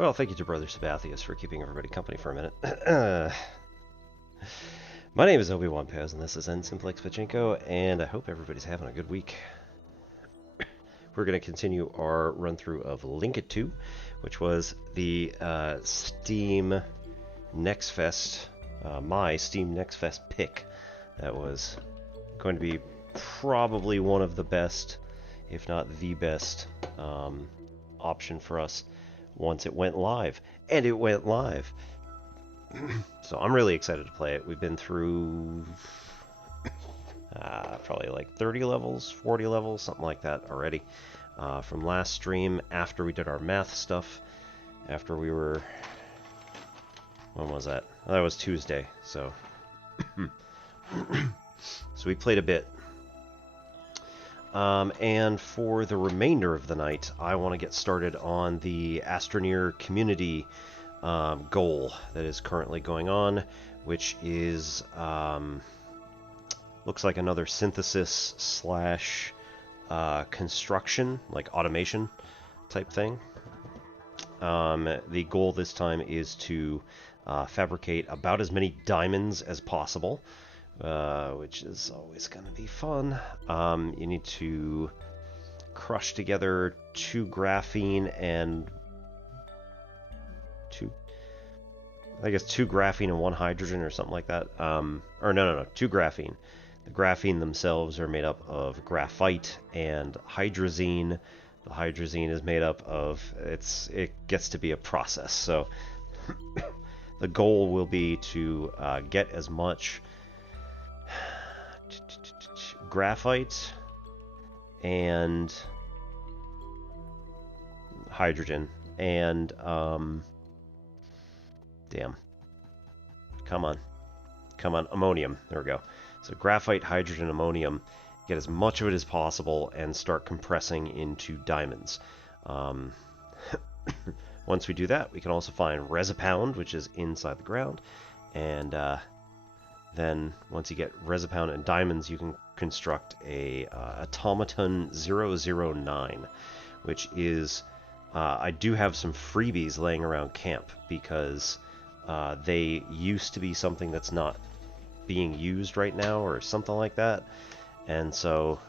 Well, thank you to Brother Sabathius for keeping everybody company for a minute. My name is Obi-Wan Pez, and this is N-Simplex Pachinko, and I hope everybody's having a good week. We're going to continue our run-through of LinkITo, which was the Steam Next Fest, my Steam Next Fest pick. That was going to be probably one of the best, if not the best, option for us once it went live. And it went live. So I'm really excited to play it. We've been through probably like 30 levels, 40 levels, something like that already. From last stream, after we did our math stuff, after we were... When was that? Oh, that was Tuesday, so... So we played a bit. And for the remainder of the night, I want to get started on the Astroneer community goal that is currently going on, which is looks like another synthesis slash construction, like automation type thing. The goal this time is to fabricate about as many diamonds as possible, which is always going to be fun. You need to crush together 2 graphene and 2 graphene and 1 hydrogen or something like that. Or no, 2 graphene. The graphene themselves are made up of graphite and hydrazine. The hydrazine is made up of, it gets to be a process. So the goal will be to get as much graphite and hydrogen and come on, ammonium. There we go. So graphite, hydrogen, ammonium, get as much of it as possible and start compressing into diamonds. Once we do that, we can also find resipound, which is inside the ground, and then once you get resipound and diamonds, you can construct a automaton 009, which is I do have some freebies laying around camp because they used to be something that's not being used right now or something like that, and so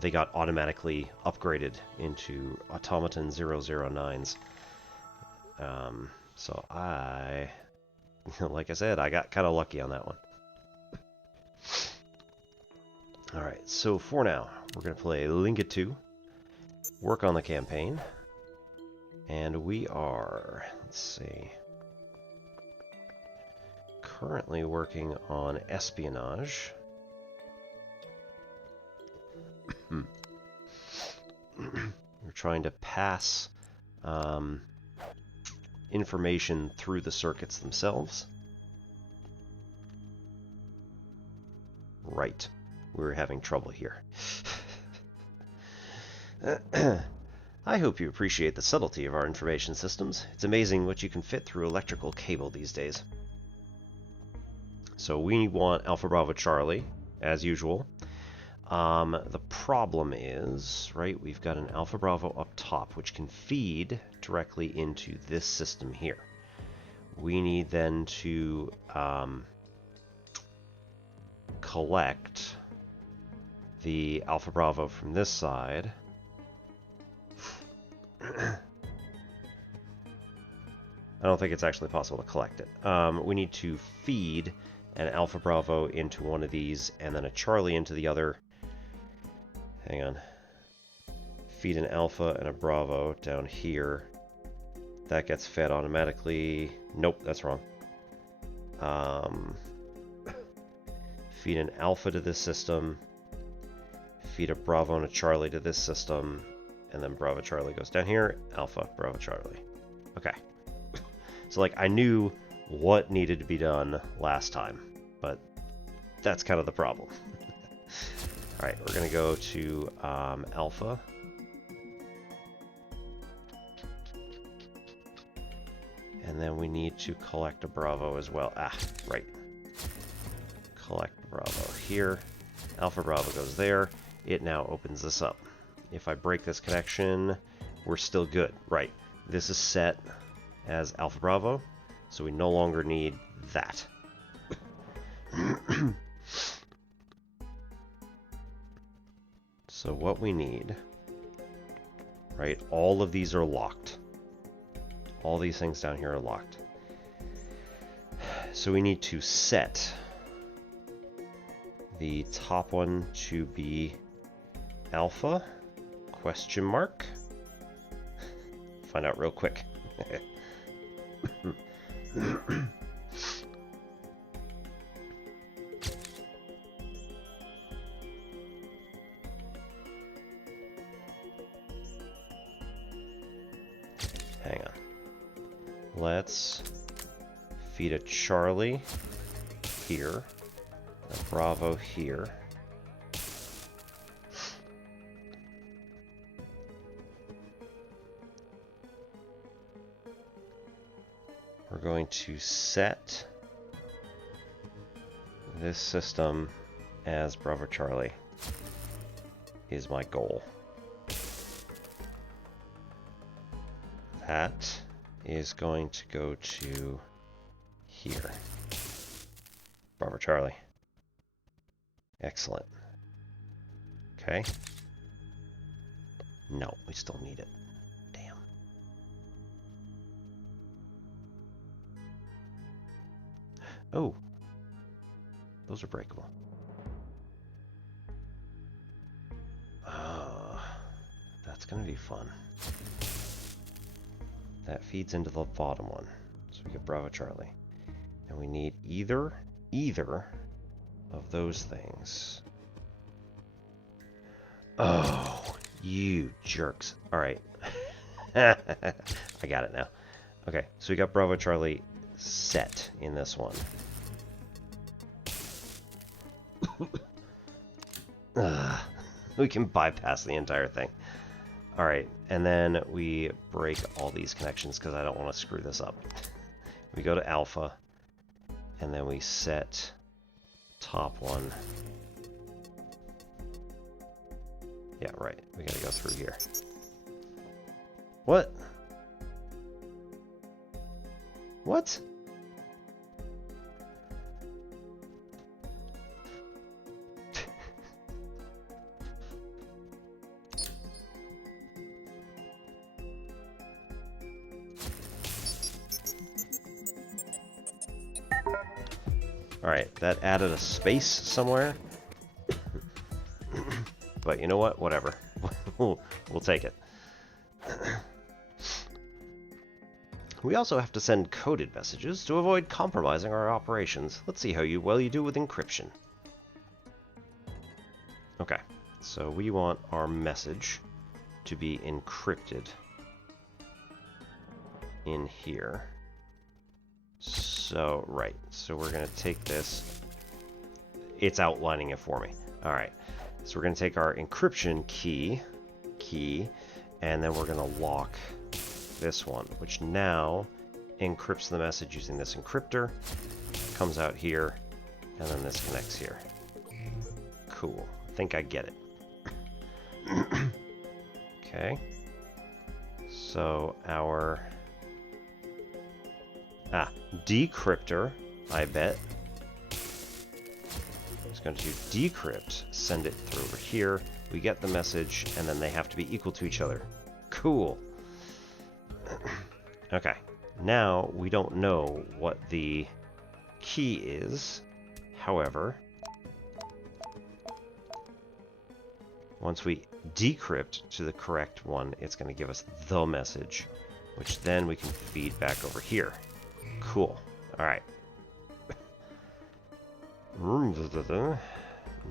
they got automatically upgraded into automaton 009s. So I, like I said, I got kind of lucky on that one. Alright, so for now, we're going to play LinkITo, work on the campaign, and we are, let's see, currently working on espionage. We're trying to pass information through the circuits themselves. Right. We were having trouble here. I hope you appreciate the subtlety of our information systems. It's amazing what you can fit through electrical cable these days. So we want Alpha Bravo Charlie, as usual. The problem is, right, we've got an Alpha Bravo up top, which can feed directly into this system here. We need then to collect the Alpha Bravo from this side. I don't think it's actually possible to collect it. We need to feed an Alpha Bravo into one of these and then a Charlie into the other. Hang on. Feed an Alpha and a Bravo down here. That gets fed automatically. Nope, that's wrong. Feed an Alpha to this system. Feed a Bravo and a Charlie to this system. And then Bravo Charlie goes down here. Alpha, Bravo Charlie. Okay. So, like, I knew what needed to be done last time, but that's kind of the problem. Alright, we're going to go to Alpha. And then we need to collect a Bravo as well. Ah, right. Collect Bravo here. Alpha Bravo goes there. It now opens this up. If I break this connection, we're still good. Right. This is set. as Alpha Bravo, so we no longer need that. So what we need, right, all of these are locked. All these things down here are locked. So we need to set the top one to be alpha, question mark. Find out real quick. Hang on. Let's feed a Charlie here, a Bravo here. We're going to set this system as Bravo Charlie is my goal. That is going to go to here. Bravo Charlie. Excellent. Okay. No, we still need it. Damn. Oh. Those are breakable. Oh, that's going to be fun. That feeds into the bottom one. So we get Bravo Charlie. And we need either of those things. Oh, you jerks. Alright. I got it now. Okay, so we got Bravo Charlie set in this one. We can bypass the entire thing. Alright, and then we break all these connections because I don't want to screw this up. We go to alpha, and then we set top one. Yeah, right. We gotta go through here. What? What? Alright, that added a space somewhere. But you know what? Whatever. We'll take it. We also have to send coded messages to avoid compromising our operations. Let's see how well you do with encryption. Okay, so we want our message to be encrypted in here. So, right, so we're going to take this. It's outlining it for me. Alright, so we're going to take our encryption key, and then we're going to lock this one, which now encrypts the message using this encryptor. Comes out here, and then this connects here. Cool. I think I get it. Okay. So our decryptor, I bet, is going to decrypt, send it through over here. We get the message, and then they have to be equal to each other. Cool. Okay. Now, we don't know what the key is. However, once we decrypt to the correct one, it's going to give us the message, which then we can feed back over here. Cool. Alright.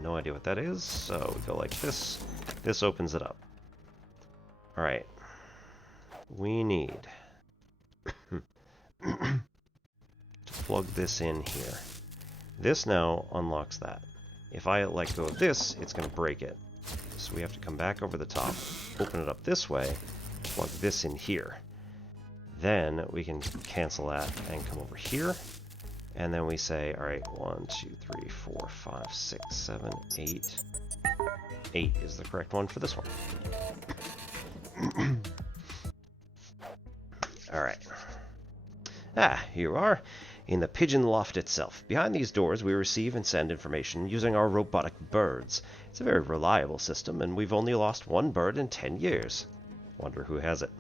No idea what that is, so we go like this. This opens it up. Alright. We need to plug this in here. This now unlocks that. If I let go of this, it's going to break it. So we have to come back over the top, open it up this way, plug this in here. Then we can cancel that and come over here. And then we say, all right, 1, 2, 3, 4, 5, 6, 7, 8. 8 is the correct one for this one. All right. Ah, here you are, in the pigeon loft itself. Behind these doors we receive and send information using our robotic birds. It's a very reliable system, and we've only lost one bird in 10 years. Wonder who has it.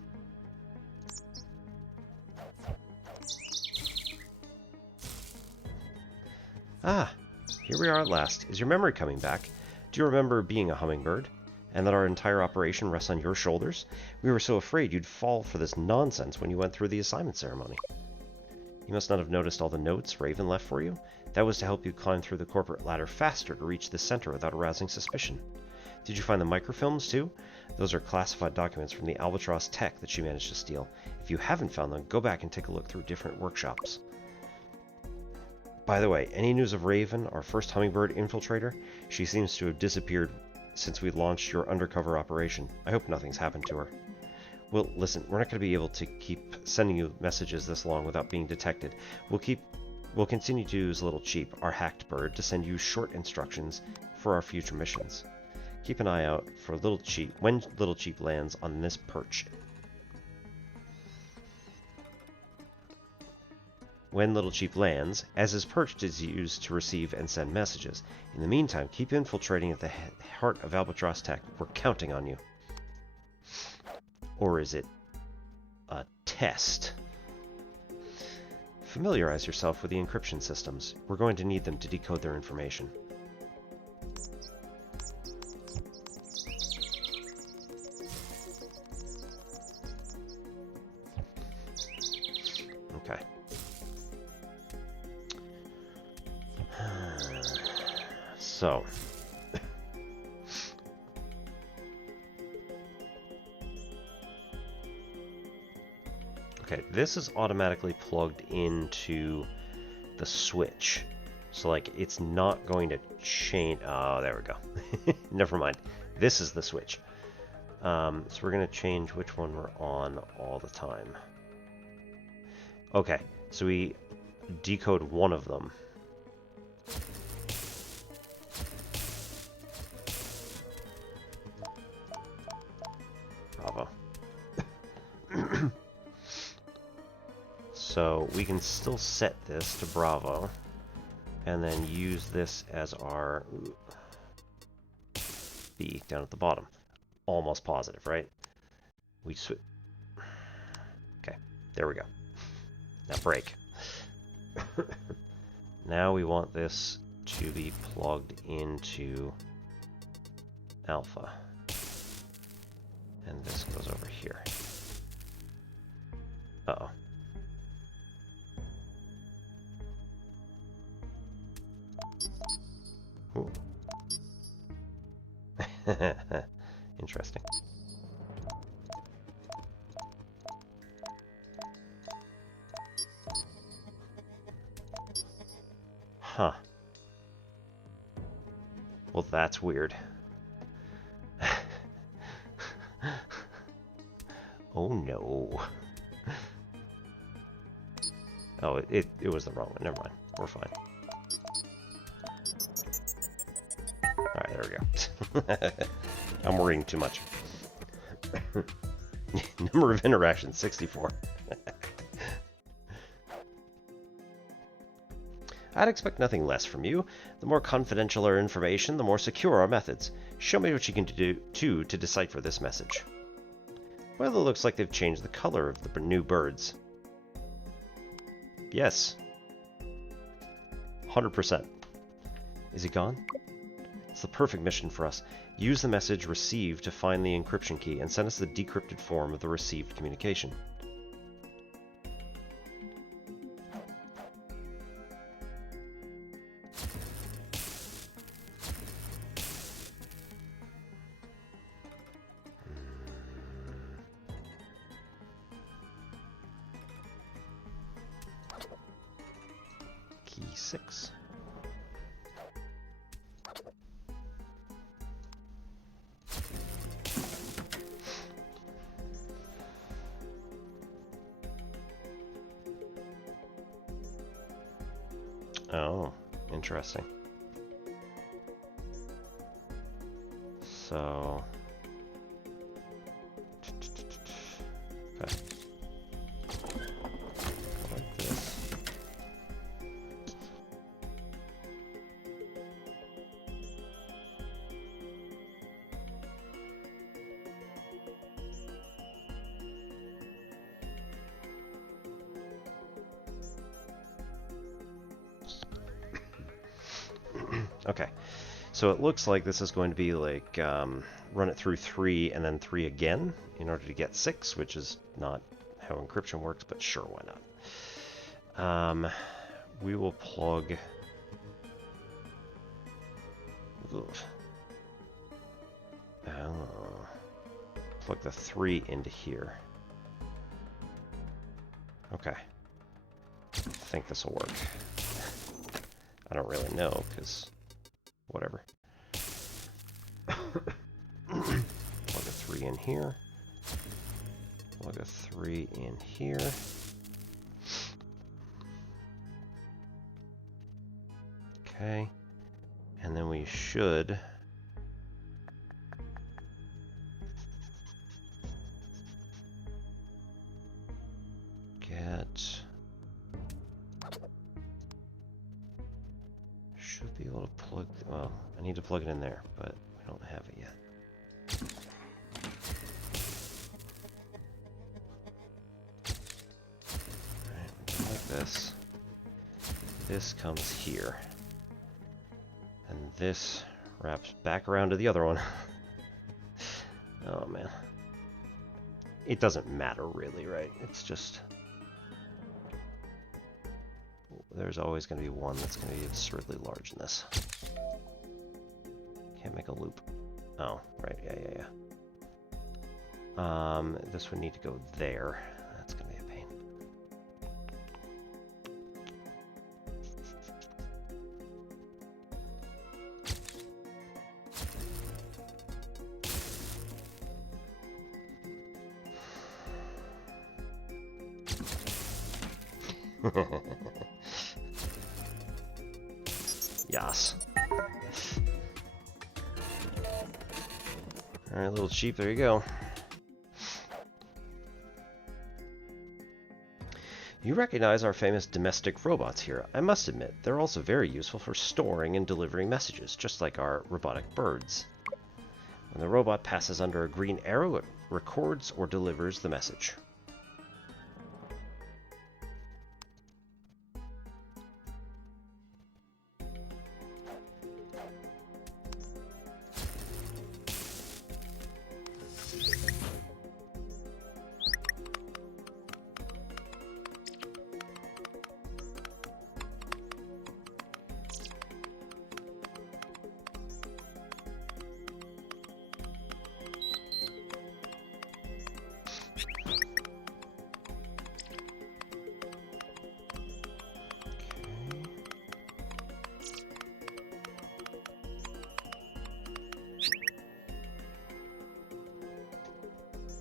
Ah, here we are at last. Is your memory coming back? Do you remember being a hummingbird? And that our entire operation rests on your shoulders? We were so afraid you'd fall for this nonsense when you went through the assignment ceremony. You must not have noticed all the notes Raven left for you. That was to help you climb through the corporate ladder faster to reach the center without arousing suspicion. Did you find the microfilms too? Those are classified documents from the Albatross tech that she managed to steal. If you haven't found them, go back and take a look through different workshops. By the way, any news of Raven, our first hummingbird infiltrator? She seems to have disappeared since we launched your undercover operation. I hope nothing's happened to her. Well, listen, we're not going to be able to keep sending you messages this long without being detected. We'll continue to use Little Cheap, our hacked bird, to send you short instructions for our future missions. Keep an eye out for Little Cheap when Little Cheap lands on this perch. When Little Cheap lands, as his perch is used to receive and send messages. In the meantime, keep infiltrating at the heart of Albatross Tech. We're counting on you. Or is it a test? Familiarize yourself with the encryption systems. We're going to need them to decode their information. Okay. So. Okay, this is automatically plugged into the switch. So, like, it's not going to change. Oh, there we go. Never mind. This is the switch. So we're going to change which one we're on all the time. Okay, so we decode one of them. Bravo. So we can still set this to Bravo, and then use this as our B down at the bottom. Almost positive, right? We switch. Okay, there we go. Now break. Now we want this to be plugged into Alpha, and this goes over here. Uh-oh. Ooh. Interesting. Huh. Well, that's weird. Oh no. Oh, it was the wrong one. Never mind. We're fine. Alright, there we go. I'm worrying too much. Number of interactions, 64. I'd expect nothing less from you. The more confidential our information, the more secure our methods. Show me what you can do to decipher this message. Well, it looks like they've changed the color of the new birds. Yes. 100%. Is he gone? It's the perfect mission for us. Use the message received to find the encryption key and send us the decrypted form of the received communication. Key 6. Oh, interesting. So, okay. Like this. Okay. So it looks like this is going to be like run it through 3 and then 3 again in order to get 6, which is not how encryption works, but sure, why not? We will plug... plug the 3 into here. Okay. I think this will work. I don't really know, because... whatever. Plug a 3 in here. Plug a 3 in here. Okay. And then we should... should be able to plug... well, I need to plug it in there, but we don't have it yet. Alright, like this. This comes here. And this wraps back around to the other one. Oh, man. It doesn't matter, really, right? It's just... there's always going to be one that's going to be absurdly large in this. Can't make a loop. Oh, right, yeah. This would need to go there. That's going to be a pain. Yas. Alright, little sheep, there you go. You recognize our famous domestic robots here. I must admit, they're also very useful for storing and delivering messages, just like our robotic birds. When the robot passes under a green arrow, it records or delivers the message.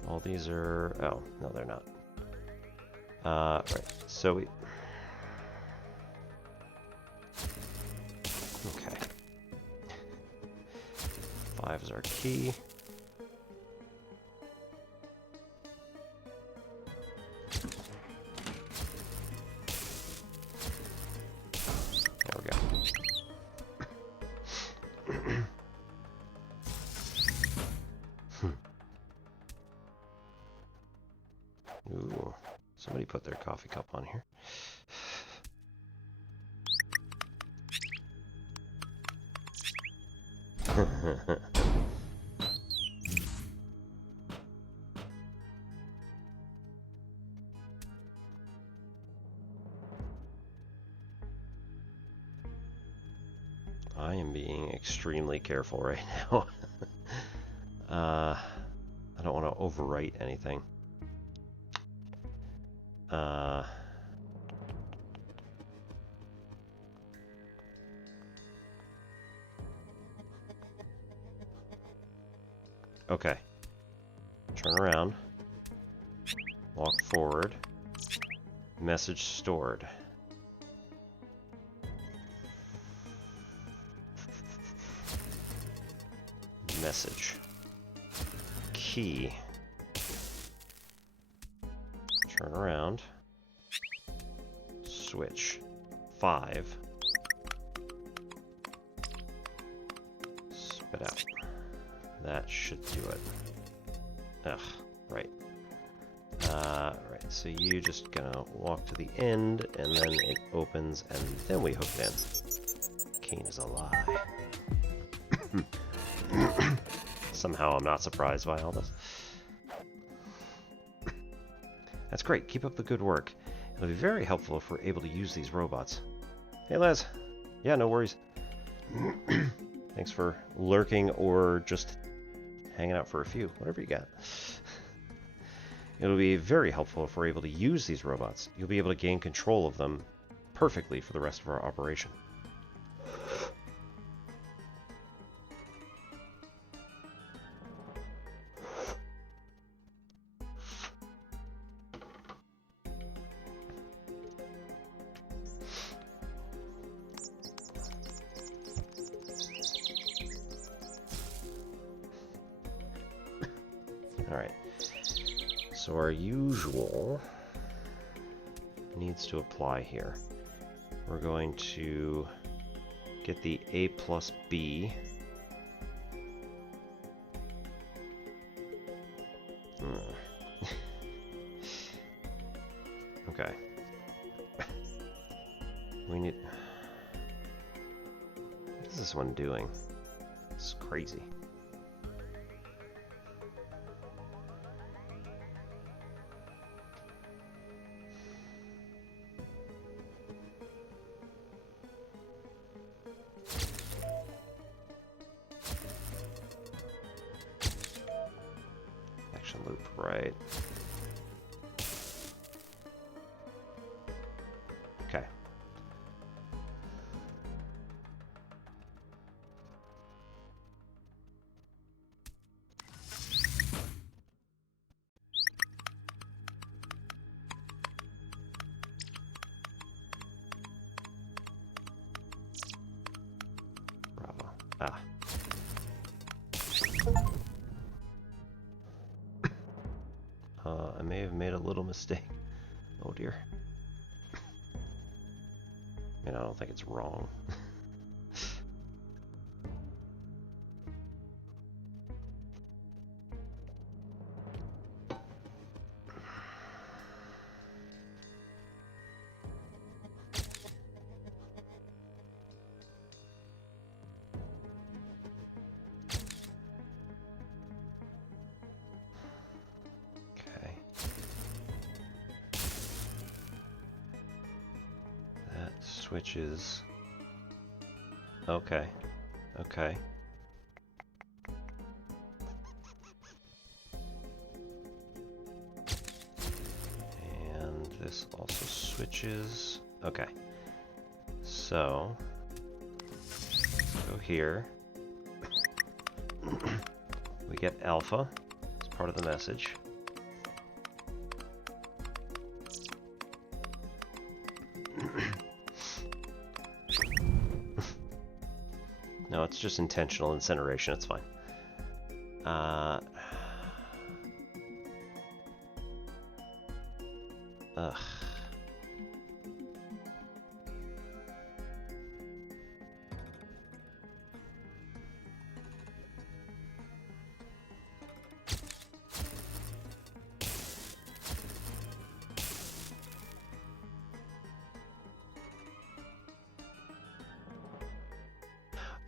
All these are... oh, no, they're not. Right, so we... okay. 5 is our key. There we go. Ooh, somebody put their coffee cup on here. I am being extremely careful right now. I don't want to overwrite anything. Okay. Turn around. Walk forward. Message stored. Message. Key. Turn around. Switch. 5. Spit out. That should do it. Ugh, right. Right, so you just gonna walk to the end, and then it opens, and then we hook it in. 14 is a lie. Somehow I'm not surprised by all this. That's great. Keep up the good work. It'll be very helpful if we're able to use these robots. Hey, Les. Yeah, no worries. Thanks for lurking or just hanging out for a few. Whatever you got. It'll be very helpful if we're able to use these robots. You'll be able to gain control of them perfectly for the rest of our operation. Alright, so our usual needs to apply here. We're going to get the A plus B. Okay. We need... What is this one doing? It's crazy. Loop, right? Okay. Bravo. Ah. I may have made a little mistake. Oh dear. I mean, I don't think it's wrong. Switches. Okay. Okay. And this also switches. Okay. So, go here. We get alpha as part of the message. No, it's just intentional incineration. It's fine. Ugh.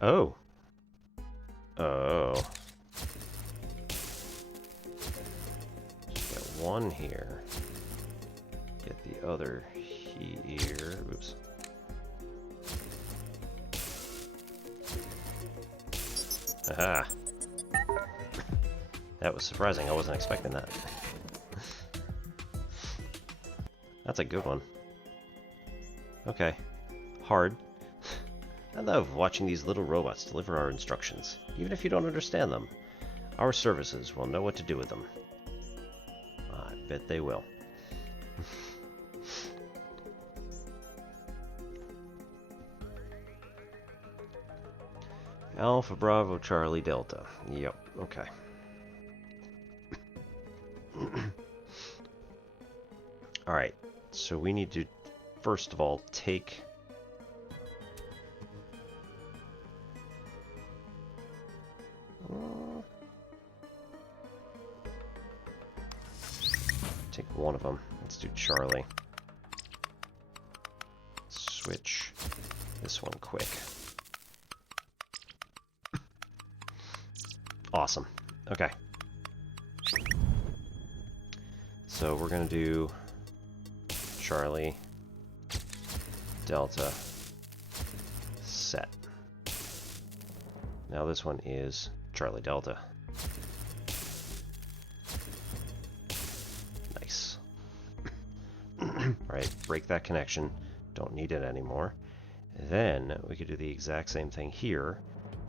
Oh. Oh. Get one here. Get the other here. Oops. Aha. That was surprising. I wasn't expecting that. That's a good one. Okay. Hard. I love watching these little robots deliver our instructions, even if you don't understand them. Our services will know what to do with them. I bet they will. Alpha Bravo Charlie Delta. Yep, okay. Alright, so we need to, first of all, take... Take one of them. Let's do Charlie. Switch this one quick. Awesome. Okay. So we're going to do Charlie, Delta, set. Now this one is Charlie Delta. Nice. Alright, break that connection. Don't need it anymore. Then we could do the exact same thing here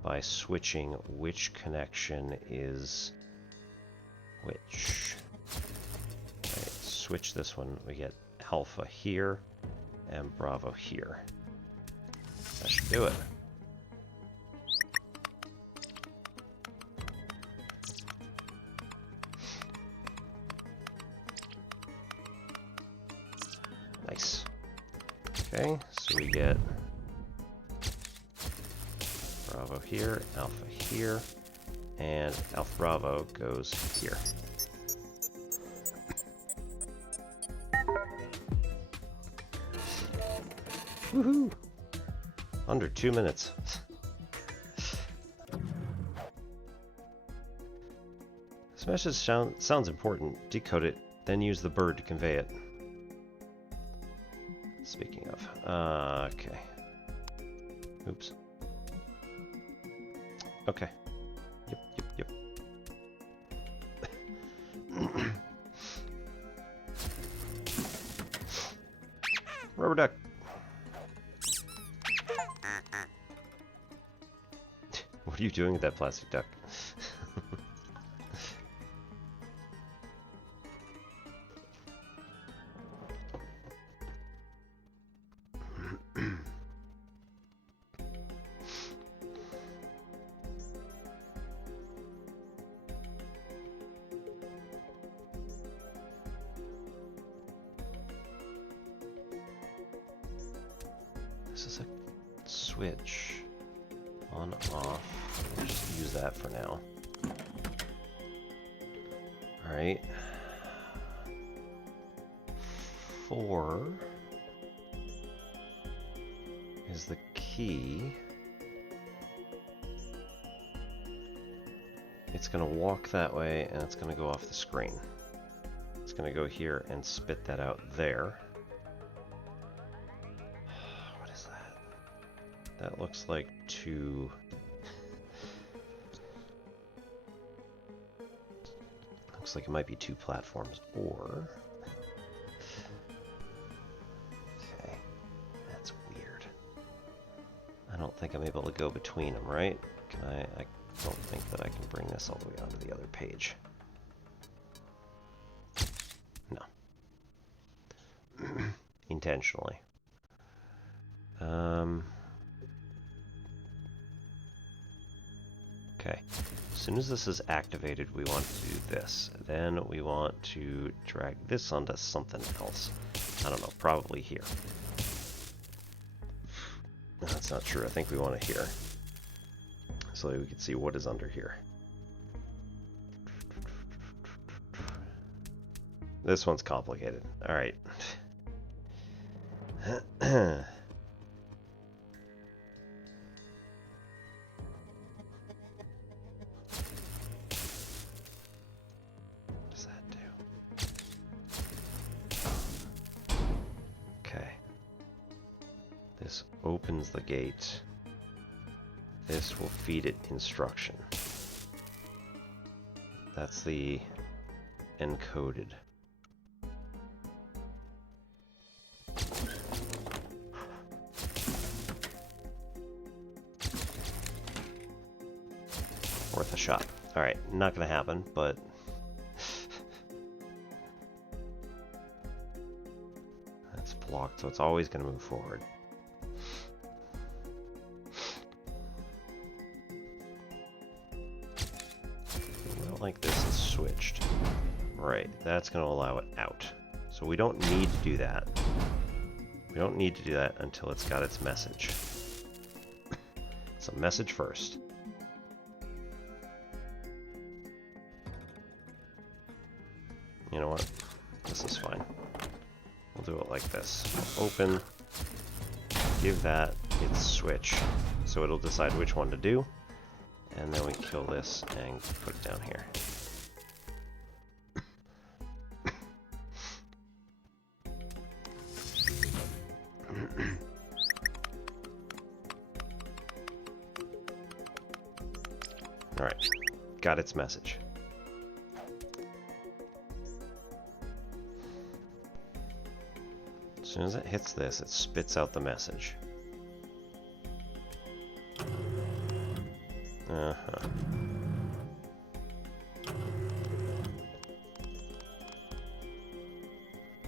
by switching which connection is which. Right, switch this one. We get Alpha here and Bravo here. That should do it. Nice. Okay, so we get Bravo here, Alpha here, and Alpha Bravo goes here. Woohoo! Under 2 minutes. This message sounds important. Decode it, then use the bird to convey it. Speaking of, okay. Oops. Okay. Yep. Rubber duck. What are you doing with that plastic duck? This is a switch. On, off. We'll just use that for now. Alright. 4 is the key. It's going to walk that way and it's going to go off the screen. It's going to go here and spit that out there. What is that? That looks like 2. Looks like it might be 2 platforms, or... Okay, that's weird. I don't think I'm able to go between them, right? Can I don't think that I can bring this all the way onto the other page. No. Intentionally. Okay. As soon as this is activated, we want to do this. Then we want to drag this onto something else. I don't know, probably here. That's not true. I think we want it here. So that we can see what is under here. This one's complicated. Alright. What does that do? Okay. This opens the gate. This will feed it instruction. That's the encoded. Worth a shot. Alright, not gonna happen, but... That's blocked, so it's always gonna move forward. Like this is switched. Right, that's going to allow it out. So we don't need to do that. We don't need to do that until it's got its message. So message first. You know what? This is fine. We'll do it like this. Open. Give that its switch. So it'll decide which one to do. And then we kill this and put it down here. Alright, got its message. As soon as it hits this, it spits out the message. Uh-huh.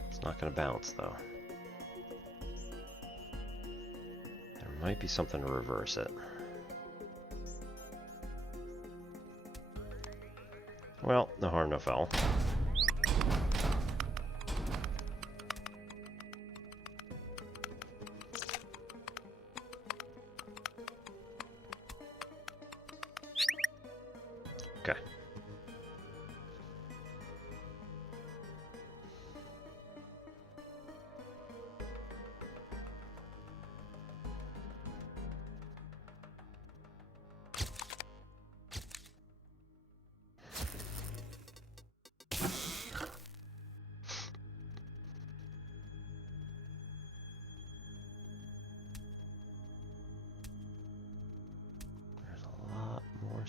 It's not going to bounce, though. There might be something to reverse it. Well, no harm, no foul. Okay.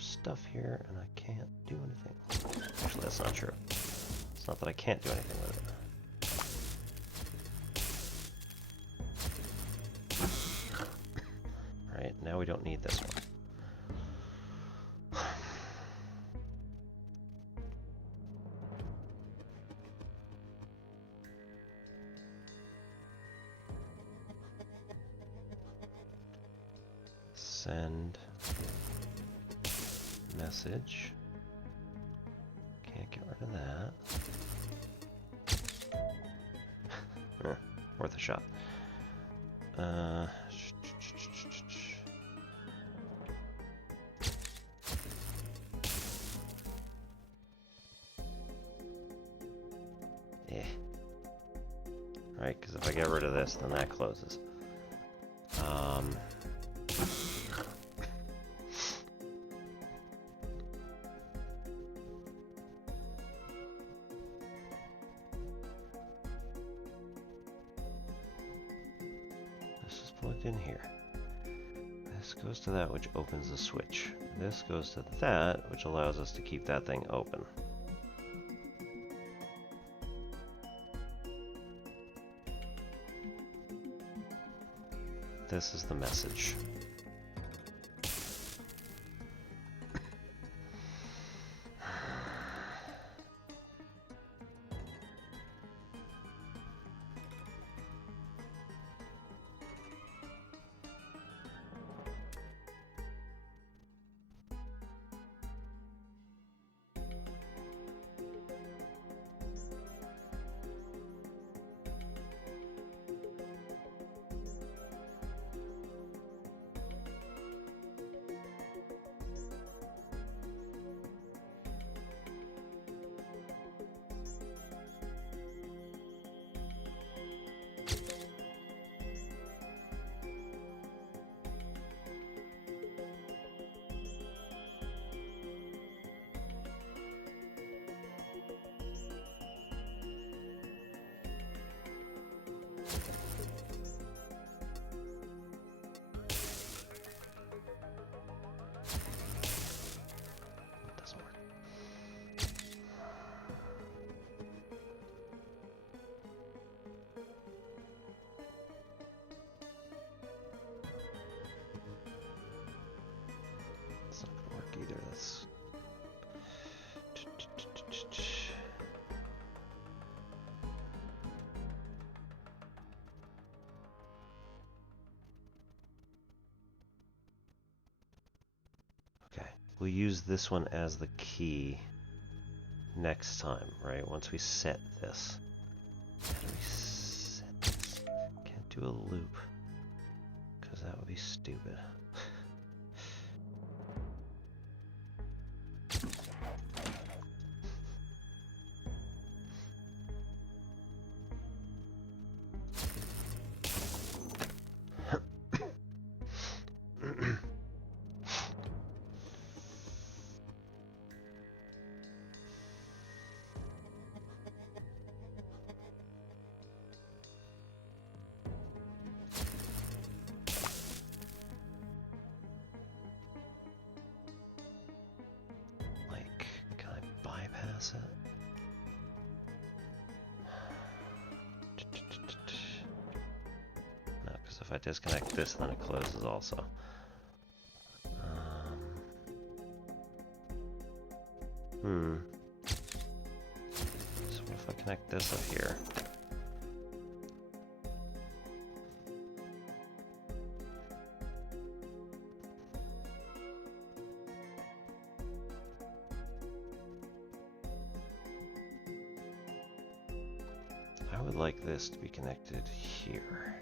Stuff here, and I can't do anything. Actually, that's not true. It's not that I can't do anything with it. Alright, now we don't need this one. Send message. Can't get rid of that. Worth a shot. Yeah. Right, because if I get rid of this, then that closes. Plugged in here. This goes to that, which opens the switch. This goes to that, which allows us to keep that thing open. This is the message. Either. That's okay. We'll use this one as the key next time, right? Once we set this. How do we set this? Can't do a loop because that would be stupid. does it? No, because if I disconnect this, then it closes also. So what if I connect this up here? I would like this to be connected here,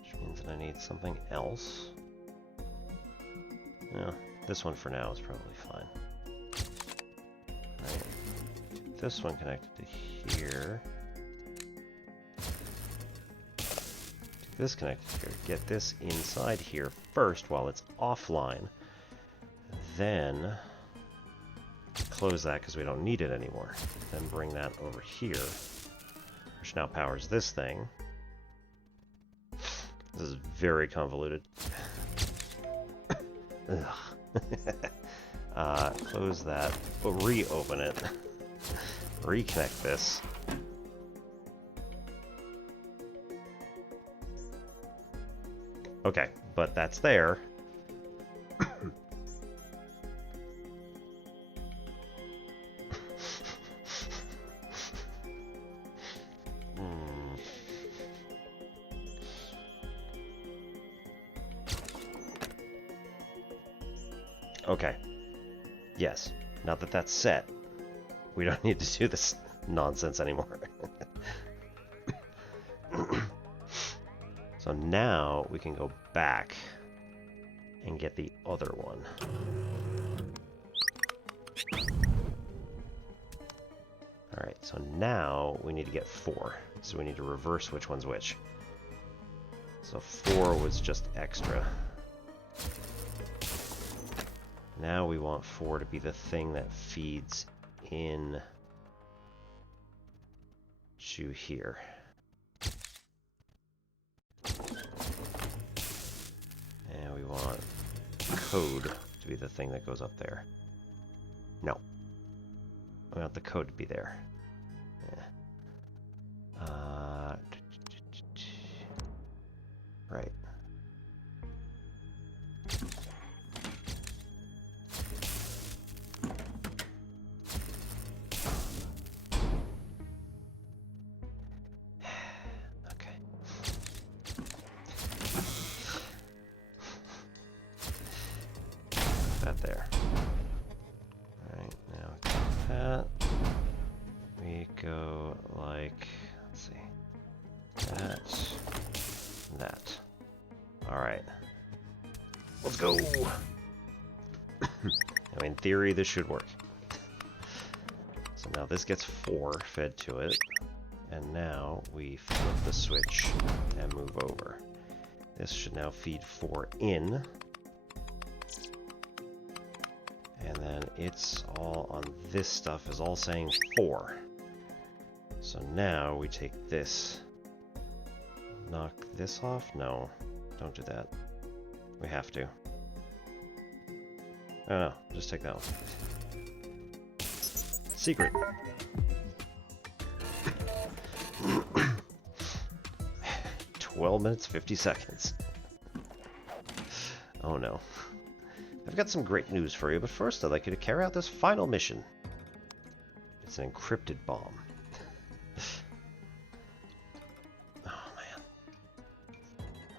which means that I need something else. No, this one for now is probably fine. Right. This one connected to here. This connected here. Get this inside here first while it's offline. Then close that because we don't need it anymore. Then bring that over here, which now powers this thing. This is very convoluted. Close that, but reopen it. Reconnect this. Okay, but that's there. Okay. Yes. Now that that's set, we don't need to do this nonsense anymore. So now we can go back and get the other one. Alright, so now we need to get 4. So we need to reverse which one's which. So 4 was just extra. Now we want 4 to be the thing that feeds in to here. And we want code to be the thing that goes up there. No. We want the code to be there. Yeah. Right. There. Alright, now that. We go like, let's see, that. Alright. Let's go! Now, in theory, this should work. So now this gets 4 fed to it, and now we flip the switch and move over. This should now feed 4 in. And then it's all on this stuff is all saying 4. So now we take this. Knock this off? No, don't do that. We have to. Oh no, just take that one. Secret. "12 minutes, 50 seconds. Oh no. I've got some great news for you, but first I'd like you to carry out this final mission. It's an encrypted bomb. Oh, man.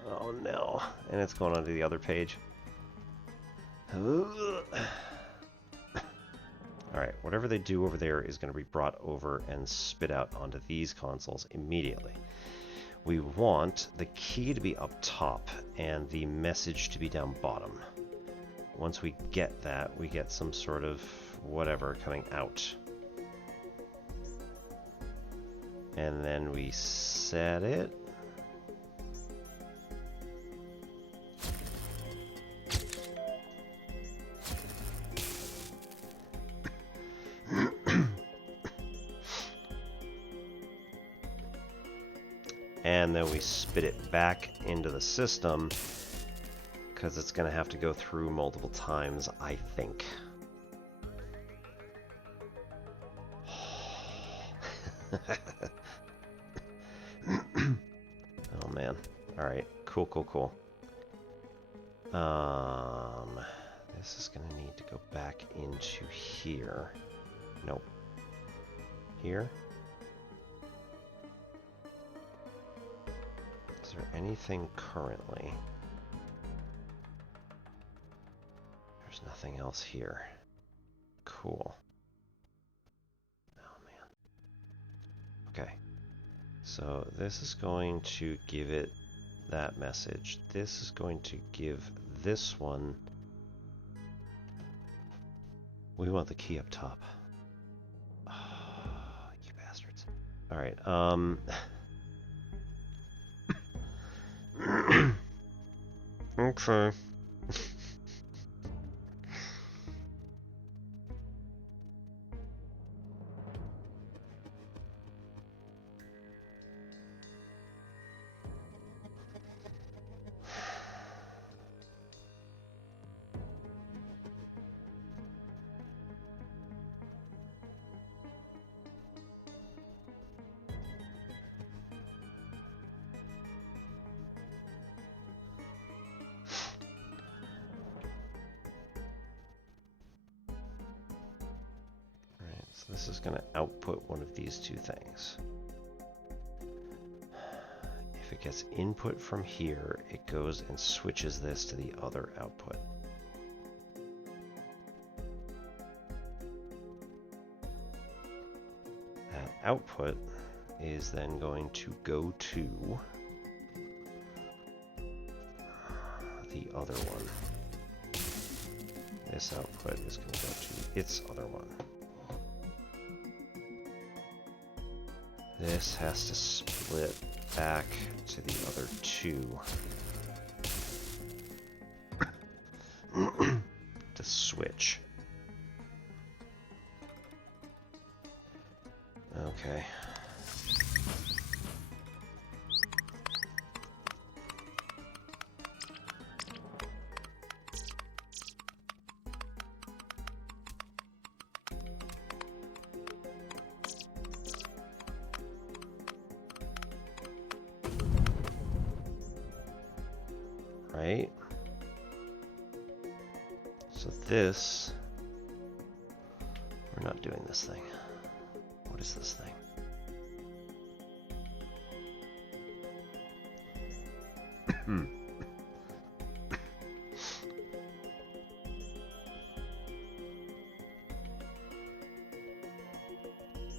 Oh, no. And it's going onto the other page. Alright, whatever they do over there is going to be brought over and spit out onto these consoles immediately. We want the key to be up top and the message to be down bottom. Once we get that, we get some sort of whatever coming out. And then we set it. And then we spit it back into the system. Because it's going to have to go through multiple times, I think. man. Alright, cool, cool, cool. This is gonna need to go back into here. Nope. Here? Is there anything currently? There's nothing else here. Cool. Oh man. Okay. So this is going to give it that message. This is going to give this one. We want the key up top. Oh, you bastards. Alright, okay. So this is going to output one of these two things. If it gets input from here, it goes and switches this to the other output. That output is then going to go to the other one. This output is going to go to its other one. This has to split back to the other two to switch. Okay. Right? So this, we're not doing this thing. What is this thing?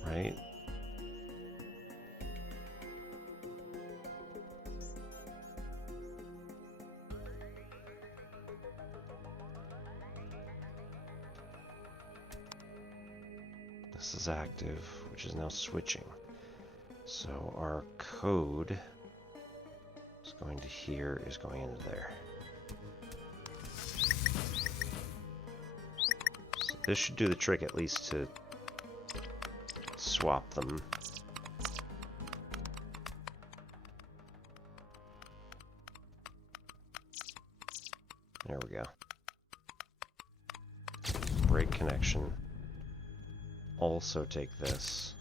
Right? This is active, which is now switching. So our code is going to here, is going into there. So this should do the trick, at least to swap them. There we go. Break connection. Also take this,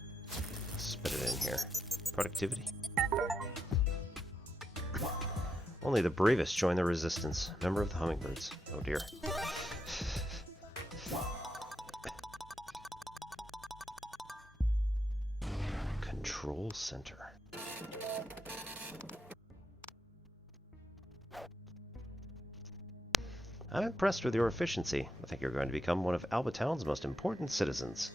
spit it in here. Productivity. Only the bravest join the resistance. Member of the hummingbirds. Oh dear. Control center. I'm impressed with your efficiency. I think you're going to become one of Albatown's most important citizens.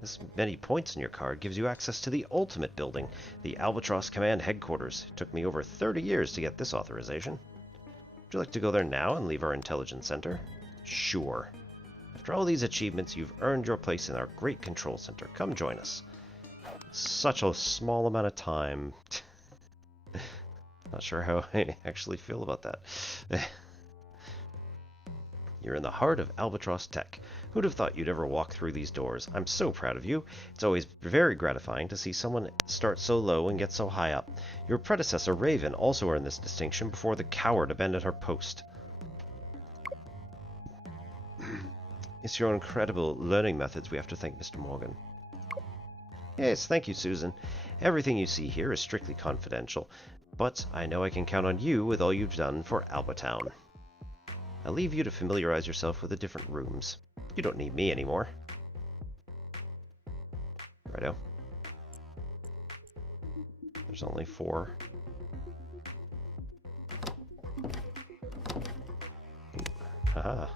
This many points in your card gives you access to the ultimate building, the Albatross Command Headquarters. It took me over 30 years to get this authorization. Would you like to go there now and leave our intelligence center? Sure. After all these achievements, you've earned your place in our great control center. Come join us. Such a small amount of time. Not sure how I actually feel about that. You're in the heart of Albatross Tech. Who'd have thought you'd ever walk through these doors? I'm so proud of you. It's always very gratifying to see someone start so low and get so high up. Your predecessor, Raven, also earned this distinction before the coward abandoned her post. It's your incredible learning methods we have to thank Mr. Morgan. Yes, thank you, Susan. Everything you see here is strictly confidential, but I know I can count on you with all you've done for Albatown. I'll leave you to familiarize yourself with the different rooms. You don't need me anymore. Righto. There's only 4. Haha.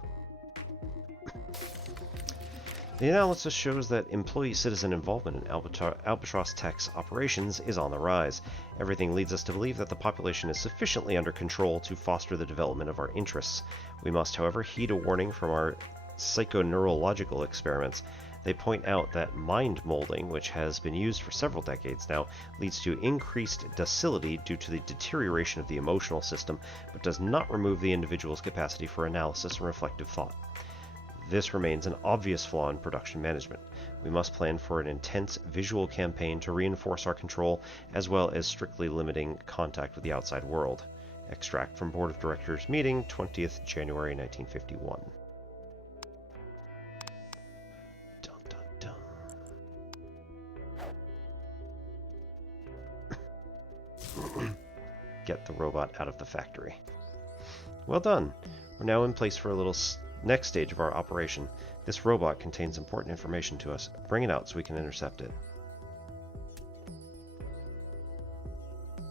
The analysis shows that employee-citizen involvement in Albatross Tech's operations is on the rise. Everything leads us to believe that the population is sufficiently under control to foster the development of our interests. We must, however, heed a warning from our psychoneurological experiments. They point out that mind molding, which has been used for several decades now, leads to increased docility due to the deterioration of the emotional system, but does not remove the individual's capacity for analysis and reflective thought. This remains an obvious flaw in production management. We must plan for an intense visual campaign to reinforce our control, as well as strictly limiting contact with the outside world. Extract from Board of Directors meeting, 20th January 1951. Dun, dun, dun. Get the robot out of the factory. Well done. We're now in place for a little next stage of our operation. This robot contains important information to us. Bring it out so we can intercept it.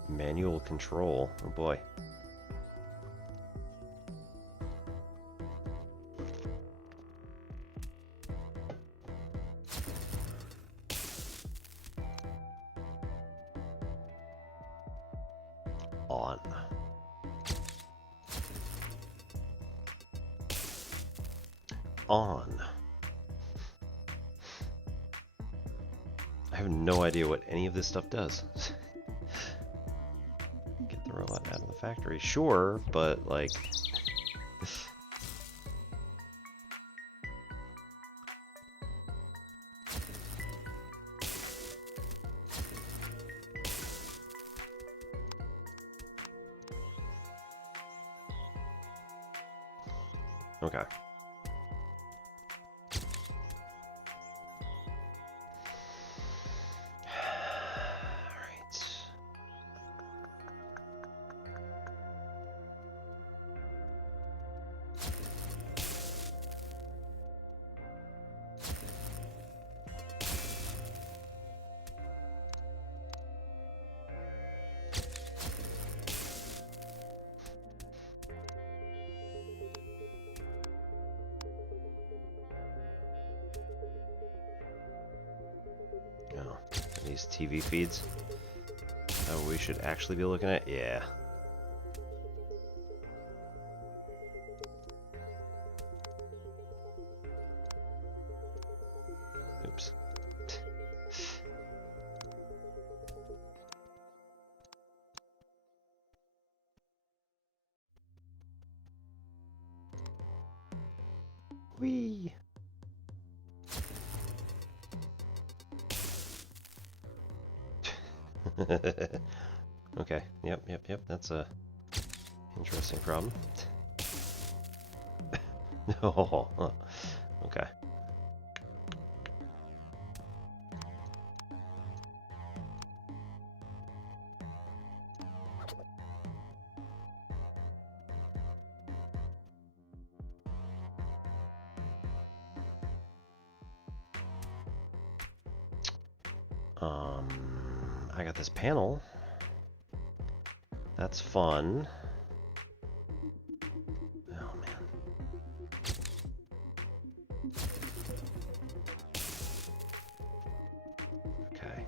Manual control. Oh boy. On. On. I have no idea what any of this stuff does. Get the robot out of the factory. Sure, but like... Okay. Oh, these TV feeds. Oh, we should actually be looking at? Yeah. Oops. Whee! Okay, yep, that's a interesting problem. No, okay. I got this panel. That's fun. Oh man. Okay.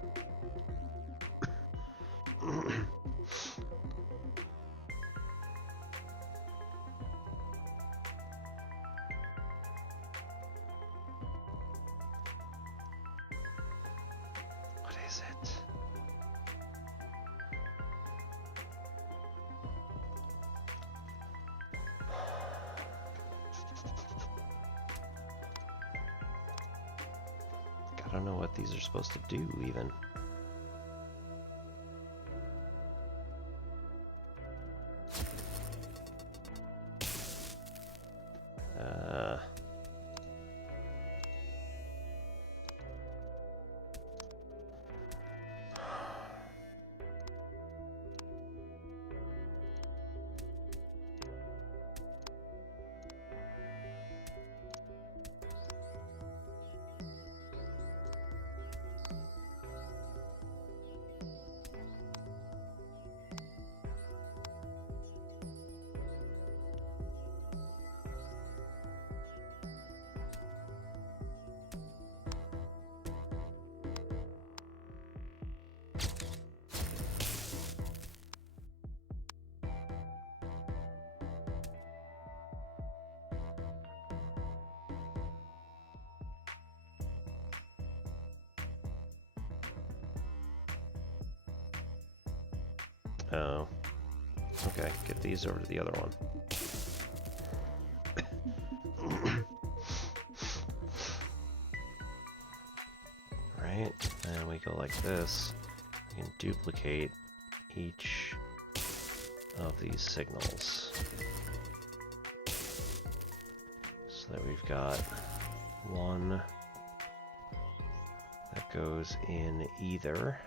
What is it? I don't know what these are supposed to do, even. Oh. Okay, get these over to the other one. Right, and we go like this. We can duplicate each of these signals. So that we've got one that goes in either.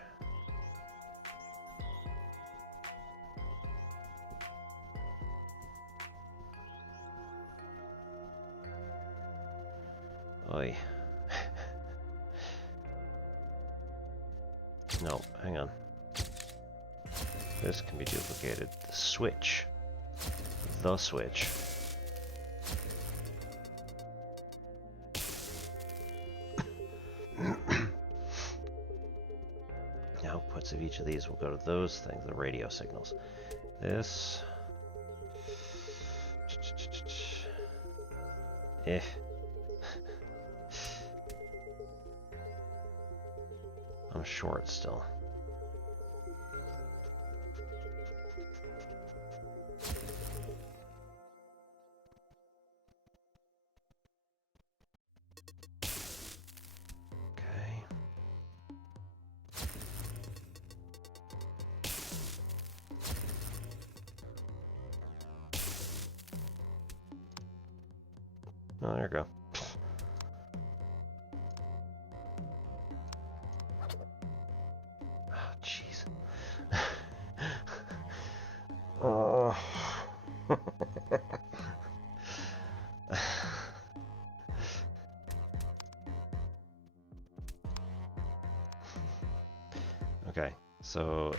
Oi. No, hang on. This can be duplicated. The switch. The switch. Outputs of each of these will go to those things, the radio signals. This. Eh. I'm short still. Okay. Oh, there we go. Jeez. Oh. Okay, so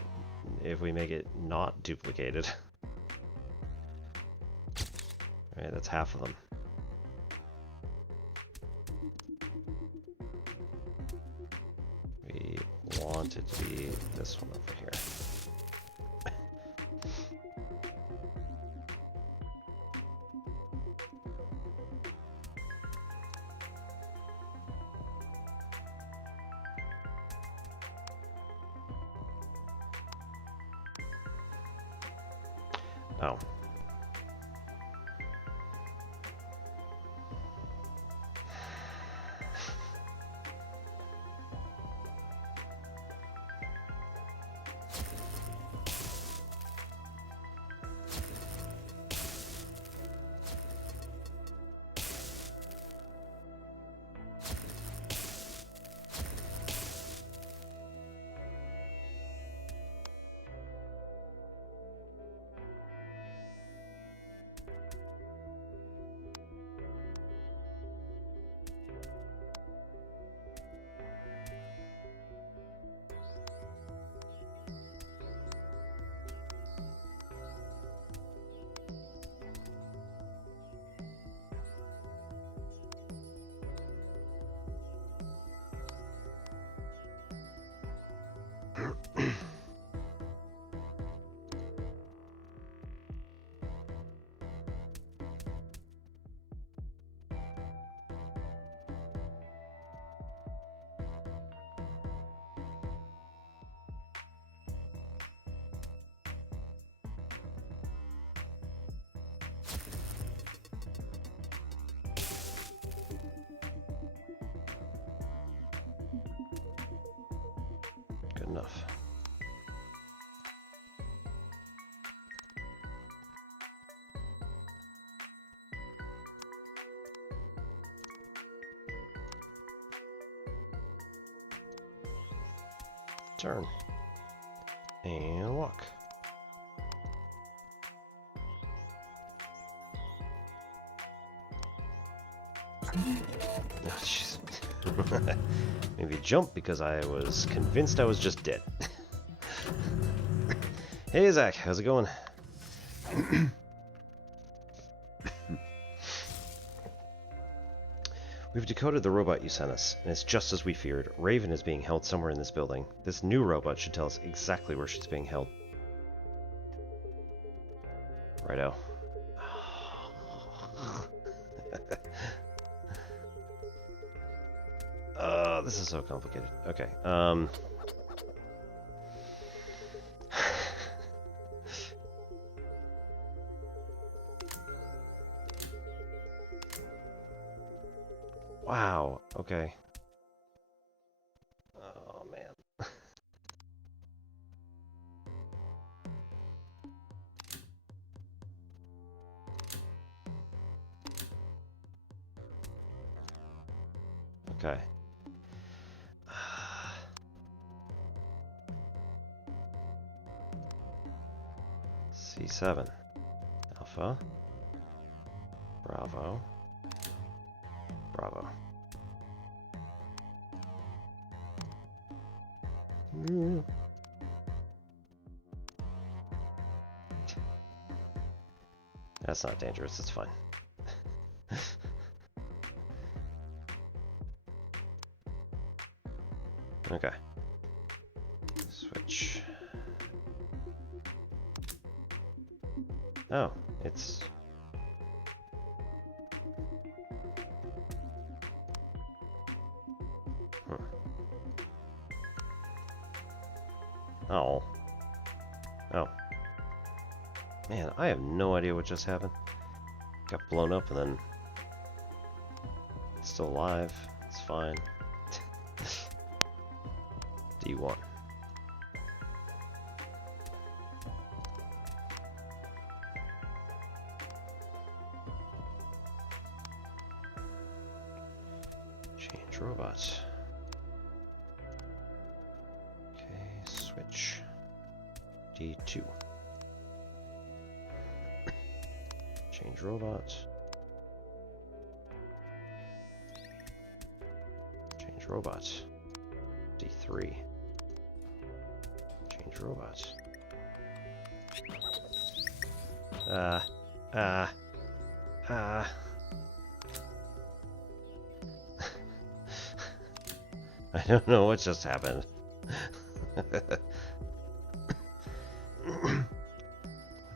if we make it not duplicated, right, that's half of them. We want it to be this one over here. Oh. Good enough. Turn. And walk. Oh, jeez. Maybe jump because I was convinced I was just dead. Hey Zach, how's it going? We've decoded the robot you sent us, and it's just as we feared. Raven is being held somewhere in this building. This new robot should tell us exactly where she's being held. Righto. This is so complicated. Okay, Wow, okay. Oh, man. Okay. C7. Alpha. Bravo. Bravo. That's not dangerous, it's fine. Okay. Switch. Oh, it's... Oh. Oh. Man, I have no idea what just happened. Got blown up and then... It's still alive. It's fine. D1. Change robots. Okay, switch. D2. Change robots. Change robots. D3. Change robots. I don't know what just happened.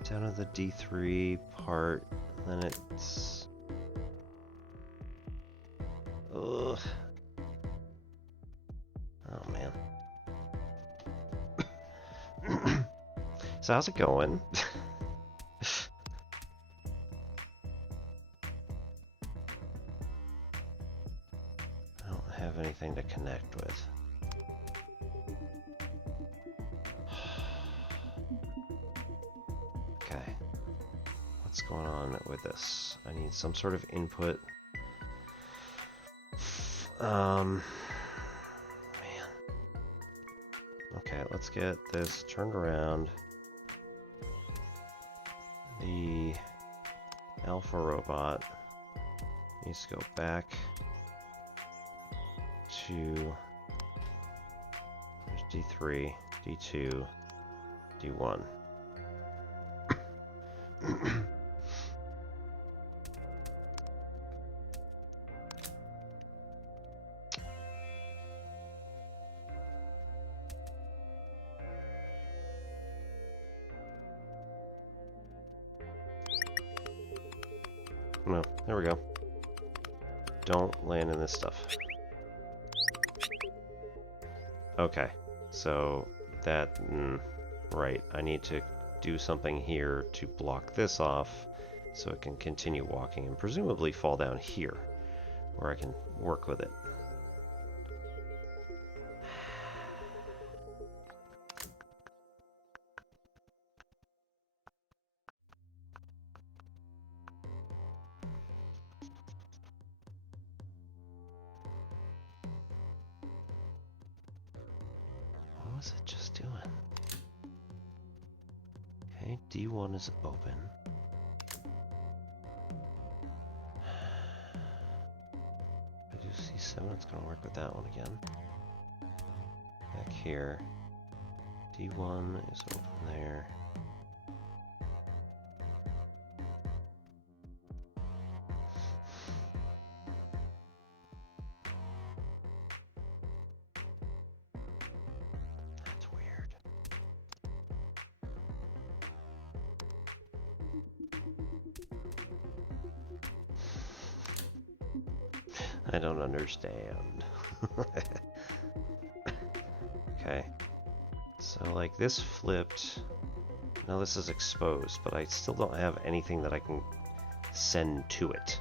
Down to the D3 part, then it's... Ugh. Oh, man. So how's it going? I don't have anything to connect with. Okay. What's going on with this? I need some sort of input. Man. Okay, let's get this turned around. The alpha robot needs to go back to... There's D3, D2, D1. No, there we go. Don't land in this stuff. Okay, so that... right, I need to do something here to block this off so it can continue walking and presumably fall down here where I can work with it. What was it just doing? Okay, D1 is open. I do C7, it's going to work with that one again. Back here. D1 is open there. That's weird. I don't understand. Okay. So like this flipped. Now this is exposed, but I still don't have anything that I can send to it.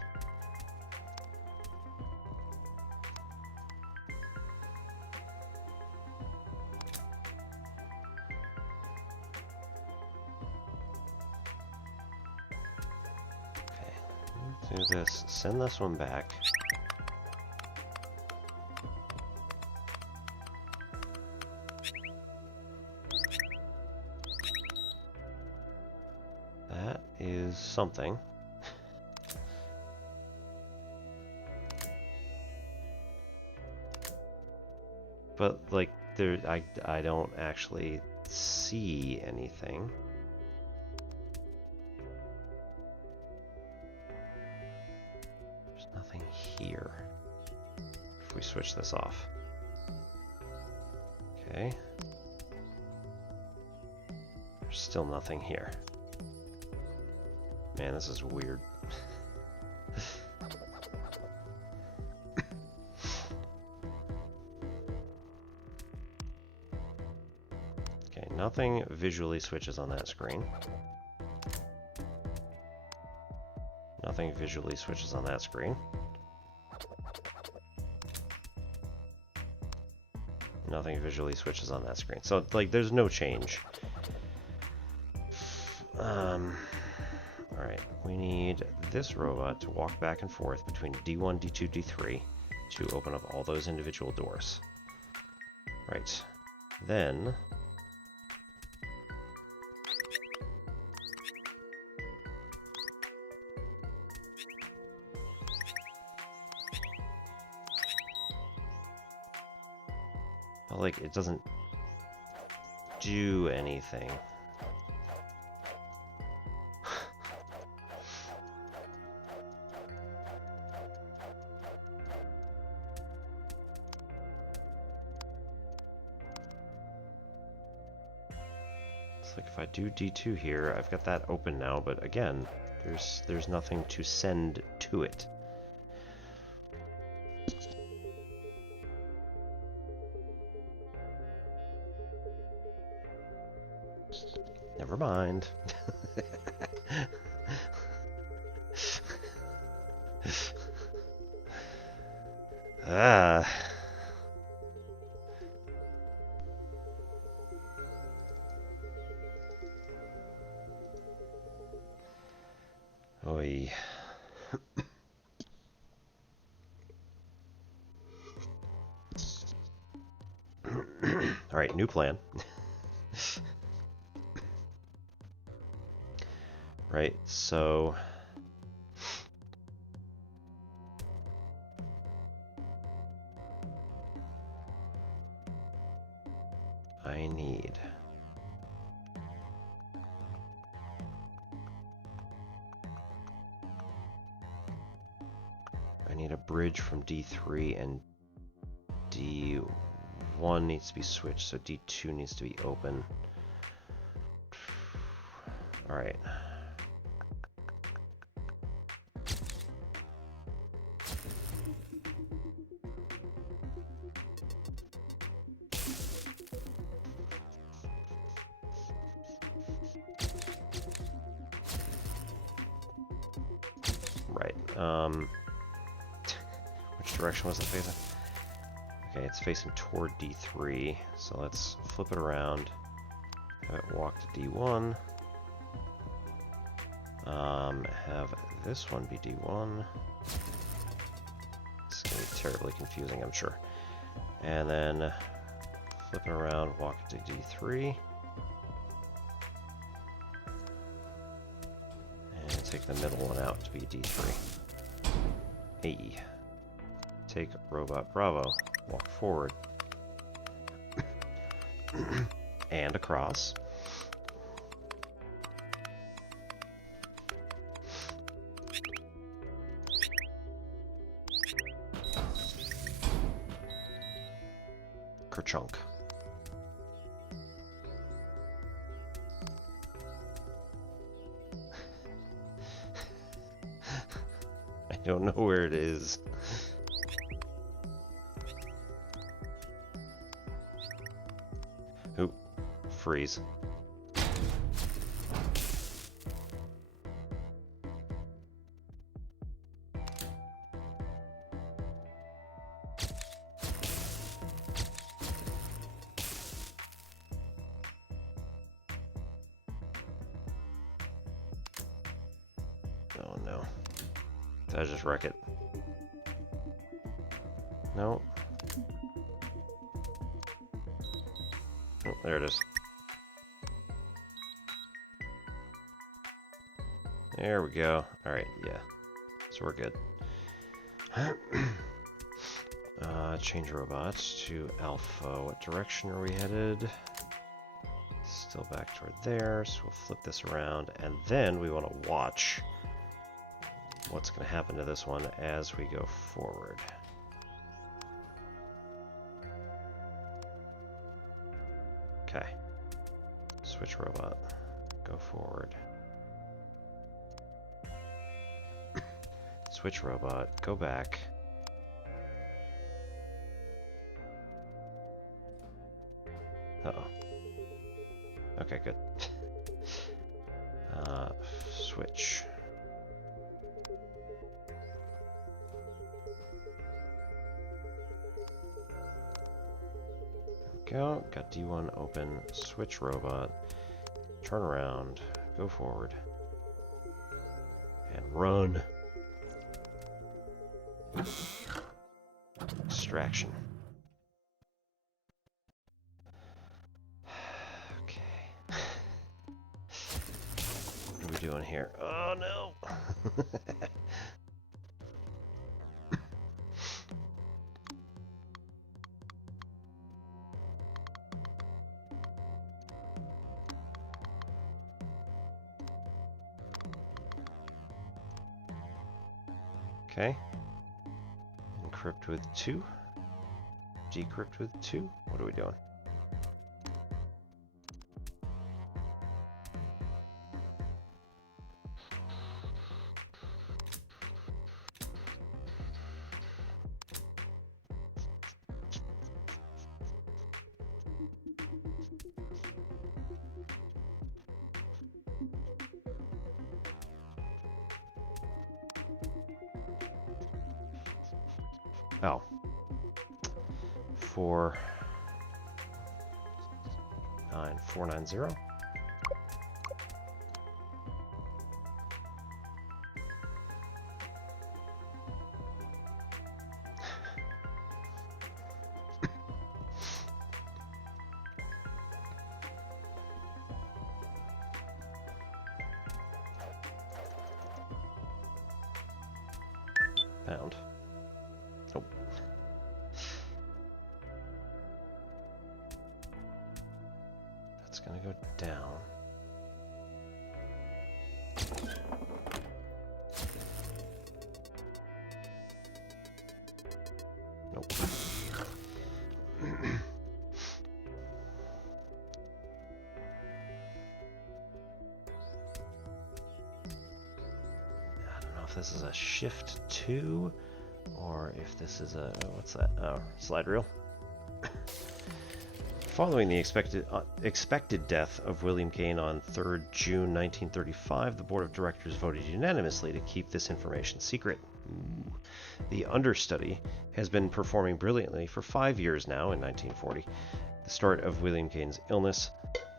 do this. Send this one back. That is something. But, like, there, I don't actually see anything. There's nothing here. If we switch this off. Okay. There's still nothing here. Man, this is weird. Okay, nothing visually switches on that screen. Nothing visually switches on that screen. Nothing visually switches on that screen. So, like, there's no change. Alright, we need this robot to walk back and forth between D1, D2, D3 to open up all those individual doors. Right. Then... like, it doesn't do anything. It's like if I do D2 here, I've got that open now, but again, there's nothing to send to it. Never mind. Ah. Oy. All right, new plan. Right, so I need a bridge from D3, and D1 needs to be switched, so D2 needs to be open. All right. Right. Which direction was it facing? Okay, it's facing toward D3, so let's flip it around. Have it walk to D1. Have this one be D1. It's going to be terribly confusing, I'm sure. And then flip it around, walk to D3. And take the middle one out to be D3. Hey. Take Robot Bravo, walk forward. And across. Kerchunk. I don't know where it is. Oop. Freeze. Did I just wreck it? No. Oh, there it is. There we go. Alright, yeah. So we're good. Change robots to Alpha. What direction are we headed? Still back toward there, so we'll flip this around, and then we want to watch what's going to happen to this one as we go forward. Okay. Switch robot. Go forward. Switch robot. Go back. Uh-oh. Okay, good. Switch. Go. Got D1 open. Switch robot. Turn around. Go forward. And run. Extraction. Okay. What are we doing here? Oh no! Okay. Encrypt with 2. Decrypt with 2. What are we doing? Oh. 49490. Pound. Nope. That's gonna go down. Nope. I don't know if this is a shift 2 or if this is a, what's that? Oh, slide reel. Following the expected death of William Kane on 3rd June 1935, the board of directors voted unanimously to keep this information secret. Ooh. The understudy has been performing brilliantly for 5 years now in 1940. The start of William Kane's illness,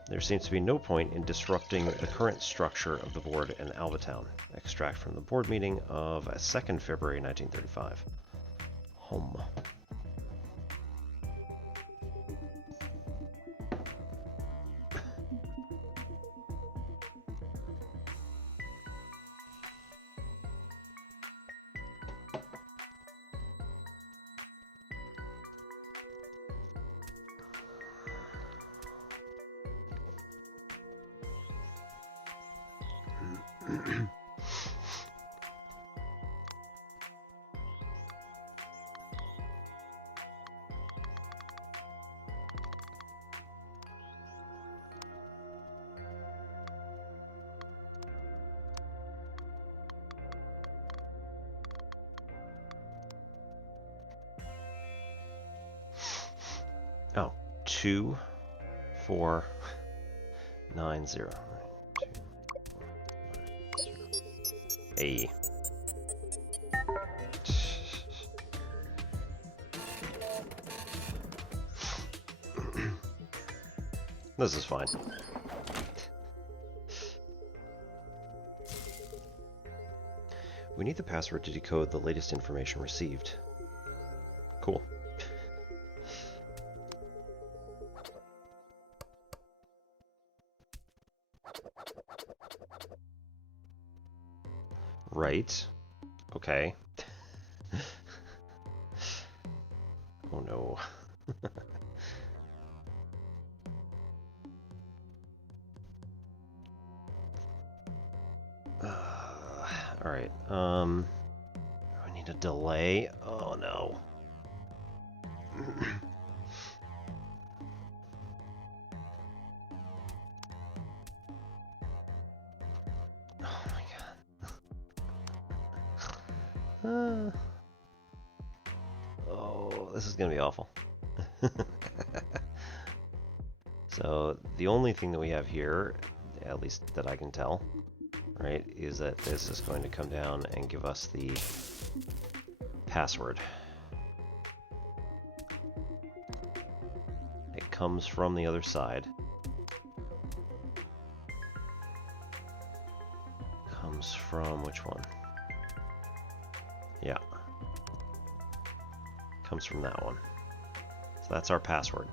there seems to be no point in disrupting the current structure of the board in Albatown. Extract from the board meeting of 2nd February 1935. Home. Oh, 2, 4, 9, 0. 2, 4, 9, 0. A. This is fine. We need the password to decode the latest information received. Cool. Right. Okay. Oh no. Alright, I need a delay. Oh no. Oh my god. Oh, this is gonna be awful. So, the only thing that we have here, at least that I can tell, right, is that this is going to come down and give us the password. It comes from the other side. Comes from which one? Yeah. Comes from that one. So that's our password.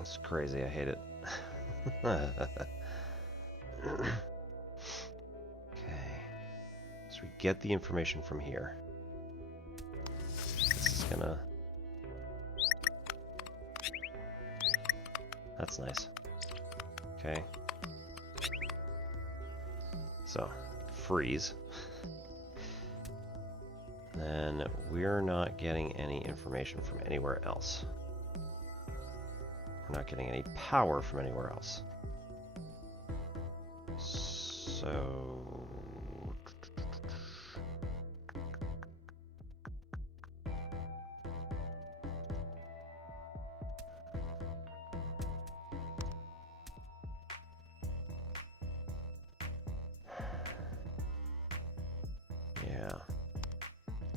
It's crazy, I hate it. Okay. So we get the information from here. This is gonna... That's nice. Okay. So, freeze. Then we're not getting any information from anywhere else. We're not getting any power from anywhere else. So... yeah.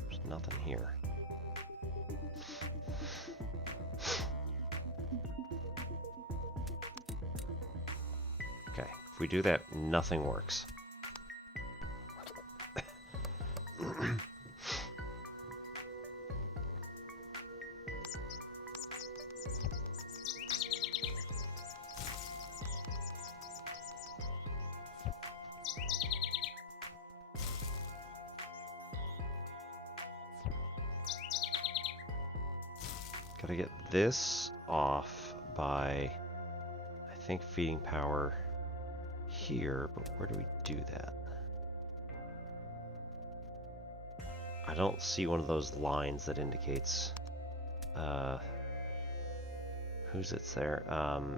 There's nothing here. Okay, if we do that, nothing works. Gotta get this off by, I think, feeding power here, but where do we do that? I don't see one of those lines that indicates who's it's there.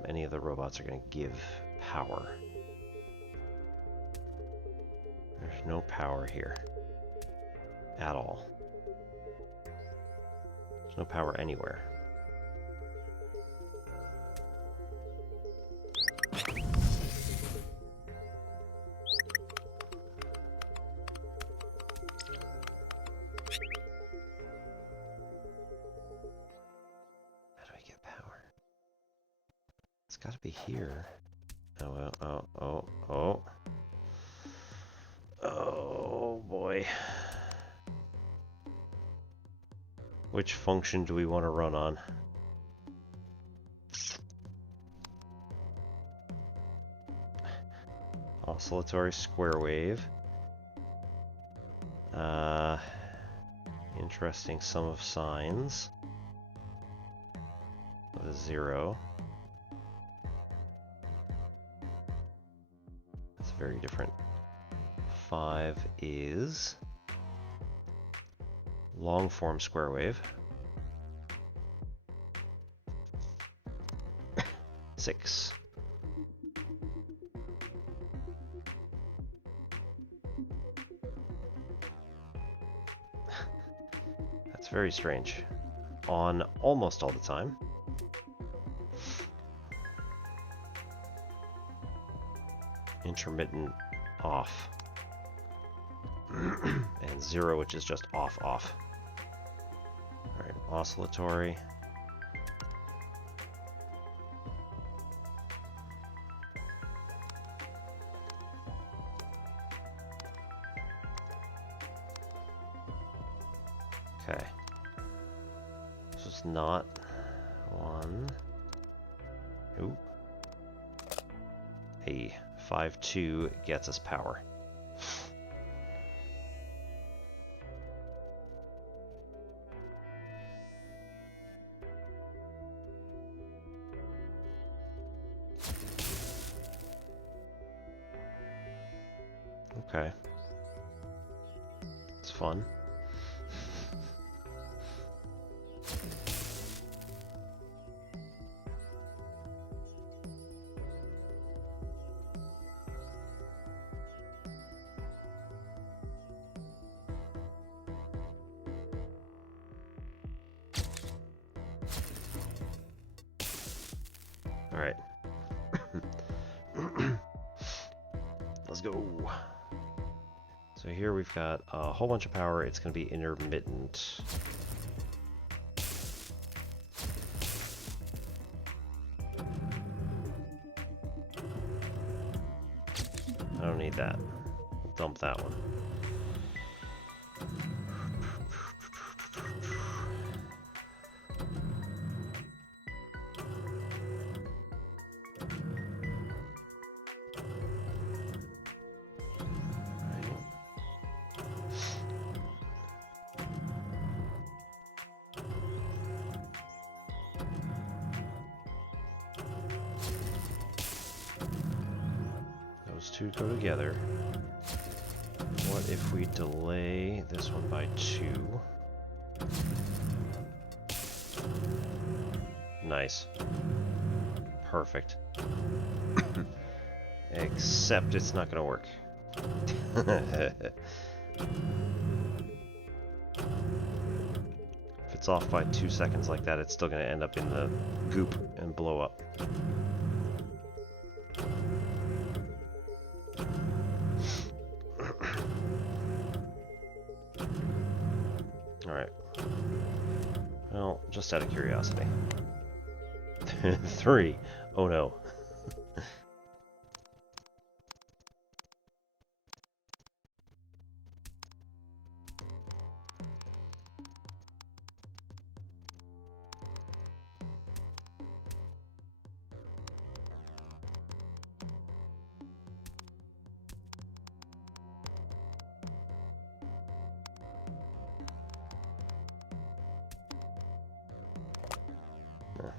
Any of the robots are going to give power. There's no power here at all. There's no power anywhere. It's got to be here. Oh boy. Which function do we want to run on? Oscillatory square wave. Interesting sum of sines. With a 0. That's very different. 5 is long form square wave. 6. That's very strange. On almost all the time. intermittent off. And 0, which is just off, off. Alright, oscillatory. Okay. This is not one. Ooh. A 5-2 gets us power. Okay. It's fun. All right. Let's go. So here we've got a whole bunch of power. It's going to be intermittent. I don't need that. Dump that one. Those two go together. What if we delay this one by 2? Nice. Perfect. Except it's not going to work. If it's off by 2 seconds like that, it's still going to end up in the goop and blow up. Alright. Well, just out of curiosity. 3. Oh no.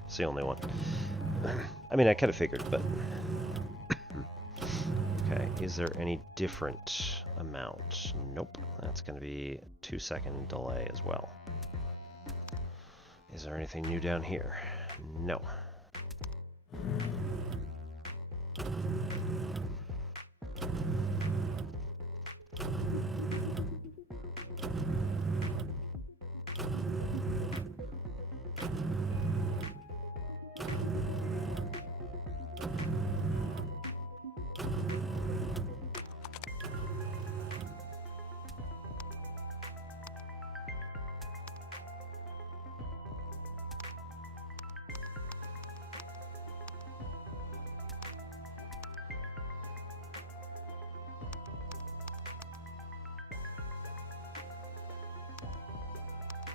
It's the only one. I mean, I kind of figured, but... Okay, is there any different amount? Nope. That's going to be 2-second delay as well. Is there anything new down here? No.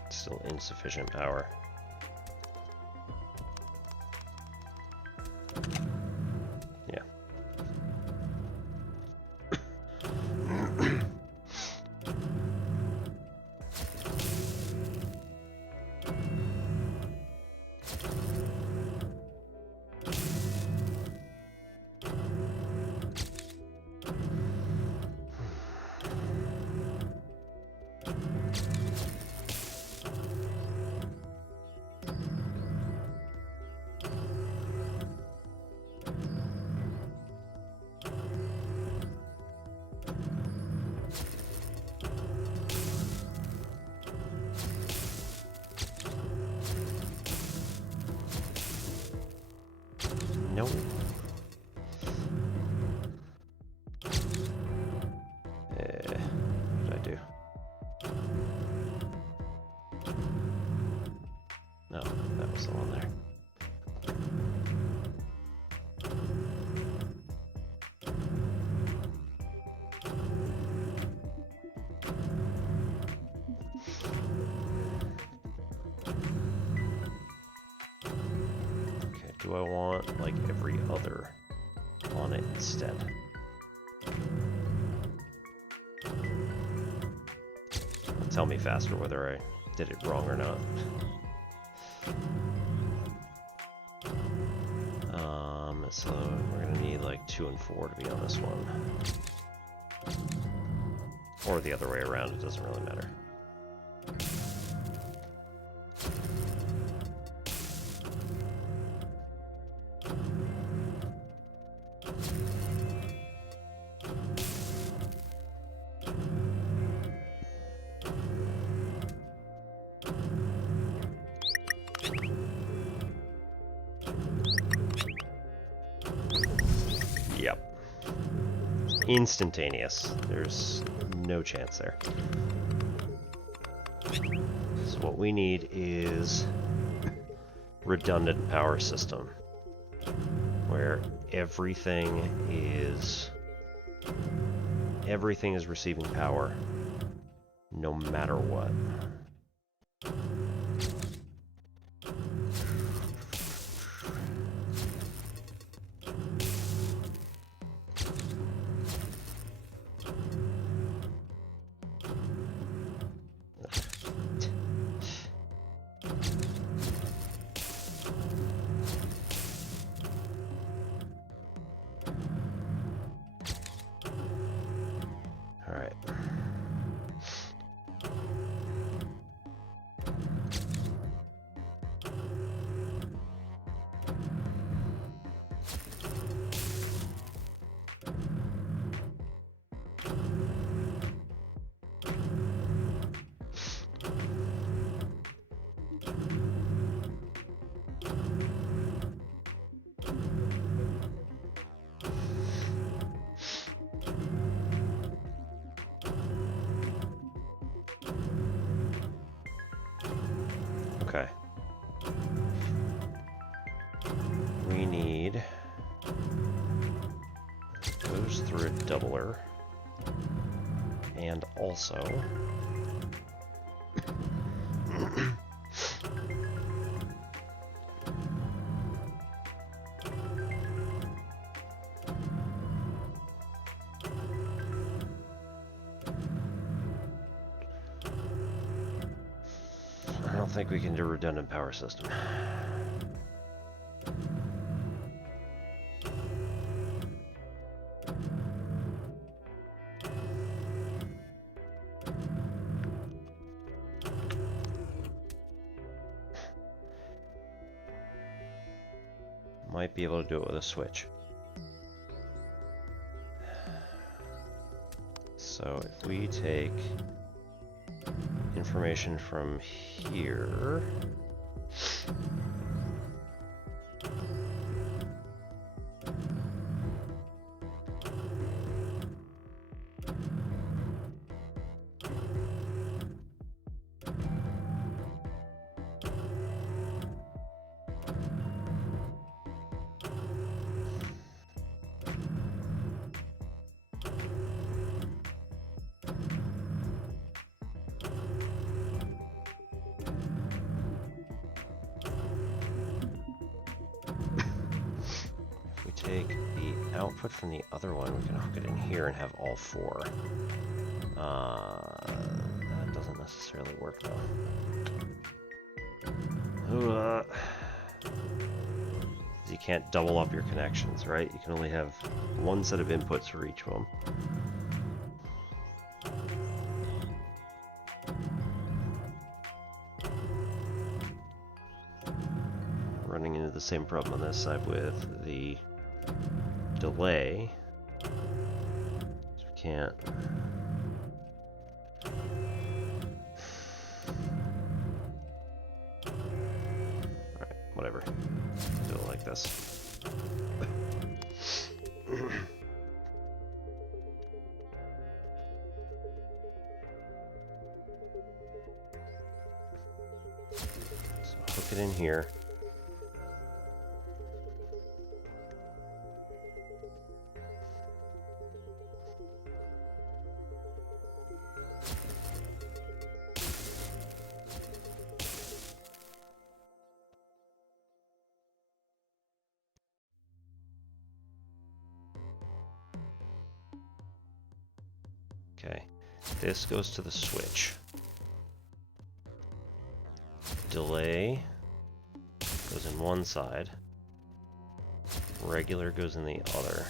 Still insufficient power. Yeah. No, that was the one there. Okay, do I want like every other on it instead? Tell me faster whether I did it wrong or not. So we're gonna need like 2 and 4 to be on this one. Or the other way around, it doesn't really matter. Yep. Instantaneous. There's no chance there. So what we need is redundant power system, where everything is receiving power no matter what. Okay. We need goes through a doubler, and also I don't think we can do redundant power system. Might be able to do it with a switch. So if we take information from here, take the output from the other one, we can hook it in here and have all 4. That doesn't necessarily work though. You can't double up your connections, right? You can only have one set of inputs for each of them. Running into the same problem on this side with the delay. So we can't. Alright, whatever. Do it like this. So hook it in here. Okay, this goes to the switch. Delay goes in one side. Regular goes in the other.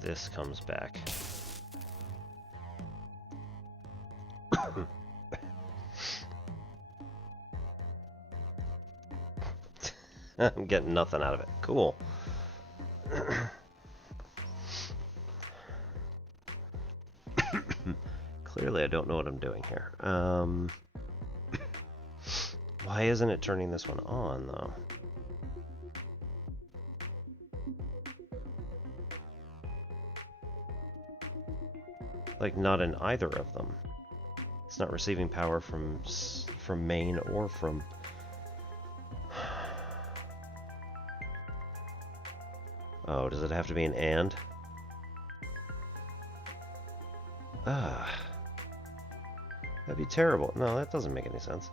This comes back. I'm getting nothing out of it. Cool. Clearly I don't know what I'm doing here. Why isn't it turning this one on, though? Like, not in either of them. It's not receiving power from main or from... Oh, does it have to be an and? Ah. That'd be terrible. No, that doesn't make any sense.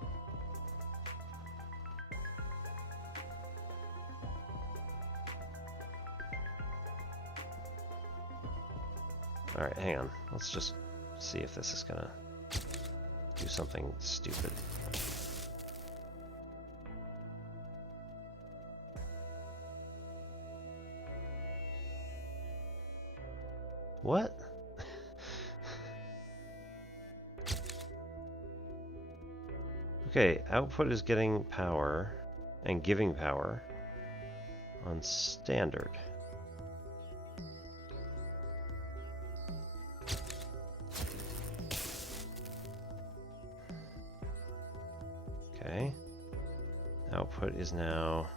Alright, hang on. Let's just see if this is gonna do something stupid. What? Okay, output is getting power and giving power on standard. Okay. Output is now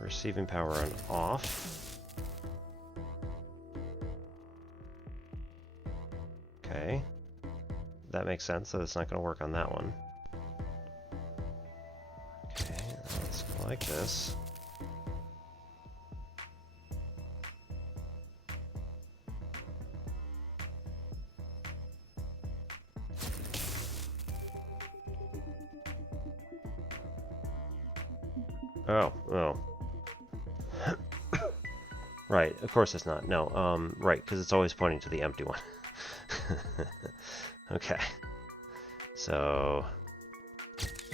receiving power on off. Okay. That makes sense, so it's not going to work on that one. Okay, let's go like this. Oh. Right, of course it's not. No, right, because it's always pointing to the empty one. Okay. So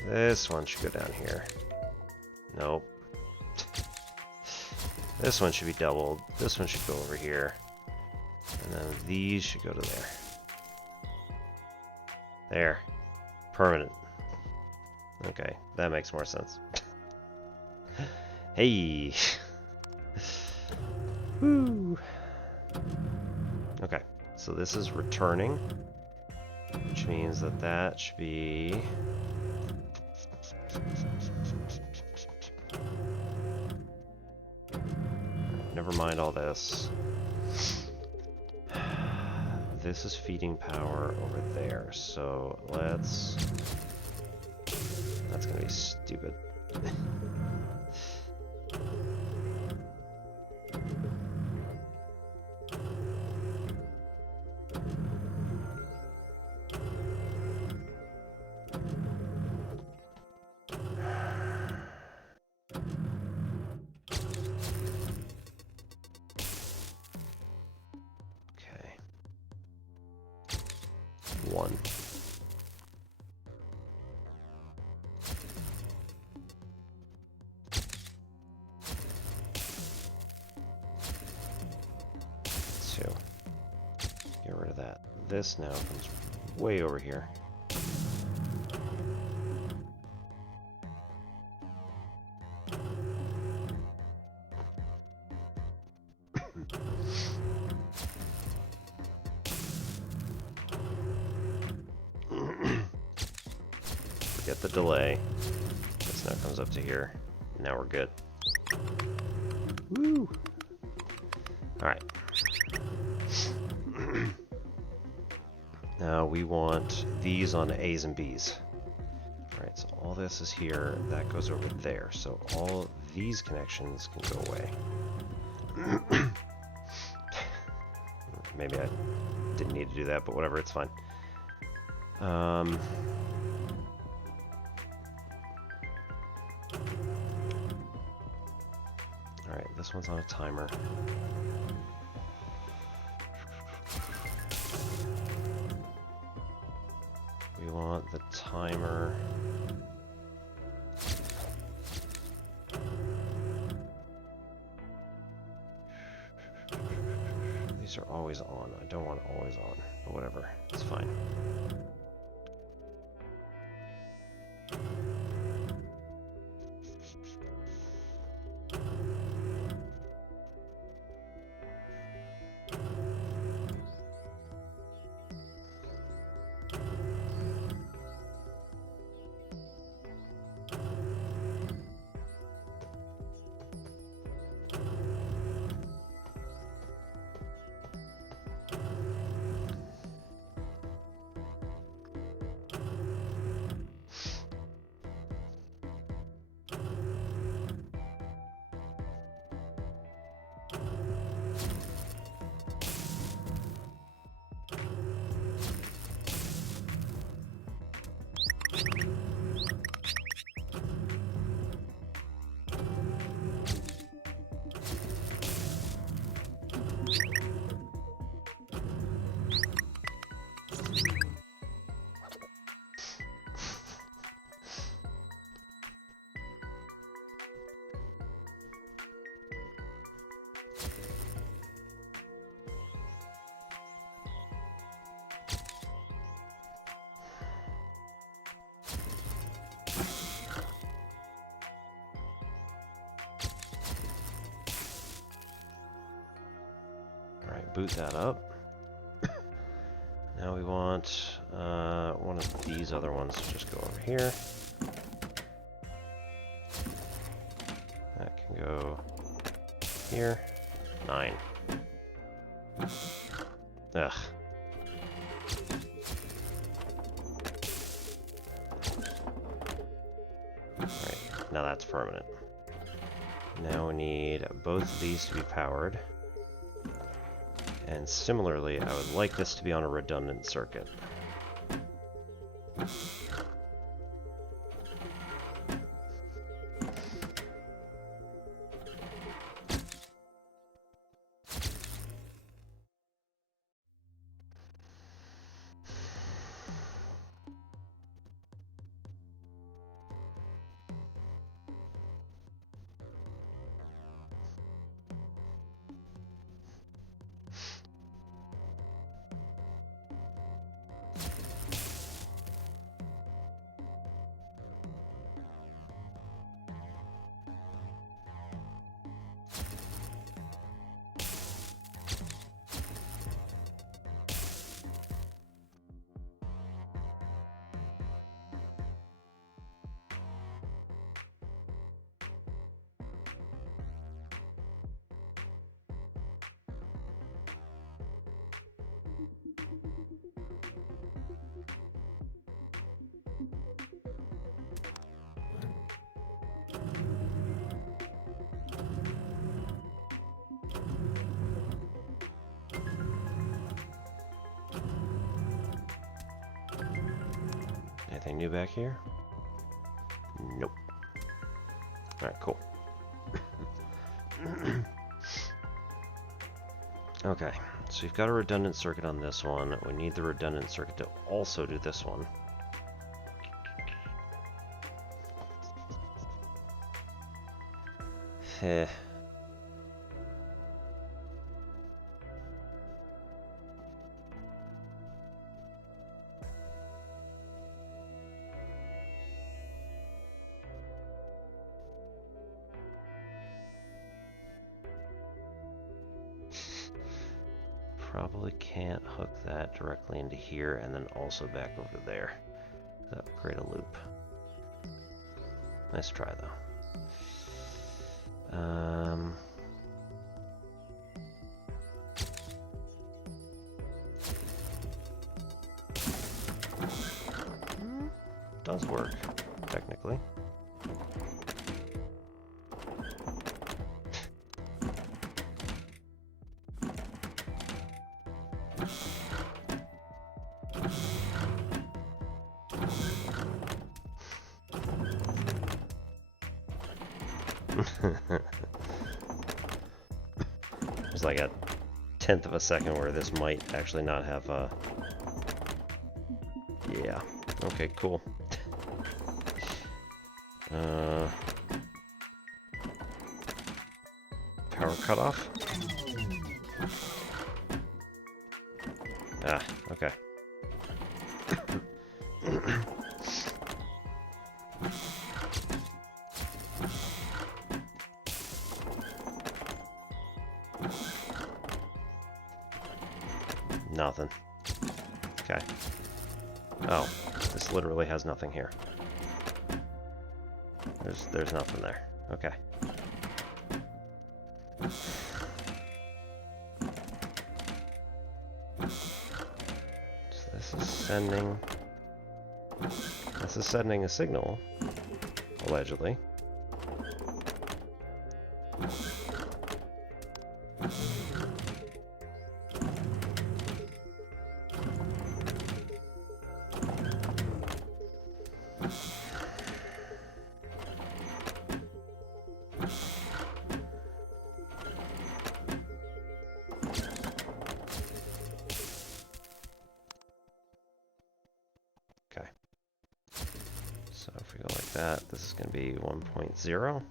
this one should go down here. Nope. This one should be doubled. This one should go over here. And then these should go to there. There. Permanent. Okay, that makes more sense. Hey! Woo! Okay, so this is returning, which means that that should be... Never mind all this. This is feeding power over there, so let's... That's gonna be stupid. One. Two. Get rid of that. This now comes way over here. Get the delay. This now comes up to here. Now we're good. Woo! Alright. Now we want these on A's and B's. Alright, so all this is here, that goes over there. So all these connections can go away. Maybe I didn't need to do that, but whatever, it's fine. Alright, this one's on a timer. We want the timer. These are always on. I don't want always on, but whatever. It's fine. Boot that up. Now we want one of these other ones to just go over here. That can go here. 9. Ugh. Alright, now that's permanent. Now we need both of these to be powered. And similarly, I would like this to be on a redundant circuit. Anything new back here? Nope. Alright, cool. Okay, so you've got a redundant circuit on this one. We need the redundant circuit to also do this one. Heh. Probably can't hook that directly into here and then also back over there. That would create a loop. Nice try though. does work, technically. There's like a tenth of a second where this might actually not have a... Yeah. Okay, cool. Power cutoff? Ah, okay. Nothing. Okay. Oh, this literally has nothing here. There's nothing there. Okay. So this is sending a signal, allegedly. Okay. So if we go like that, this is going to be 1.0.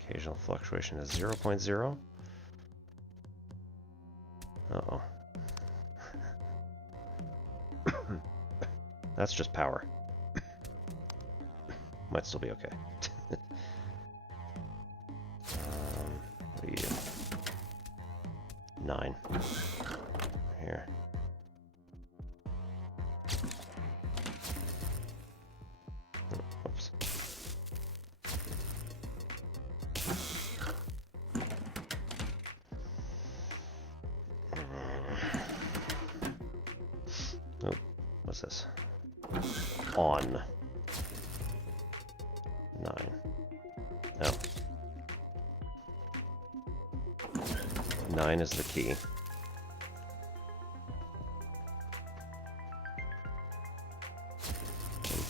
Occasional fluctuation is 0.0. Uh-oh. That's just power. Might still be okay. What do you do? 9. Here. Oops. Oh, what's this? On. 9. Oh. 9 is the key. In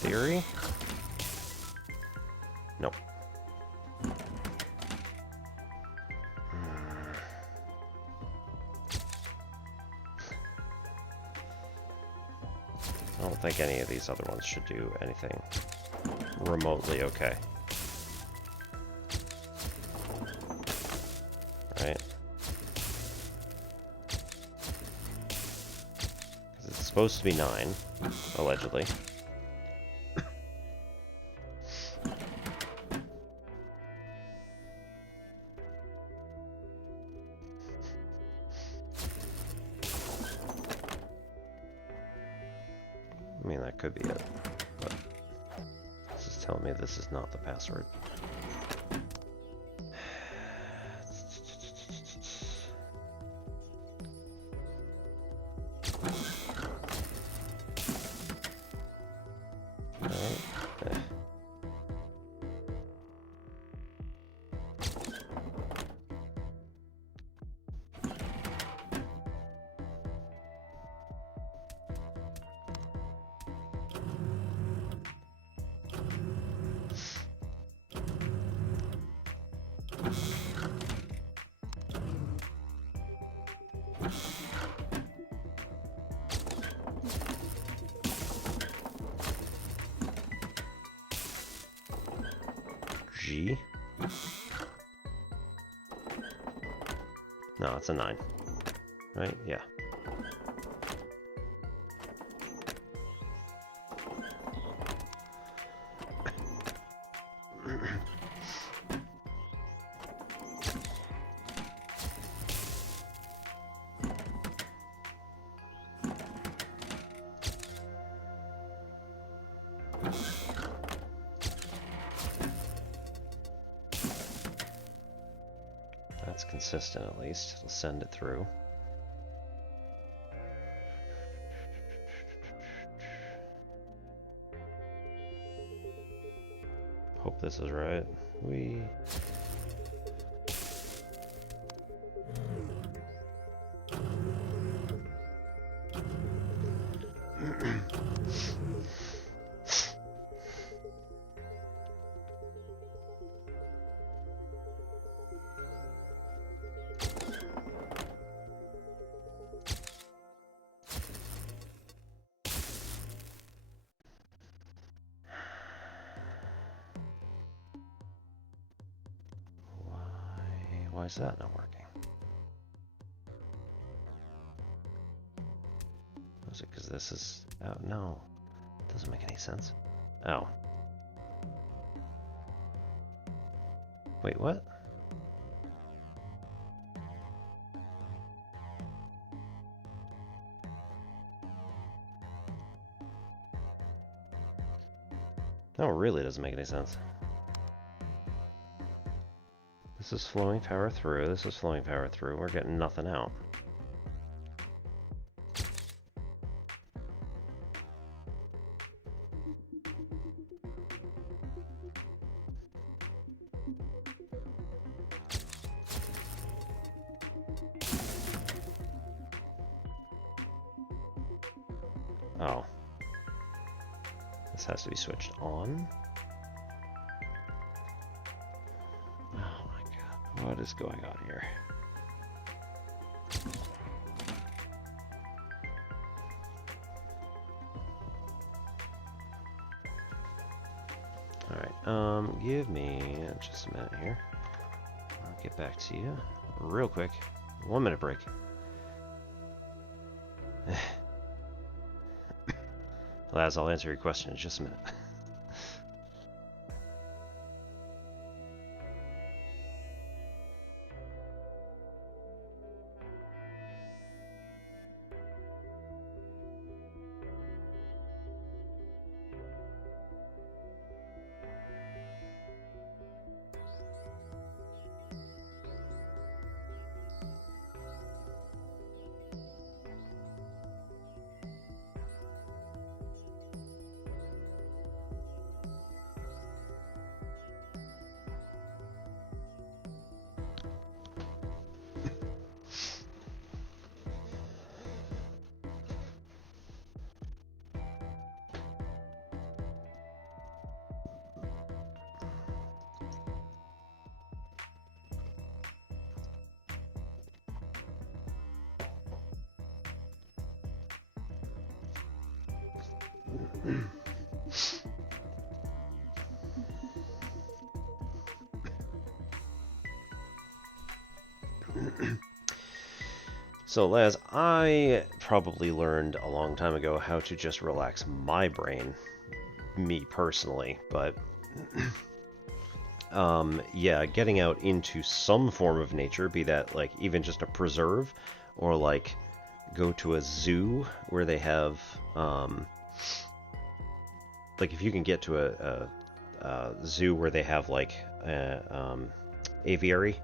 theory? Nope. I don't think any of these other ones should do anything remotely okay. Right? Because it's supposed to be 9, allegedly. I mean, that could be it, but this is telling me this is not the password. G? No, it's a 9. Right? Yeah. That's consistent, at least. It'll send it through. Hope this is right. We. Why is that not working? Was it because this is... Oh, no. It doesn't make any sense. Oh. Wait, what? No, it really doesn't make any sense. This is flowing power through, this is flowing power through, we're getting nothing out. Oh. This has to be switched on. Oh my god, what is going on here? Alright, give me just a minute here. I'll get back to you real quick. 1 minute break. Laz, I'll answer your question in just a minute. So, Laz, I probably learned a long time ago how to just relax my brain, me personally, but yeah, getting out into some form of nature, be that like even just a preserve, or like go to a zoo where they have like if you can get to a zoo where they have like aviary,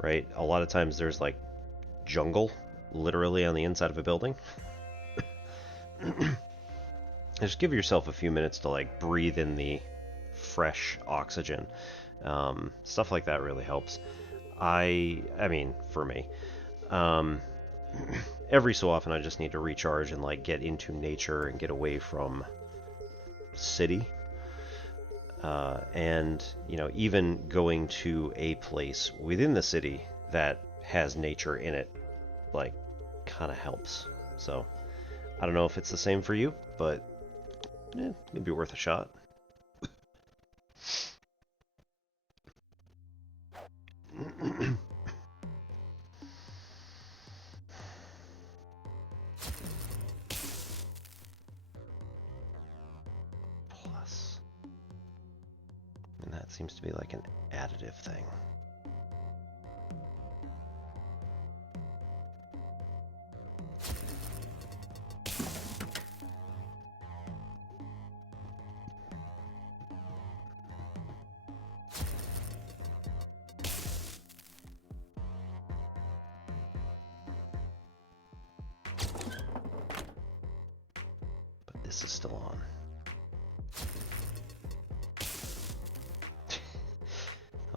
right? A lot of times there's like jungle literally on the inside of a building. Just give yourself a few minutes to like breathe in the fresh oxygen. Stuff like that really helps. I mean, for me, every so often I just need to recharge and like get into nature and get away from city. And you know, even going to a place within the city that has nature in it, like, kind of helps. So I don't know if it's the same for you, but maybe worth a shot. Plus, and that seems to be like an additive thing. This is still on.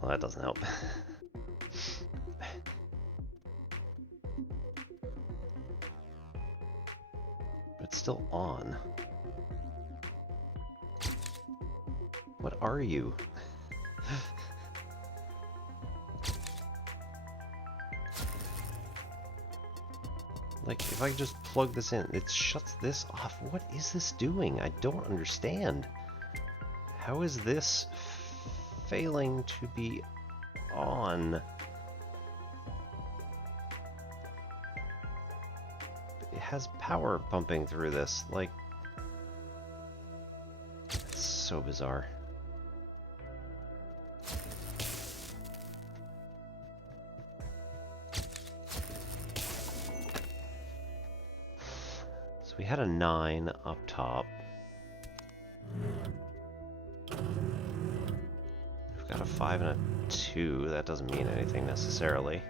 Well, that doesn't help. It's still on. What are you? Like, if I just plug this in, it shuts this off. What is this doing? I don't understand. How is this failing to be on? It has power pumping through this. Like, it's so bizarre. So we had a 9 up top. We've got a 5 and a 2. That doesn't mean anything necessarily.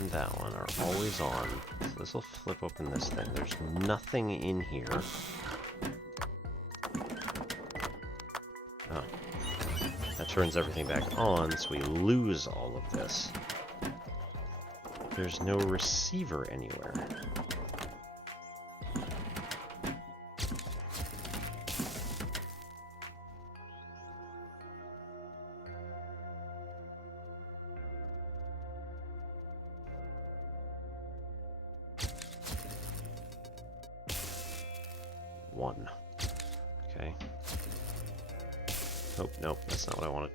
And that one are always on. So this will flip open this thing. There's nothing in here. Oh. That turns everything back on, so we lose all of this. There's no receiver anywhere. One. Okay. Oh, nope, that's not what I wanted.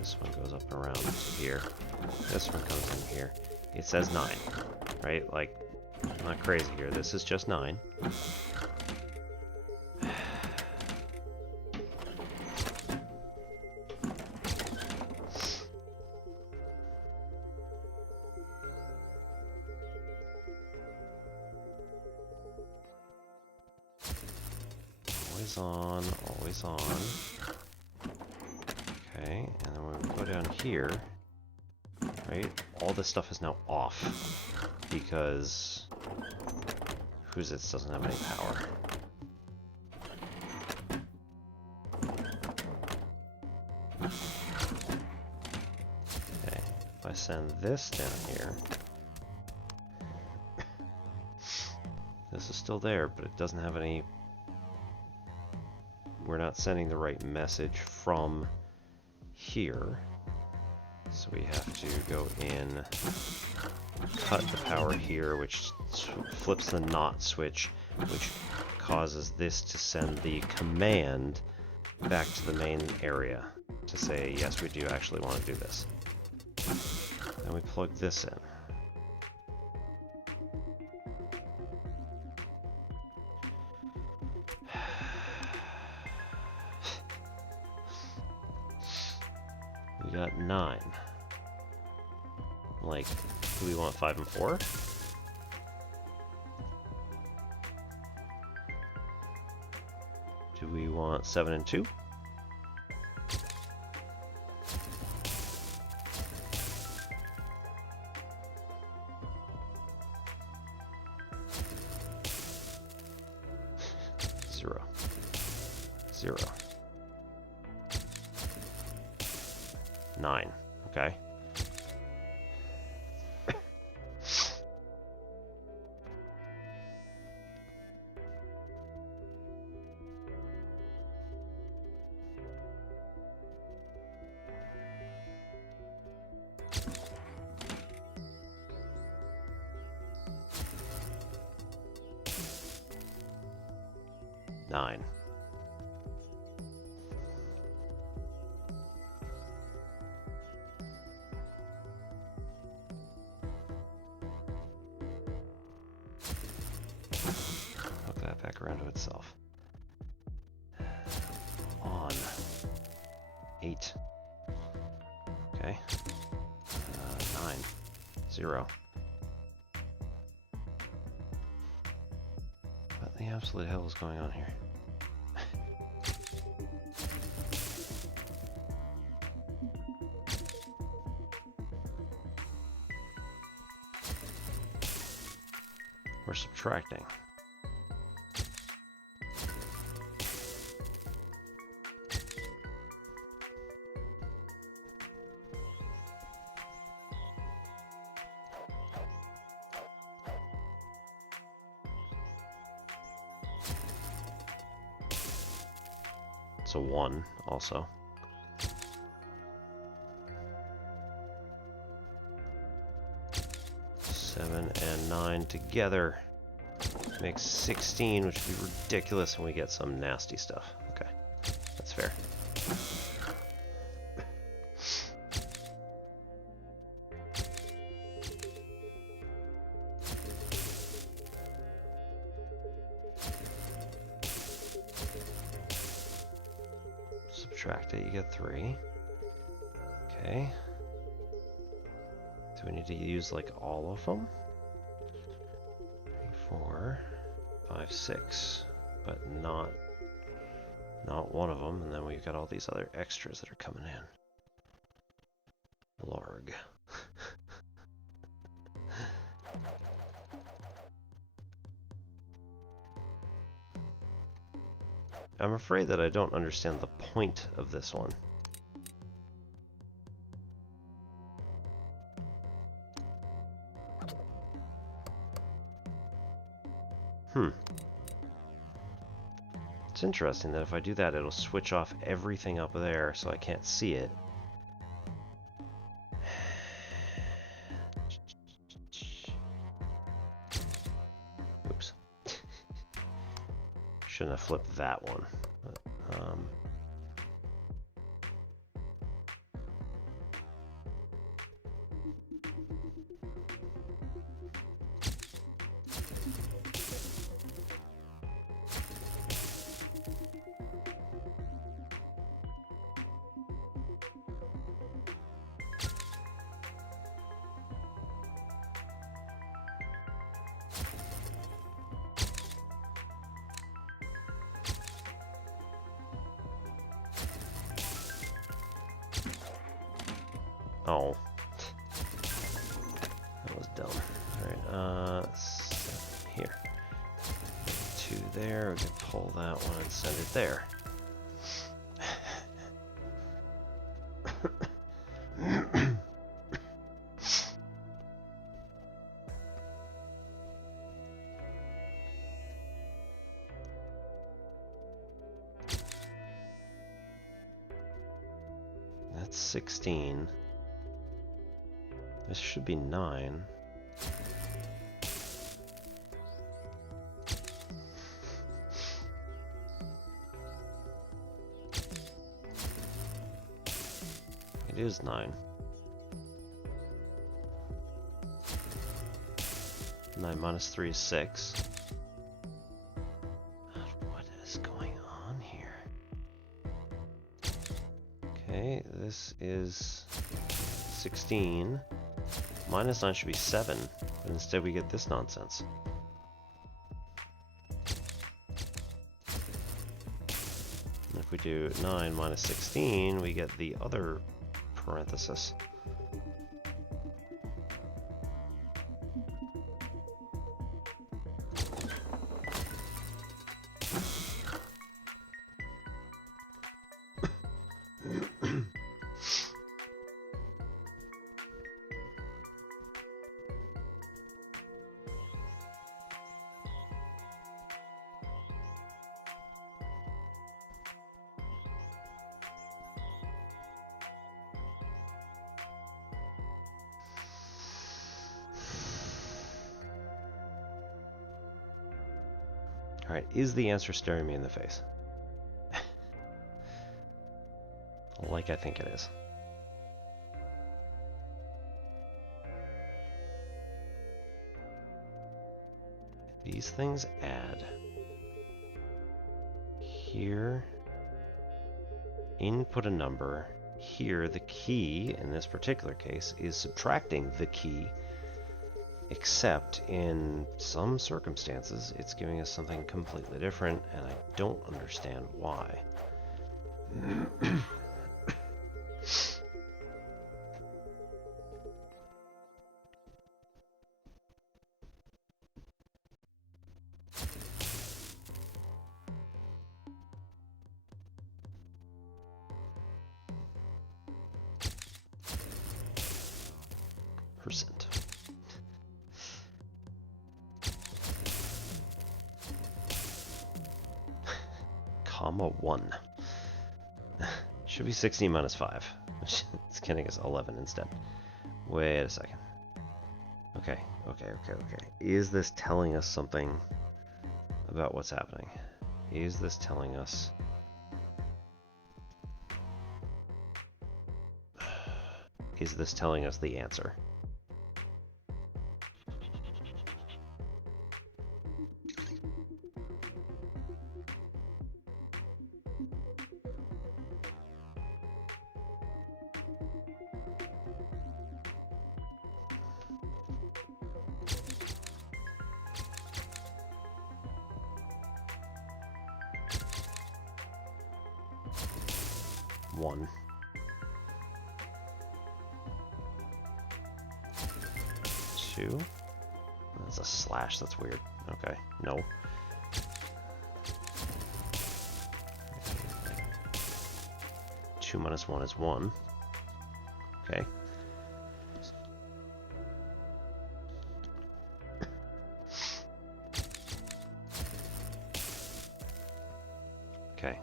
This one goes up around here. This one comes in here. It says 9, right? Like, I'm not crazy here. This is just 9. Always on, always on. Okay, and then when we go down here, right, all this stuff is now off because Who's It doesn't have any power. Okay, if I send this down here, this is still there, but it doesn't have any. We're not sending the right message from here. So we have to go in, cut the power here, which flips the NOT switch, which causes this to send the command back to the main area to say, yes, we do actually want to do this. Then we plug this in. We got 9. Like, do we want 5 and 4? Do we want 7 and 2? Zero. 9. Okay. 9. Hook that back around to itself. On. 8. Okay. 9. 0. What the absolute hell is going on here? We're subtracting. It's a 1 also. Seven and 9 together makes 16, which would be ridiculous when we get some nasty stuff. Okay, that's fair. Subtract it, you get 3. Okay. Do we need to use like all of them? 3, 4, 5, 6, but not one of them. And then we've got all these other extras that are coming in. Larg. I'm afraid that I don't understand the point of this one. It's interesting that if I do that, it'll switch off everything up there so I can't see it. Oops. Shouldn't have flipped that one. But, oh. That was dumb. Alright, here. 2 there, we can pull that one and send it there. That's 16. This should be 9. It is 9. 9 minus 3 is 6. What is going on here? Okay, this is 16. Minus 9 should be 7, but instead we get this nonsense. And if we do 9 minus 16, we get the other parenthesis. Alright, is the answer staring me in the face? Like I think it is. These things add. Here, input a number. Here, the key, in this particular case, is subtracting the key, except in some circumstances, it's giving us something completely different, and I don't understand why. Percent. Comma 1. Should be 16 minus 5. It's getting us 11 instead. Wait a second. Okay. Is this telling us something about what's happening? Is this telling us... Is this telling us the answer? One. 2. That's a slash, that's weird. Okay, no. Two minus 1 is 1. Okay. Okay.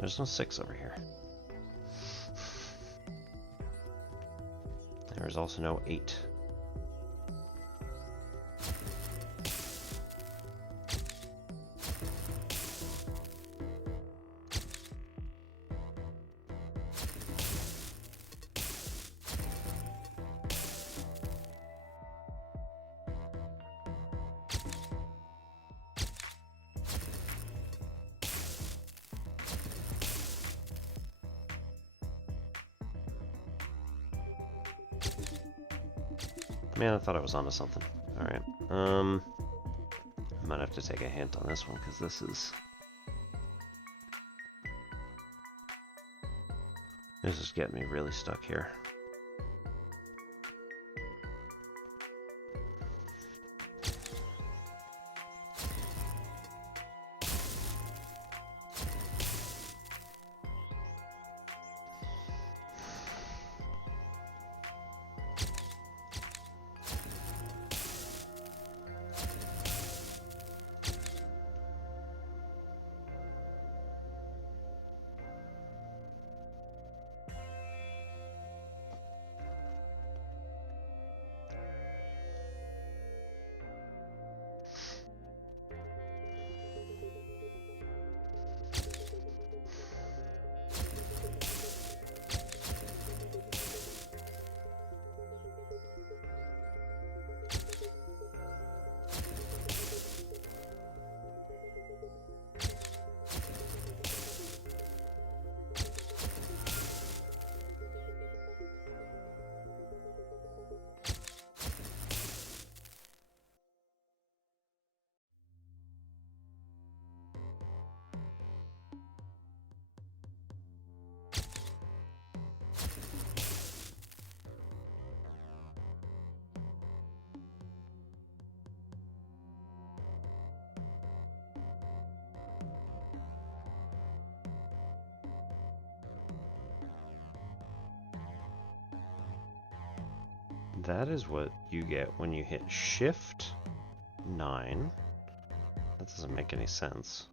There's no 6 over here. There's also no 8. Man, I thought I was onto something. Alright, I might have to take a hint on this one, because this is getting me really stuck here. that is what you get when you hit Shift 9. That doesn't make any sense.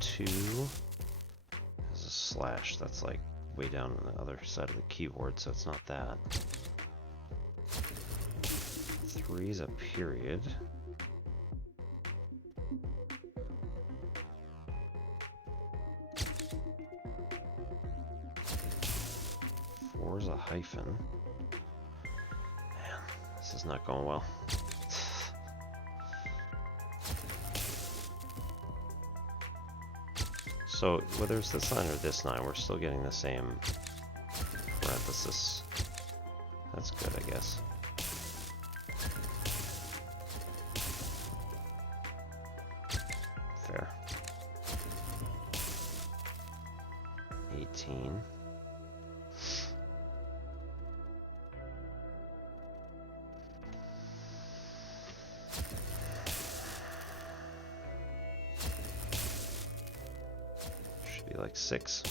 2 is a slash. That's like way down on the other side of the keyboard, so it's not that. 3 is a period. 4 is a hyphen. Man, this is not going well. So whether it's this line or this line, we're still getting the same parenthesis. That's good, I guess. Fair. 18. Should be like 6.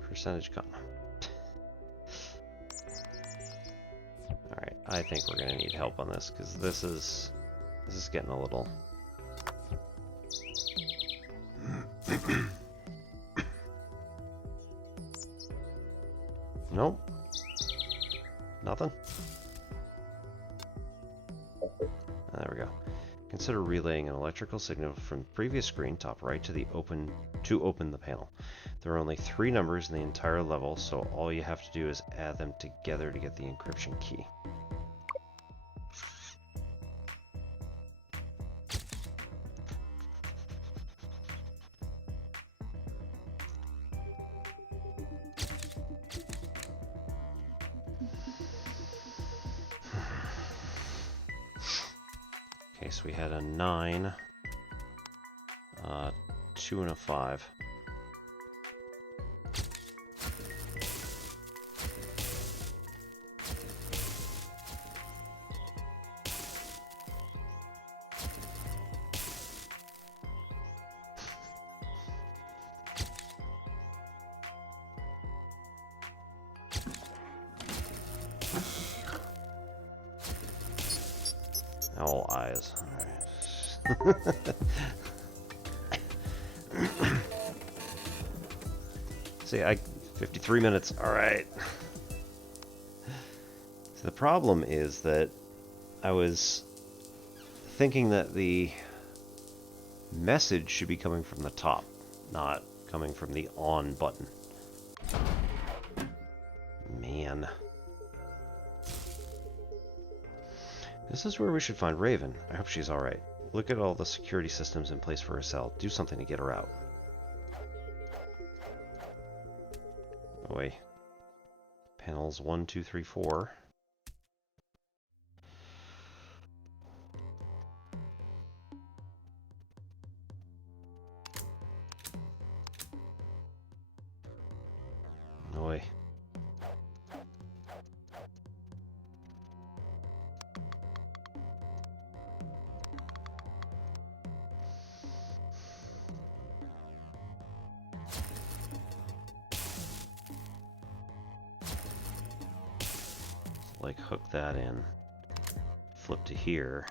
Percentage comma. Alright, I think we're gonna need help on this, because this is getting a little... Nope. Nothing? There we go. Consider relaying an electrical signal from the previous screen, top right, to open the panel. There are only 3 numbers in the entire level, so all you have to do is add them together to get the encryption key. Okay, so we had a 9, 2 and a 5. All eyes. All right. See, 53 minutes. All right. So the problem is that I was thinking that the message should be coming from the top, not coming from the on button. Man. This is where we should find Raven. I hope she's alright. Look at all the security systems in place for her cell. Do something to get her out. Oh wait. Panels 1, 2, 3, 4. No way. Like hook that in, flip to here.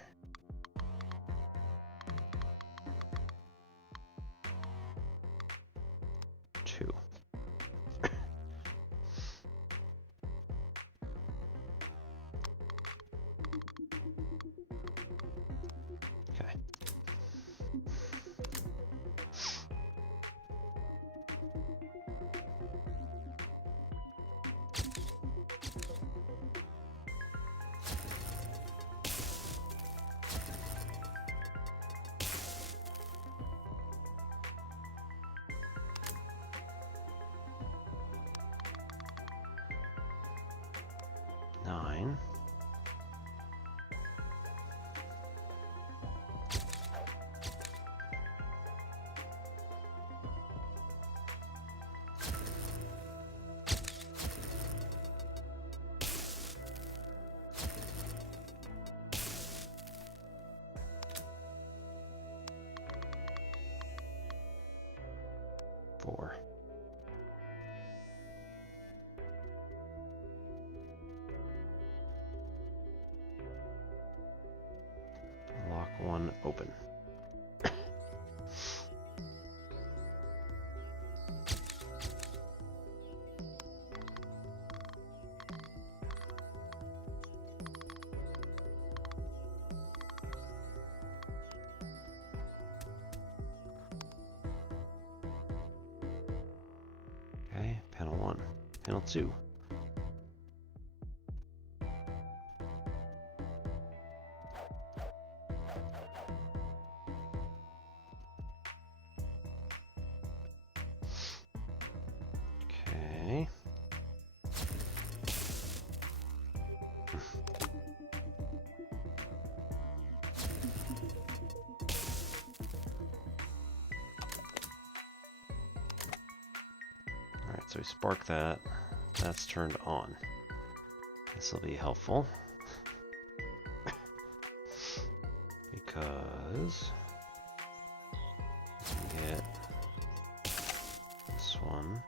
Two. Okay. Nine. open. Okay, panel 1, panel 2. Okay. Alright, so we spark that. That's turned on. This will be helpful. Because we can get this one.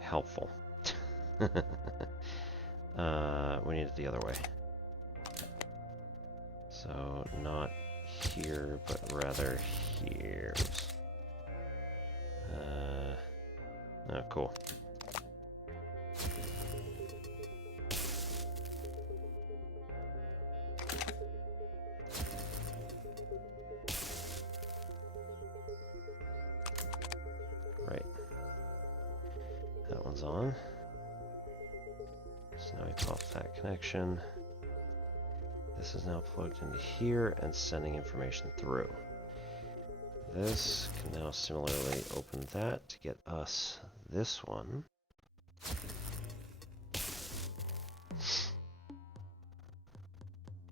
Helpful. We need it the other way. So not here, but rather here. Oh, cool. Right. That one's on. So now we pop that connection. This is now plugged into here and sending information through. This can now similarly open that to get us this one.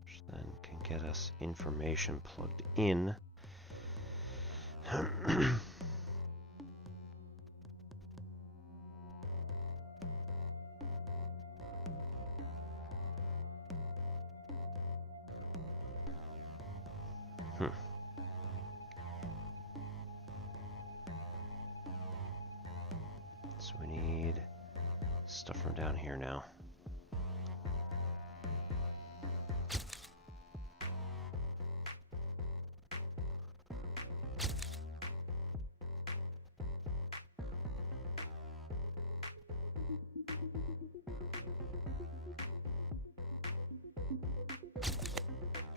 Which then can get us information plugged in. So we need stuff from down here now.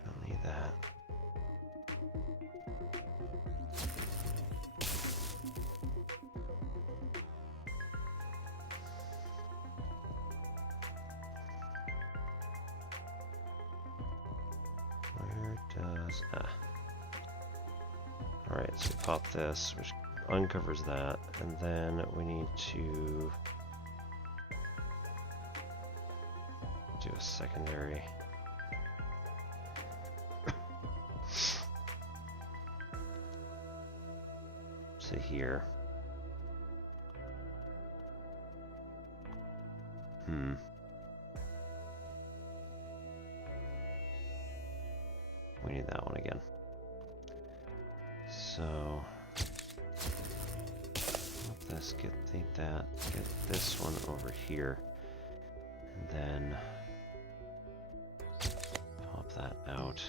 Don't need that. Alright, so pop this, which uncovers that, and then we need to do a secondary. To here. We need that one again. So let's get that, get this one over here, and then pop that out.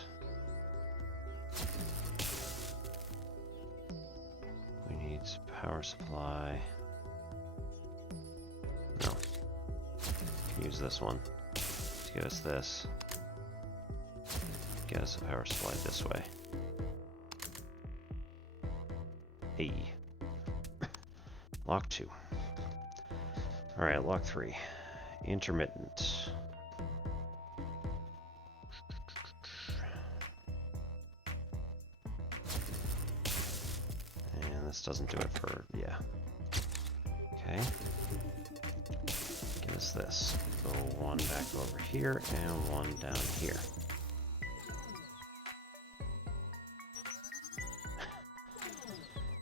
We need power supply. No. We can use this one to get us this. Get us a power supply this way. A. Lock 2. Alright, lock 3. Intermittent. And this doesn't do it for, yeah. Okay. Give us this. Go one back over here and one down here.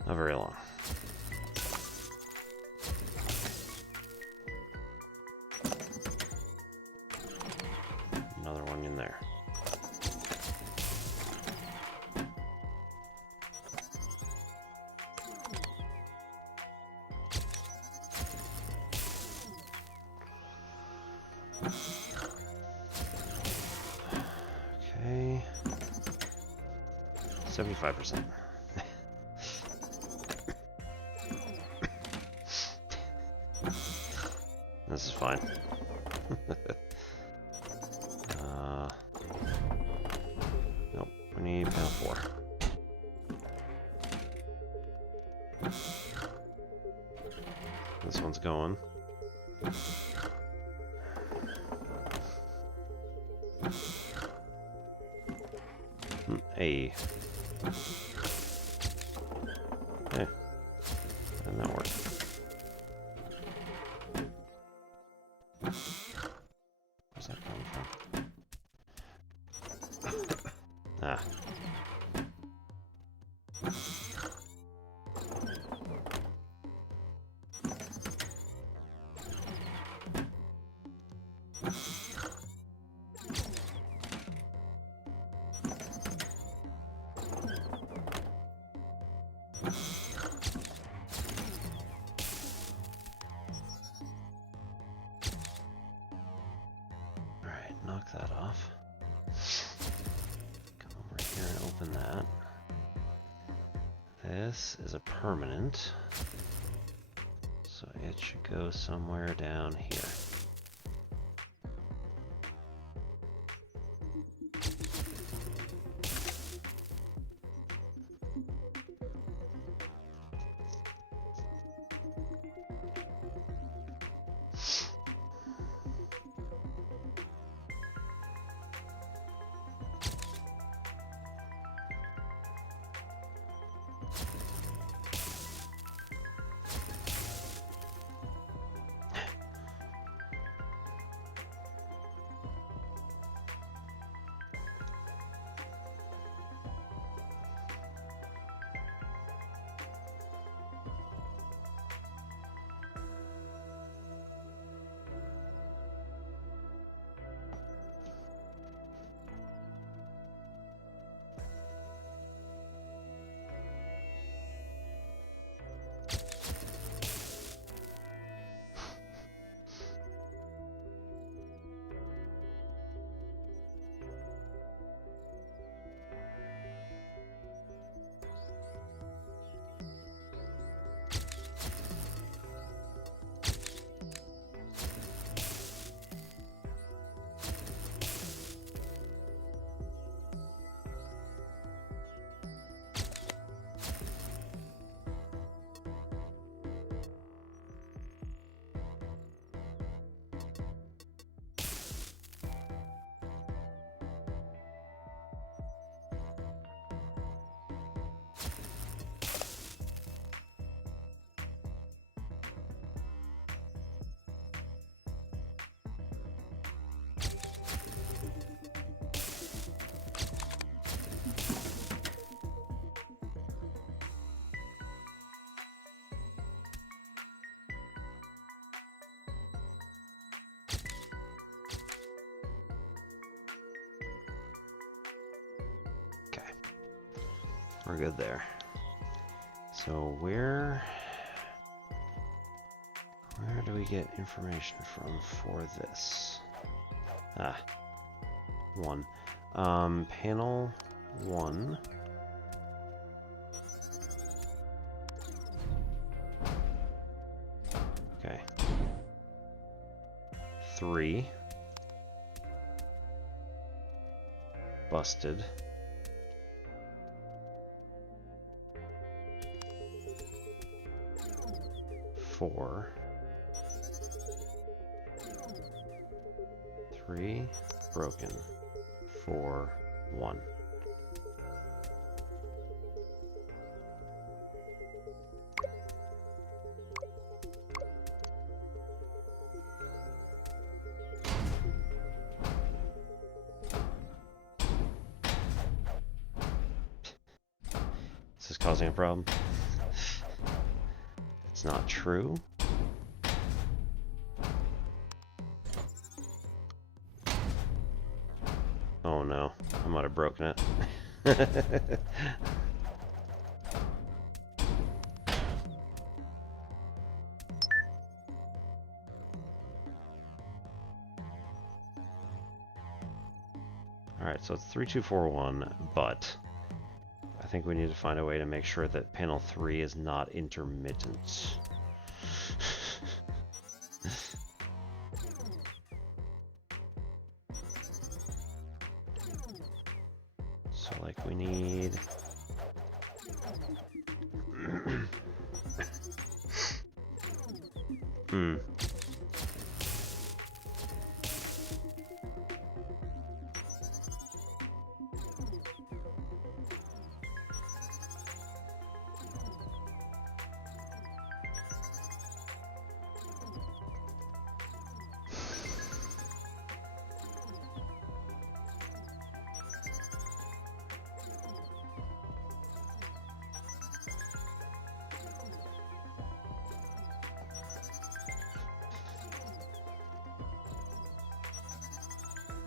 Not very long. Another one in there. Okay. 75%. This is fine. Nope, we need panel 4. This one's going. Hey. Hey. Didn't that work? Where's that coming from? Ah. Alright, knock that off. Come over here and open that. This is a permanent, so it should go somewhere down here. We're good there. So where do we get information from for this? Ah, 1. Panel 1. Okay. 3. Busted. 4. 3. Broken. 4. 1. Is this causing a problem? It's not true. Oh no, I might have broken it. So it's 3241, but I think we need to find a way to make sure that panel 3 is not intermittent. So like we need...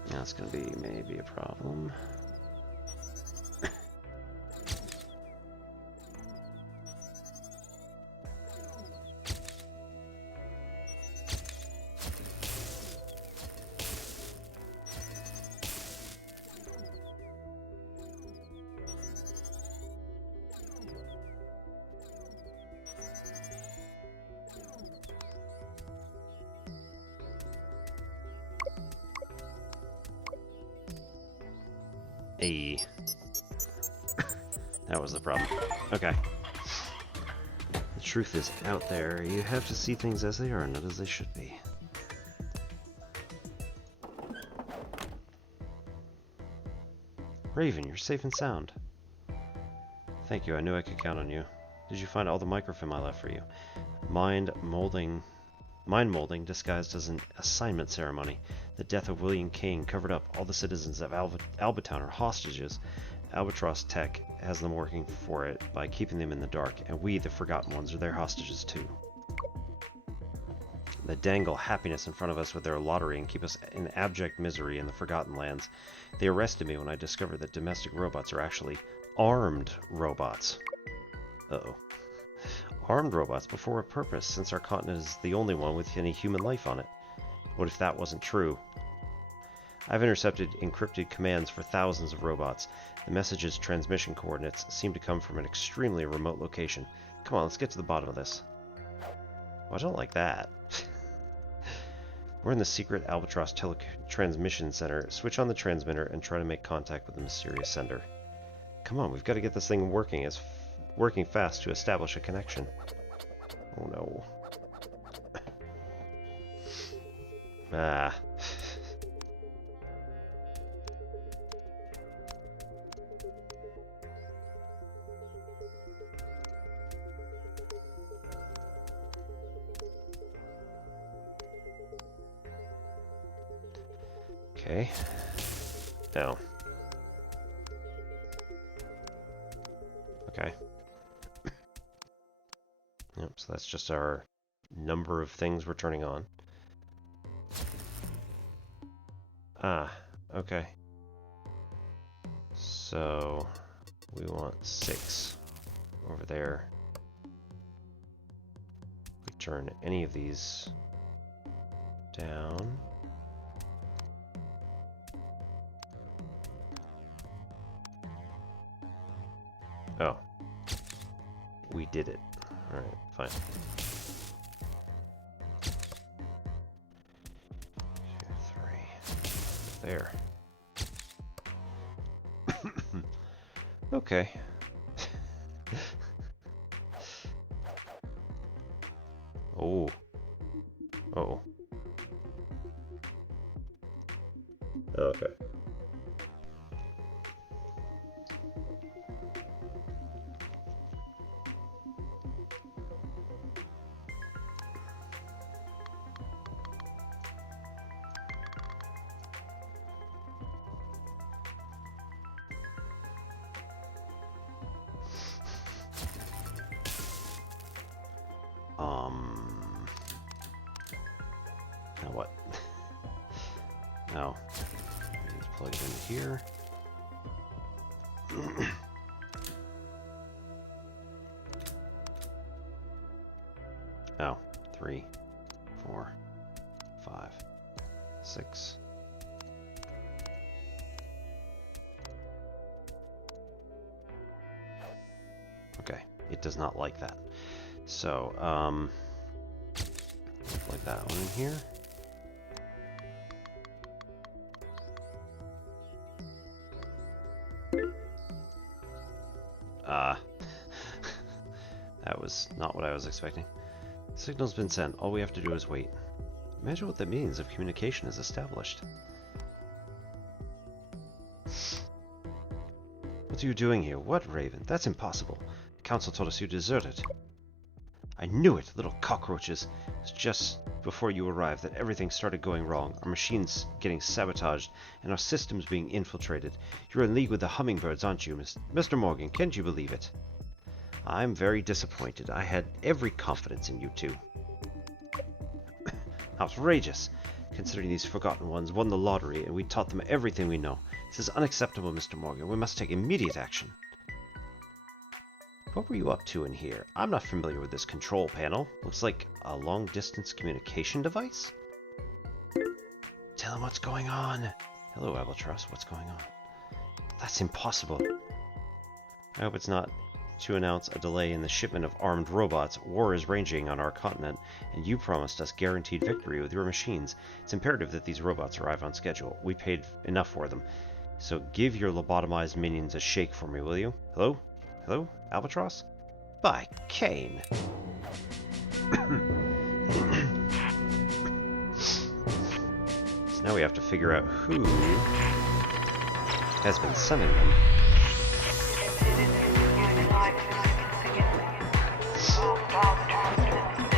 That's gonna be maybe a problem. Hey. That was the problem. Okay. The truth is out there. You have to see things as they are, not as they should be. Raven, you're safe and sound. Thank you, I knew I could count on you. Did you find all the microfilm I left for you? Mind molding disguised as an assignment ceremony. The death of William King covered up. All the citizens of Albatown are hostages. Albatross Tech has them working for it by keeping them in the dark, and we, the Forgotten Ones, are their hostages too. They dangle happiness in front of us with their lottery and keep us in abject misery in the Forgotten Lands. They arrested me when I discovered that domestic robots are actually armed robots. Uh-oh. Armed robots, but for a purpose, since our continent is the only one with any human life on it. What if that wasn't true? I've intercepted encrypted commands for thousands of robots. The message's transmission coordinates seem to come from an extremely remote location. Come on, let's get to the bottom of this. Well, I don't like that. We're in the secret Albatross Transmission Center. Switch on the transmitter and try to make contact with the mysterious sender. Come on, we've got to get this thing working fast to establish a connection. Oh no. Ah. Okay. Now. Okay. Yep, so that's just our number of things we're turning on. Ah, okay. So we want 6 over there. We turn any of these down. Oh. We did it. Alright, fine. 2, 3. There. Okay. Oh. Uh-oh. Okay. Now what? Now, I need to plug it in here. Oh, 3, 4, 5, 6. it does not like that. So, like that one in here. That was not what I was expecting. The signal's been sent. All we have to do is wait. Imagine what that means if communication is established. What are you doing here? What, Raven? That's impossible. The council told us you deserted. I knew it, little cockroaches. It was just before you arrived that everything started going wrong. Our machines getting sabotaged, and our systems being infiltrated. You're in league with the hummingbirds, aren't you, Mr. Morgan? Can't you believe it? I'm very disappointed. I had every confidence in you two. Outrageous, considering these forgotten ones won the lottery and we taught them everything we know. This is unacceptable, Mr. Morgan. We must take immediate action. What were you up to in here? I'm not familiar with this control panel. Looks like a long-distance communication device? Tell him what's going on. Hello, Albatross. What's going on? That's impossible. I hope it's not to announce a delay in the shipment of armed robots. War is raging on our continent, and you promised us guaranteed victory with your machines. It's imperative that these robots arrive on schedule. We paid enough for them. So give your lobotomized minions a shake for me, will you? Hello? Hello? Albatross? By Cain! So now we have to figure out who has been sending them.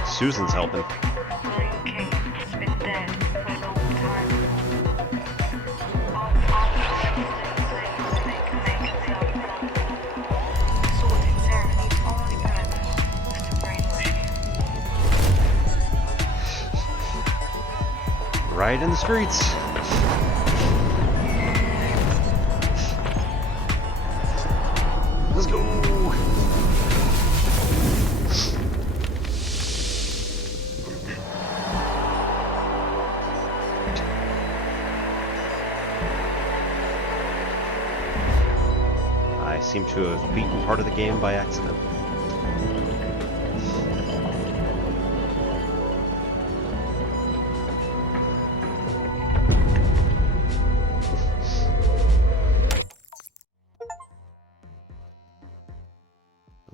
Susan's helping. Right in the streets. Let's go. I seem to have beaten part of the game by accident.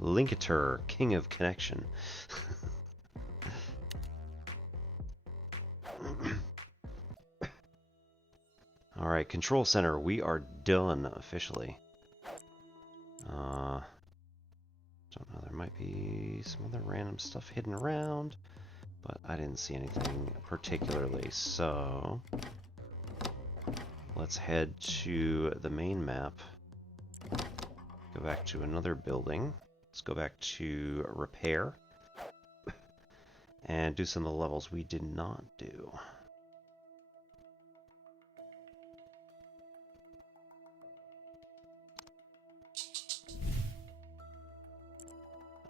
LinkITo, King of Connection. Alright, Control Center, we are done officially. Don't know, there might be some other random stuff hidden around, but I didn't see anything particularly, so let's head to the main map, go back to another building. Let's go back to repair and do some of the levels we did not do.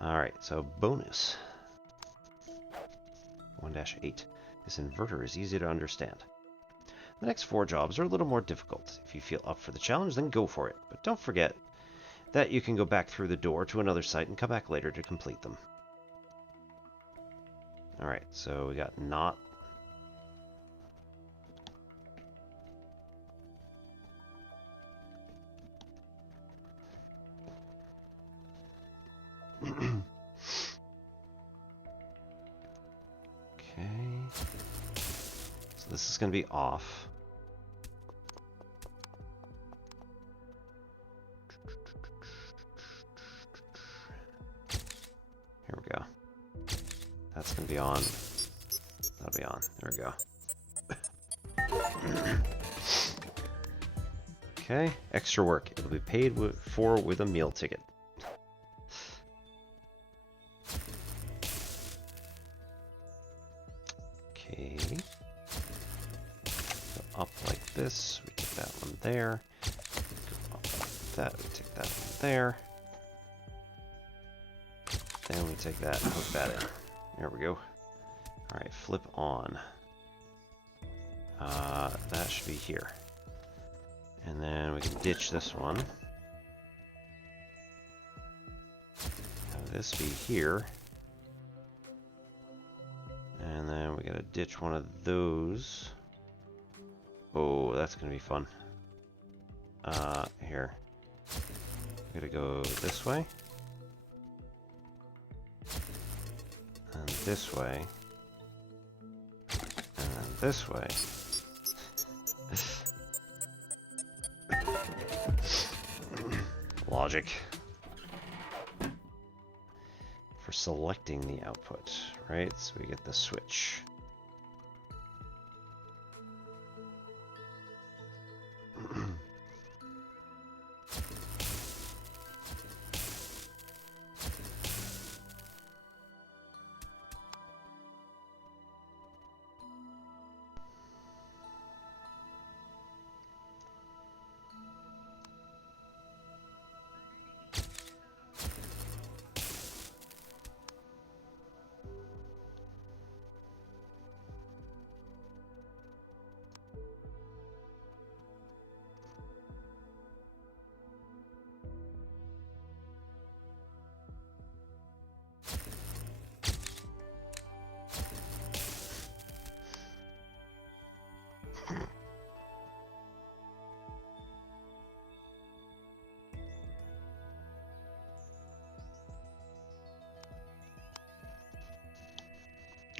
Alright, so bonus 1-8. This inverter is easy to understand. The next 4 jobs are a little more difficult. If you feel up for the challenge, then go for it. But don't forget that you can go back through the door to another site and come back later to complete them. Alright, so we got not. Okay. So this is going to be off. Here we go. That's going to be on. That'll be on. There we go. Okay. Extra work. It'll be paid for with a meal ticket. Okay. Go up like this. We take that one there. Go up like that. We take that one there. Then we take that and hook that in. There we go. Alright, flip on. That should be here. And then we can ditch this one. Have this be here. And then we gotta ditch one of those. Oh, that's gonna be fun. Here. We gotta go this way. And this way. And then this way. Logic. For selecting the output, right? So we get the switch.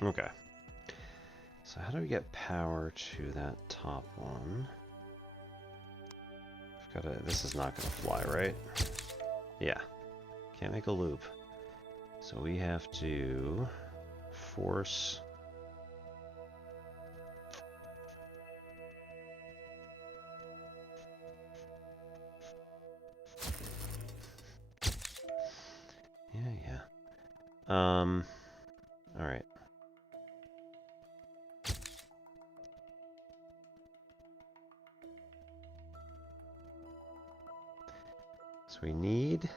Okay. So how do we get power to that top one? I've gotta, this is not gonna fly, right? Yeah. Can't make a loop. So we have to force yeah. All right. So we need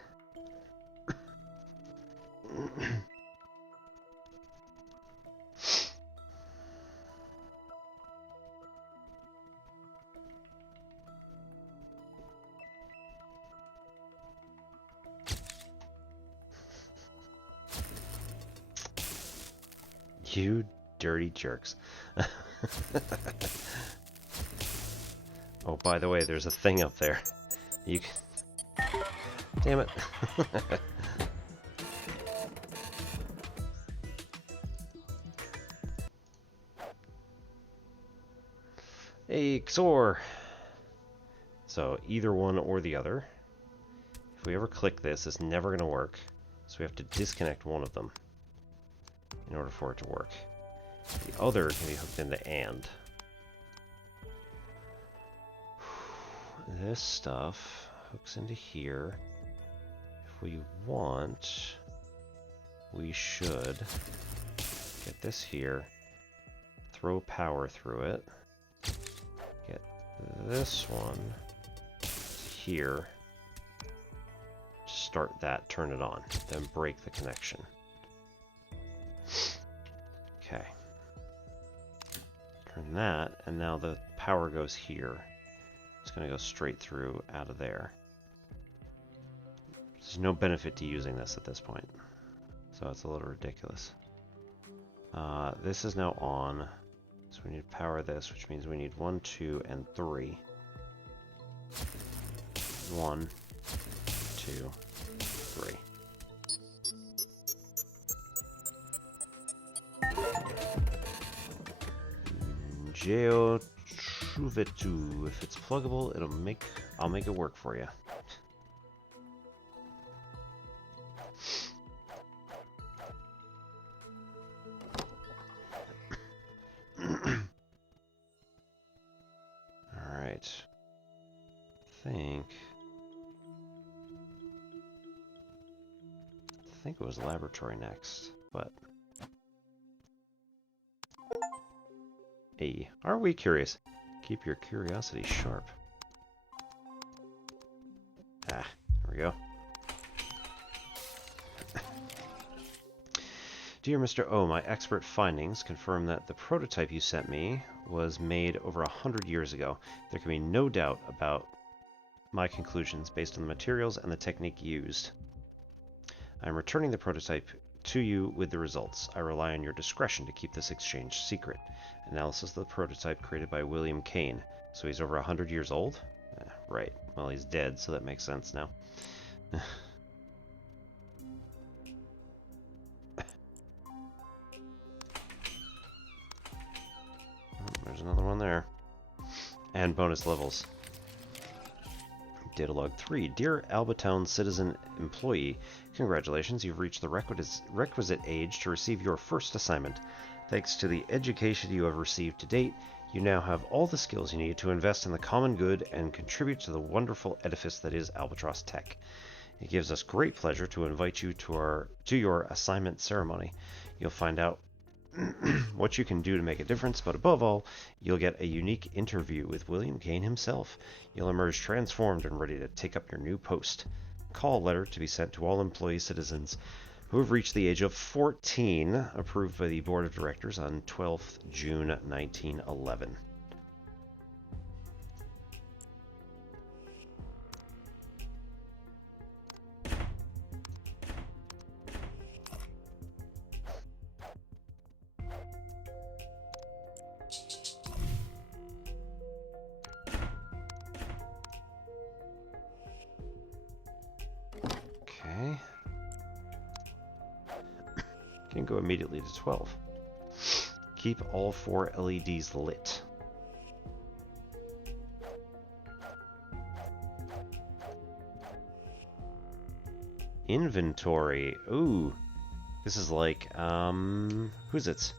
you dirty jerks. Oh, by the way, there's a thing up there. You can... Damn it. Hey, XOR! So, either one or the other. If we ever click this, it's never going to work. So we have to disconnect one of them in order for it to work. The other can be hooked into AND. This stuff hooks into here. If we want, we should get this here, throw power through it, get this one here, start that, turn it on, then break the connection. Okay. Turn that, and now the power goes here. It's going to go straight through out of there. There's no benefit to using this at this point, so it's a little ridiculous. This is now on, so we need to power this, which means we need 1, 2, and 3. 1, 2, 3. Geotruvetu. If it's pluggable, I'll make it work for you. Alright. I think it was laboratory next, but... Hey, are we curious? Keep your curiosity sharp. Ah, there we go. Dear Mr. O, my expert findings confirm that the prototype you sent me was made over 100 years ago. There can be no doubt about my conclusions based on the materials and the technique used. I'm returning the prototype to you with the results. I rely on your discretion to keep this exchange secret. Analysis of the prototype created by William Kane. So he's over 100 years old? Right. Well, he's dead, so that makes sense now. There's another one there. And bonus levels. Data log 3. Dear Albatown citizen employee, congratulations, you've reached the requisite age to receive your first assignment. Thanks to the education you have received to date, you now have all the skills you need to invest in the common good and contribute to the wonderful edifice that is Albatross Tech. It gives us great pleasure to invite you to your assignment ceremony. You'll find out what you can do to make a difference, but above all, you'll get a unique interview with William Kane himself. You'll emerge transformed and ready to take up your new post. Call letter to be sent to all employee citizens who have reached the age of 14, approved by the Board of Directors on 12th June 1911. Okay. Can go immediately to 12. Keep all 4 LEDs lit. Inventory. Ooh. This is like, who's it?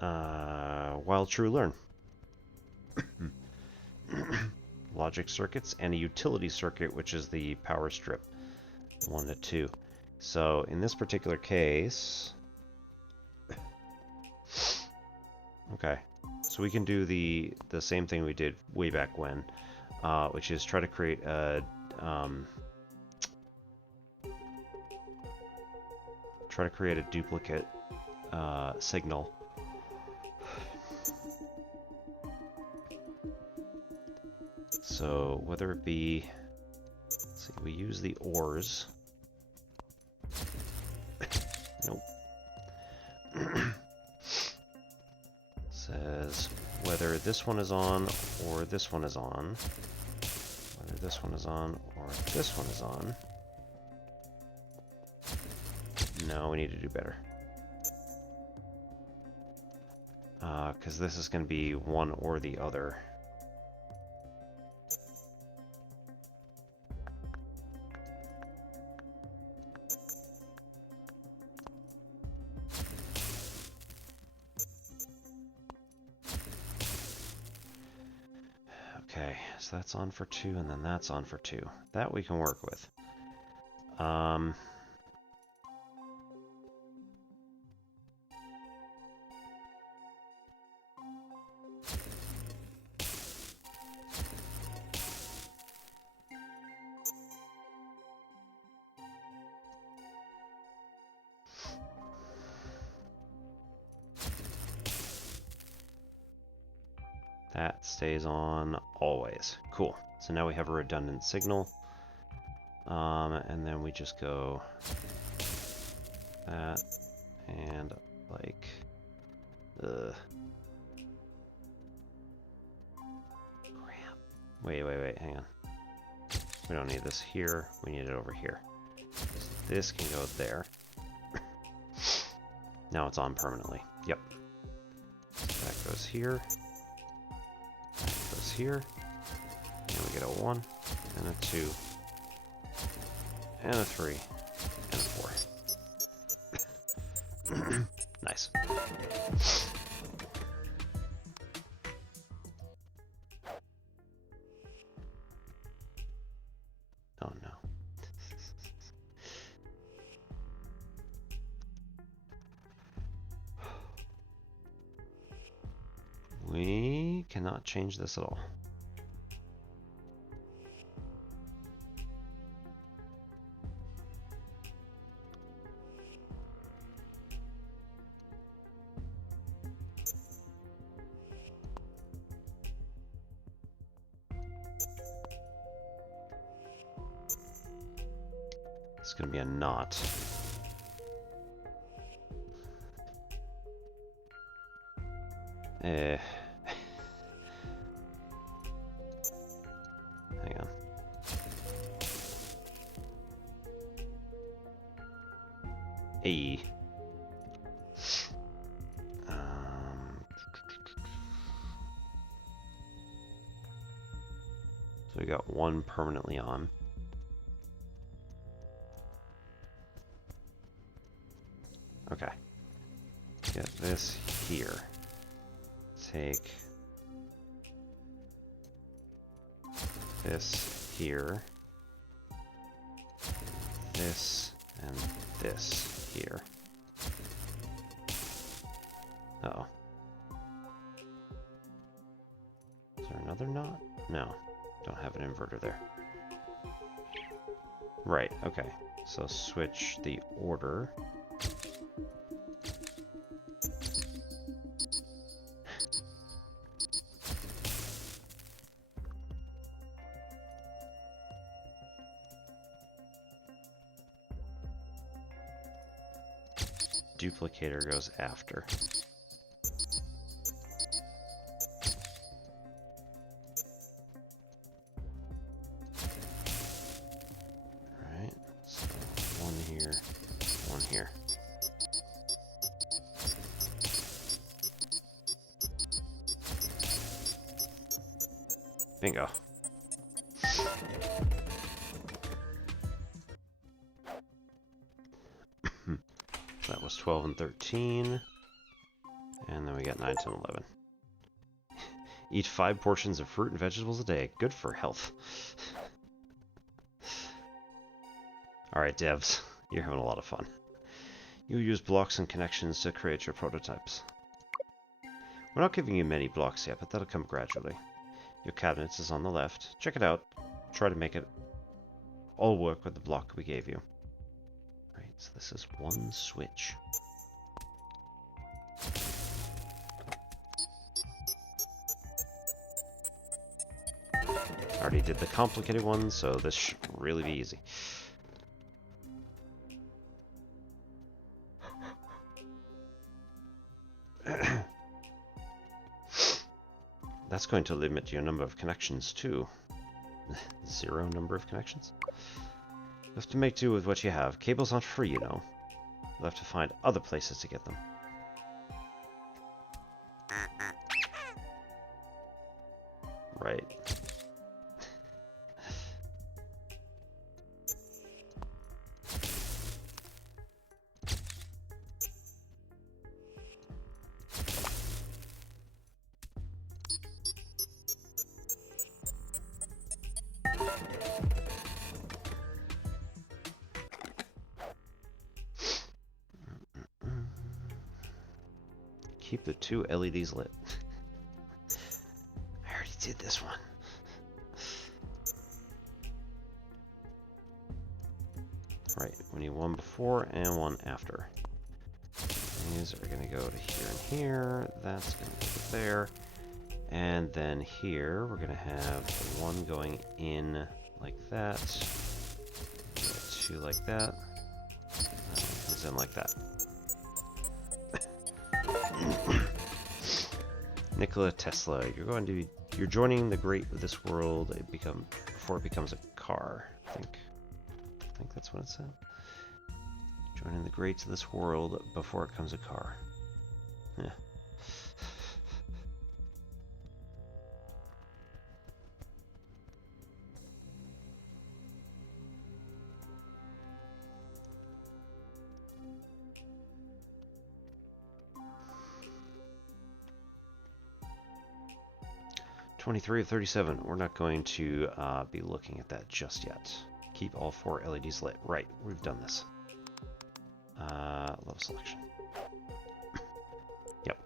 Wild True Learn. Logic circuits and a utility circuit, which is the power strip. 1 to 2. So in this particular case, okay, so we can do the same thing we did way back when, which is try to create a duplicate signal. So whether it be, let's see, we use the ores. Nope. Says whether this one is on or this one is on. Whether this one is on or this one is on. No, we need to do better. Because this is going to be one or the other. Okay, so that's on for 2, and then that's on for 2. That we can work with. That stays on always. Cool. So now we have a redundant signal. And then we just go that and like crap. Wait, hang on. We don't need this here. We need it over here. So this can go there. Now it's on permanently. Yep. So that goes here. Goes here, and we get a 1, and a 2, and a 3, and a 4. Nice. Oh no. We cannot change this at all. It's going to be a knot. Hang on. Hey. So we got one permanently on. Okay. Get this here. Take this here. This and this here. Uh-oh. Is there another knot? No. Don't have an inverter there. Right, okay. So switch the order. Duplicator goes after. Alright, so one here, one here. Bingo. That was 12 and 13. And then we got 9, 10, 11. Eat 5 portions of fruit and vegetables a day. Good for health. Alright, devs. You're having a lot of fun. You use blocks and connections to create your prototypes. We're not giving you many blocks yet, but that'll come gradually. Your cabinets is on the left. Check it out. Try to make it all work with the block we gave you. Right, so this is one switch. Already did the complicated one, so this should really be easy. That's going to limit your number of connections too. 0 number of connections? You have to make do with what you have. Cables aren't free, you know. You'll have to find other places to get them. Right. Keep the 2 LEDs lit. I already did this one. Right, we need one before and one after. These are going to go to here and here. That's going to go there. And then here, we're going to have one going in like that. 2 like that. And one comes in like that. Nikola Tesla, you're joining the great of this world. Before it becomes a car. I think that's what it said. Joining the greats of this world before it becomes a car. Yeah. $23 of 37. We're not going to be looking at that just yet. Keep all 4 LEDs lit. Right, we've done this. Level selection. Yep.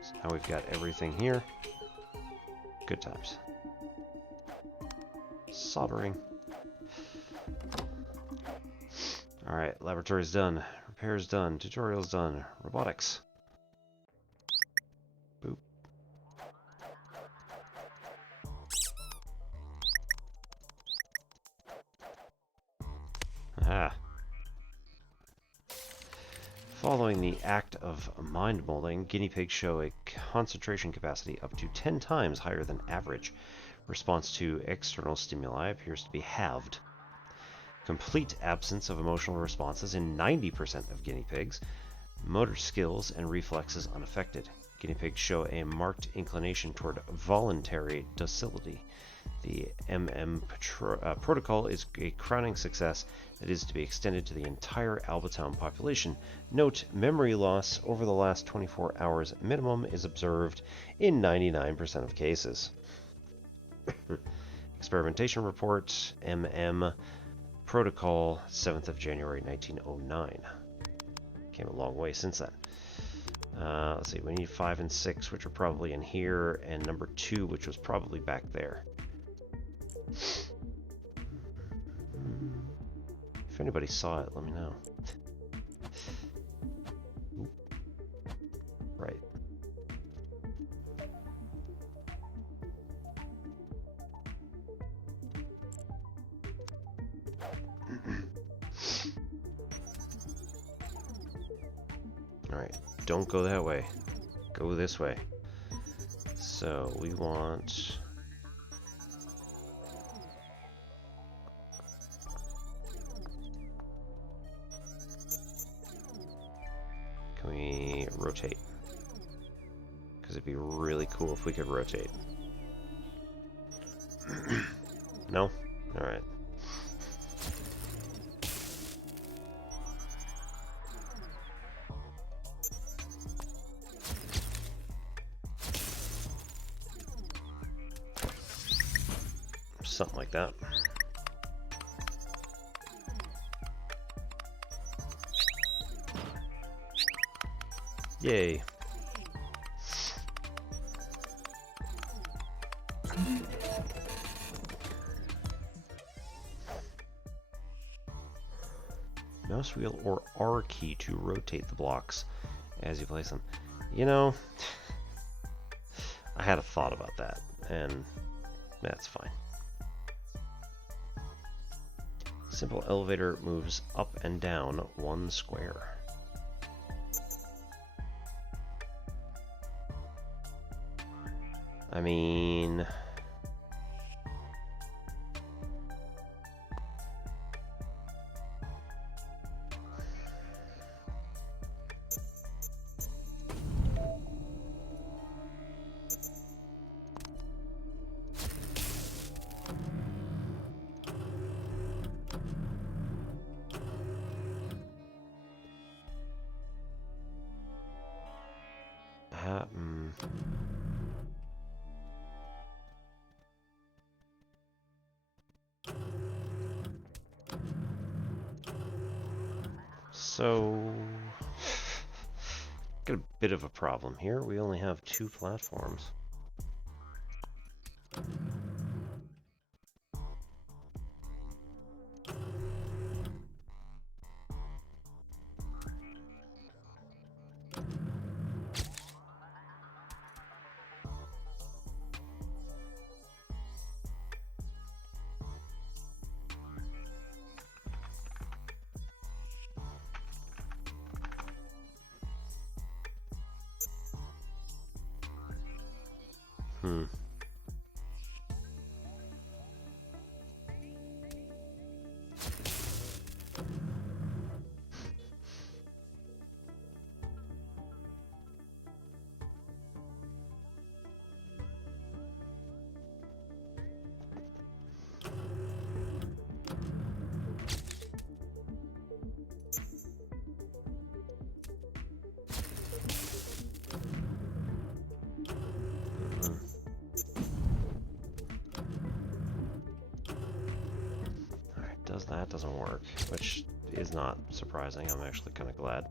So now we've got everything here. Good times. Soldering. Alright, laboratory's done. Repair's done. Tutorial's done. Robotics. Boop. Aha. Following the act of mind molding, guinea pigs show a concentration capacity up to 10 times higher than average. Response to external stimuli appears to be halved. Complete absence of emotional responses in 90% of guinea pigs. Motor skills and reflexes unaffected. Guinea pigs show a marked inclination toward voluntary docility. The protocol is a crowning success that is to be extended to the entire Albertown population. Note, memory loss over the last 24 hours minimum is observed in 99% of cases. Experimentation report, protocol, 7th of January 1909. Came a long way since then. Let's see, we need 5 and 6, which are probably in here, and number 2, which was probably back there. If anybody saw it, let me know. Right. Alright, don't go that way. Go this way. So we want... Can we rotate? Because it'd be really cool if we could rotate. No? Alright. Something like that. Yay. Mouse wheel or R key to rotate the blocks as you place them. You know, I had a thought about that, and that's fine. Simple elevator moves up and down 1 square. I mean... So, got a bit of a problem here. We only have 2 platforms. That doesn't work, which is not surprising. I'm actually kind of glad.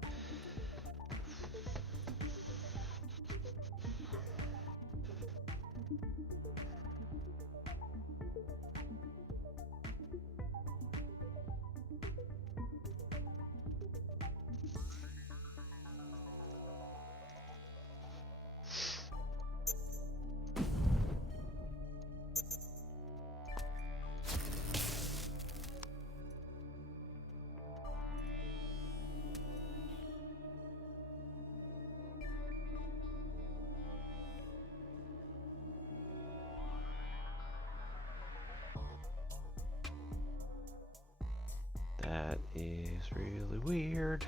That is really weird.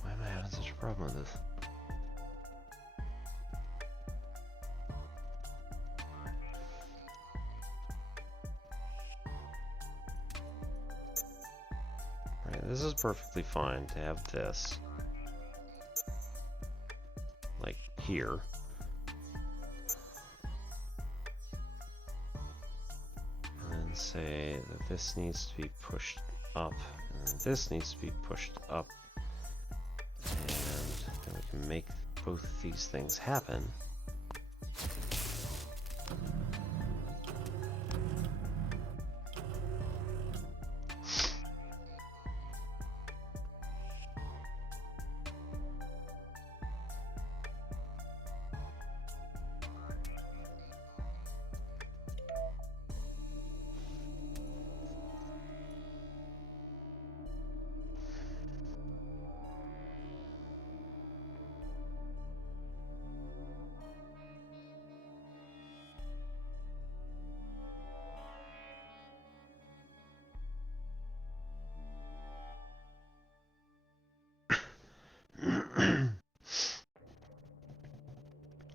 Why am I having such a problem with this? Right, this is perfectly fine to have this, like, here. Say that this needs to be pushed up, and this needs to be pushed up, and then we can make both of these things happen.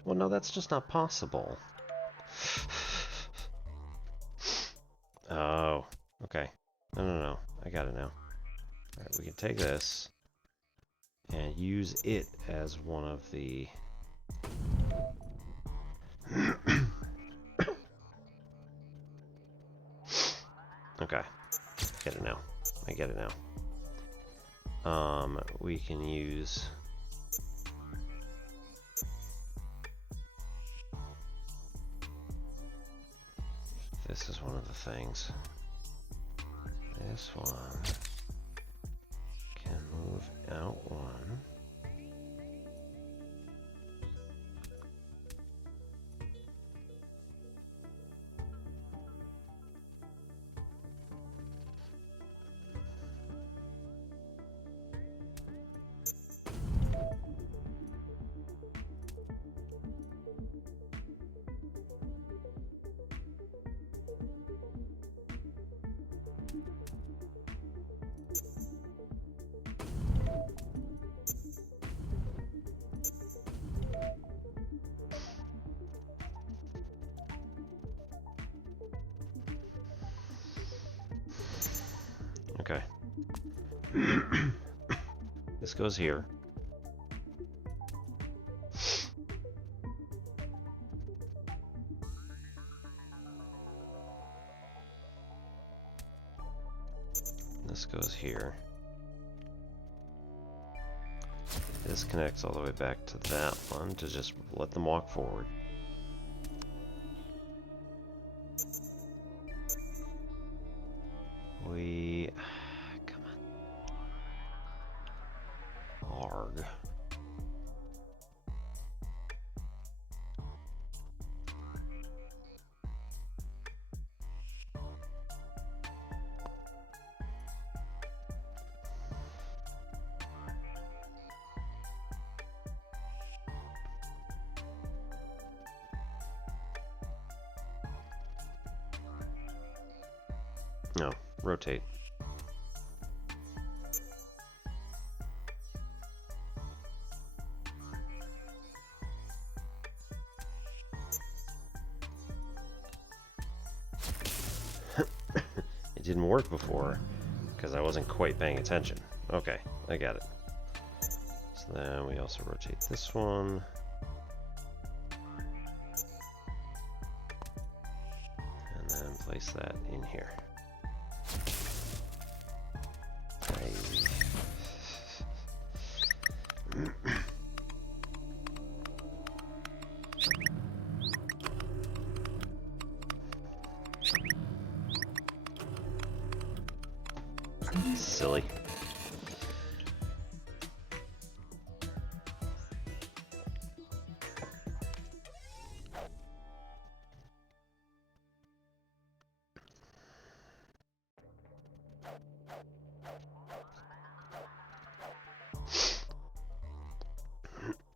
Well, no, that's just not possible. Oh, okay. No. I got it now. Alright, we can take this and use it as one of the... Okay. Get it now. I get it now. We can use... This is one of the things. This one can move out one. Okay. This goes here. This goes here. This connects all the way back to that one to just let them walk forward. Come on. Arg. No, rotate. It didn't work before because I wasn't quite paying attention. Okay, I got it. So then we also rotate this one. And then place that in here. Silly.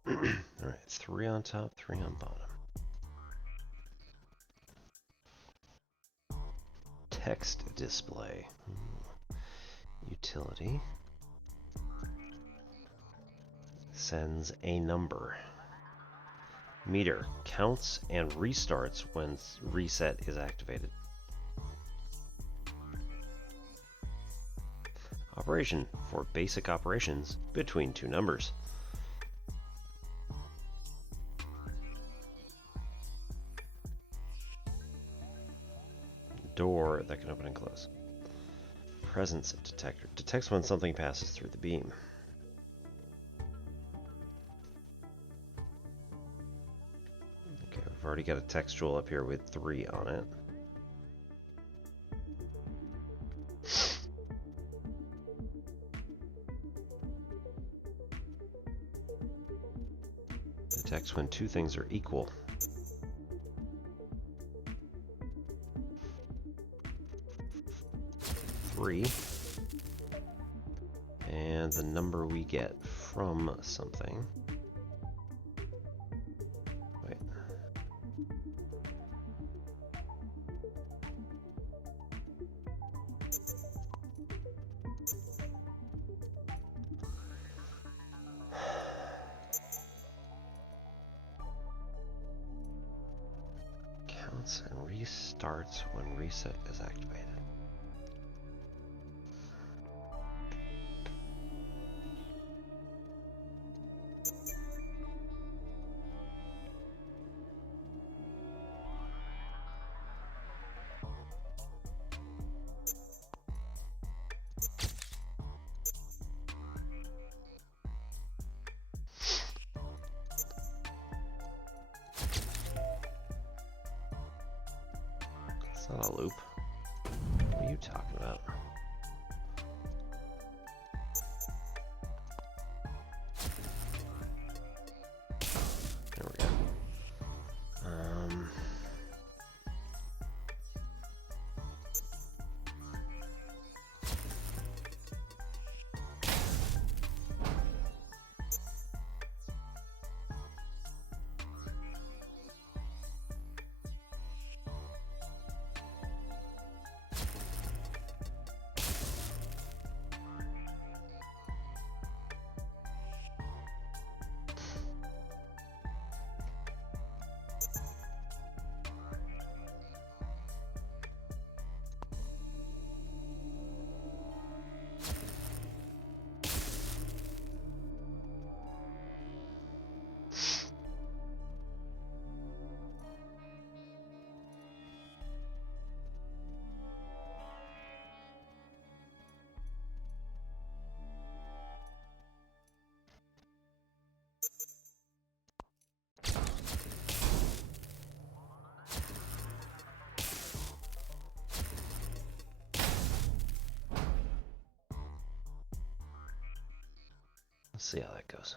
All right, 3 on top, 3 on bottom. text display. Utility sends a number. Meter counts and restarts when reset is activated. Operation for basic operations between two numbers. Door that can open and close. Presence detector detects when something passes through the beam. Okay, we've already got a textual up here with 3 on it. Detects when two things are equal. And the number we get from something. Wait. Counts and restarts when reset is activated. It's not a loop. What are you talking about? There we go. Let's see how that goes.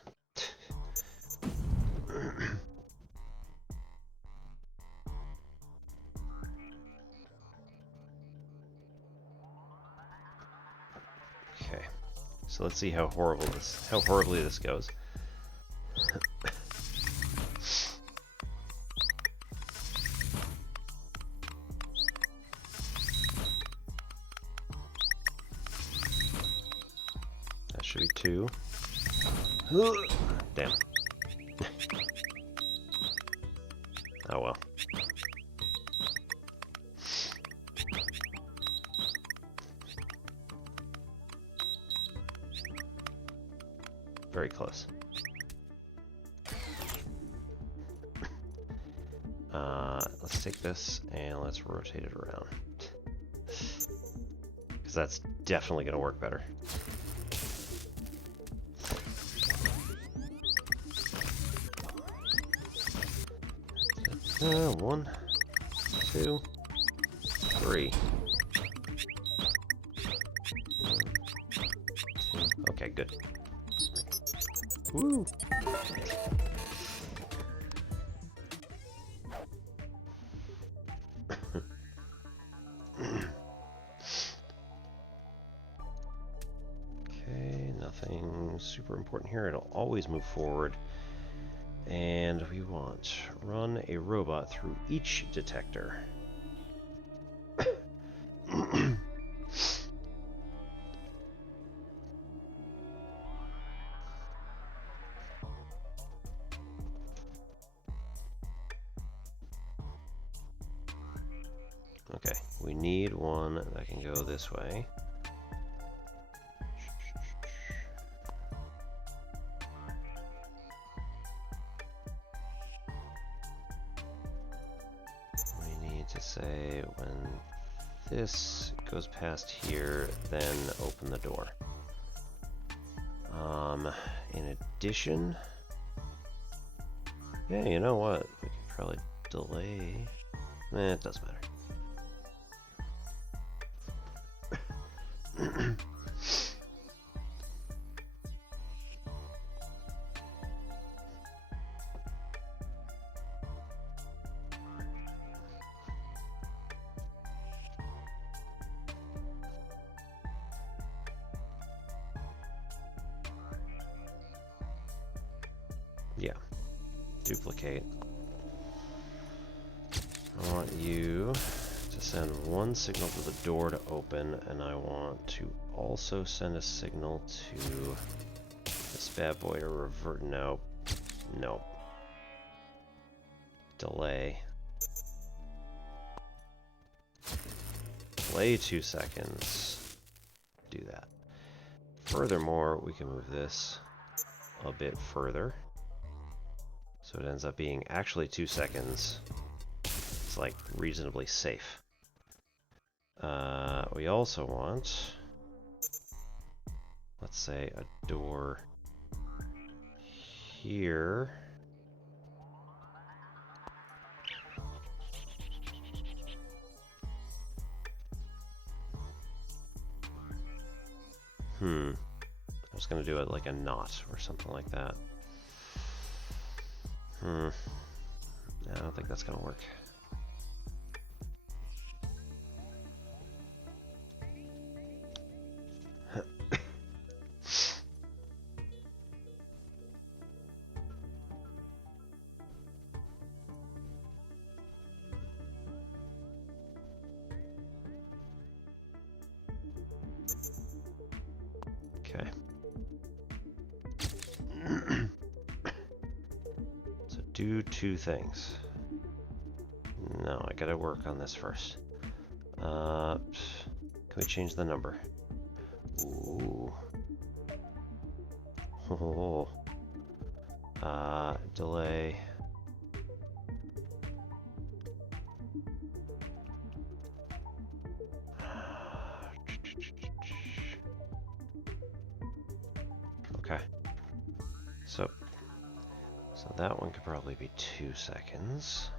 Okay, so let's see how horribly this goes. That should be 2. Damn. Oh well. Very close. Let's take this and let's rotate it around. Because that's definitely going to work better. One, 2, 3. 2. Okay, good. Woo! Okay, nothing super important here. It'll always move forward. And we want run a robot through each detector. Okay, we need one that can go this way. We need to say when this goes past here, then open the door. In addition, yeah, you know what? We could probably delay. It doesn't matter. Yeah, duplicate. I want you to send one signal to the door to open, and I want to also send a signal to this bad boy to revert. No. Nope. Delay. Delay 2 seconds. Do that. Furthermore, we can move this a bit further. So it ends up being actually 2 seconds. It's like reasonably safe. We also want, let's say, a door here. I was gonna do it like a knot or something like that. I don't think that's gonna work. Okay. So do 2 things. No, I gotta work on this first. Can we change the number? Ooh. Oh. Delay. Okay. So that one could probably be 2 seconds.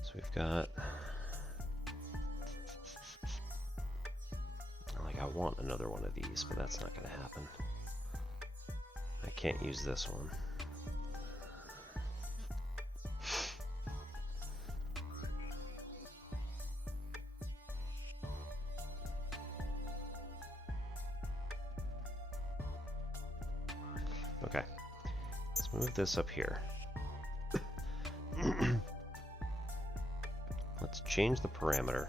So we've got, like, I want another one of these, but that's not going to happen. I can't use this one. Okay, let's move this up here. Let's change the parameter.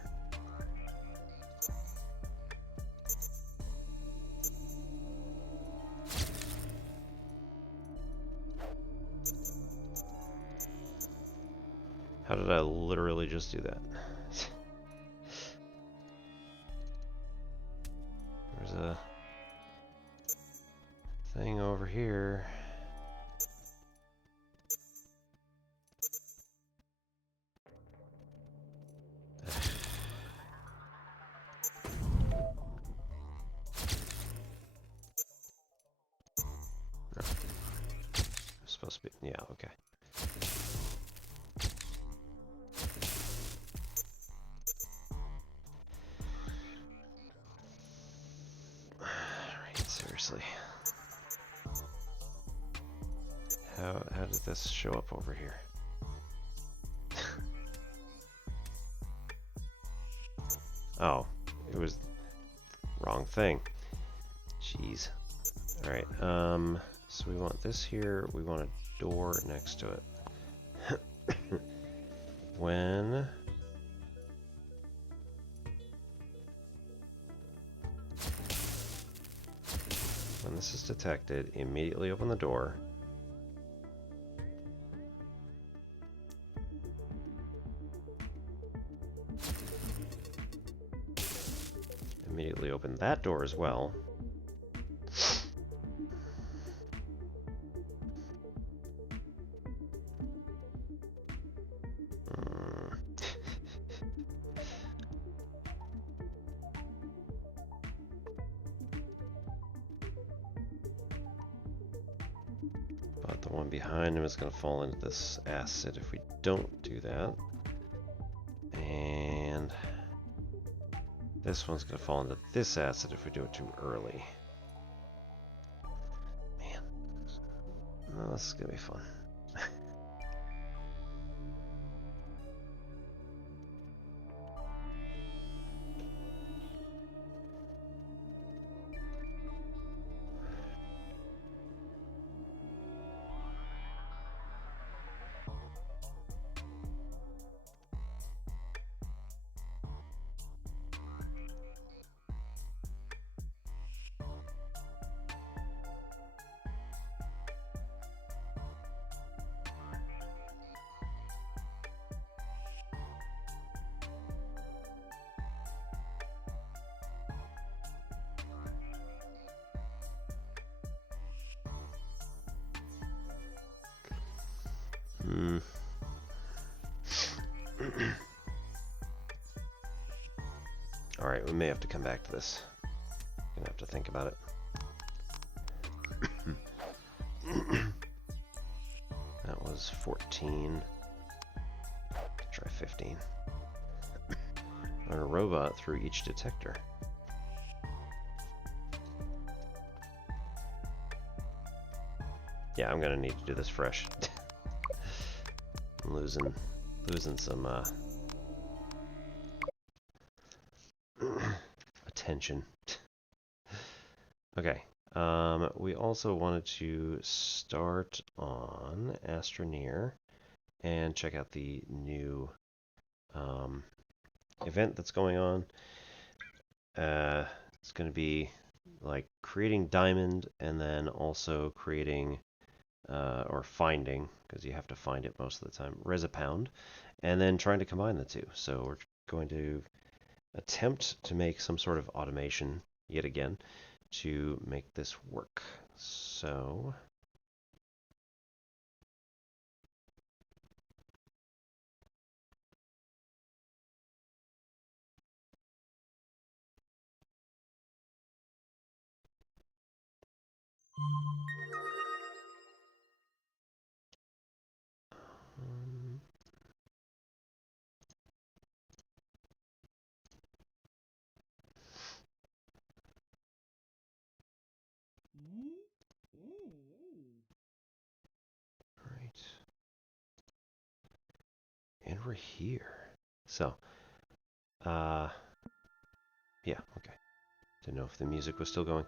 How did I literally just do that? There's a thing over here. must be... Yeah, okay. Alright, seriously. How did this show up over here? Oh, it was wrong thing. Jeez. Alright, so we want this here, we want a door next to it. When this is detected, immediately open the door. Immediately open that door as well. But the one behind him is going to fall into this acid if we don't do that. And this one's going to fall into this acid if we do it too early. Man. Oh, this is going to be fun. Alright, we may have to come back to this. Gonna have to think about it. That was 14. Try 15. Run a robot through each detector. Yeah, I'm gonna need to do this fresh. I'm losing some attention. Okay. We also wanted to start on Astroneer and check out the new event that's going on. It's going to be like creating diamond and then also creating or finding, because you have to find it most of the time, Resipound, and then trying to combine the two. So we're going to attempt to make some sort of automation yet again to make this work. So right. And we're here. So yeah, okay. Didn't know if the music was still going.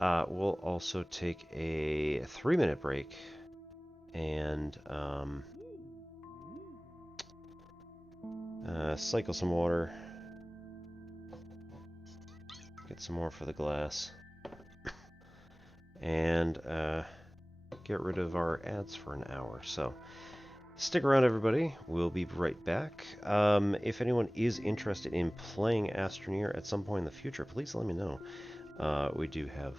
We'll also take a 3-minute break and cycle some water, get some more for the glass, and get rid of our ads for an hour. So stick around, everybody. We'll be right back. If anyone is interested in playing Astroneer at some point in the future, please let me know. We do have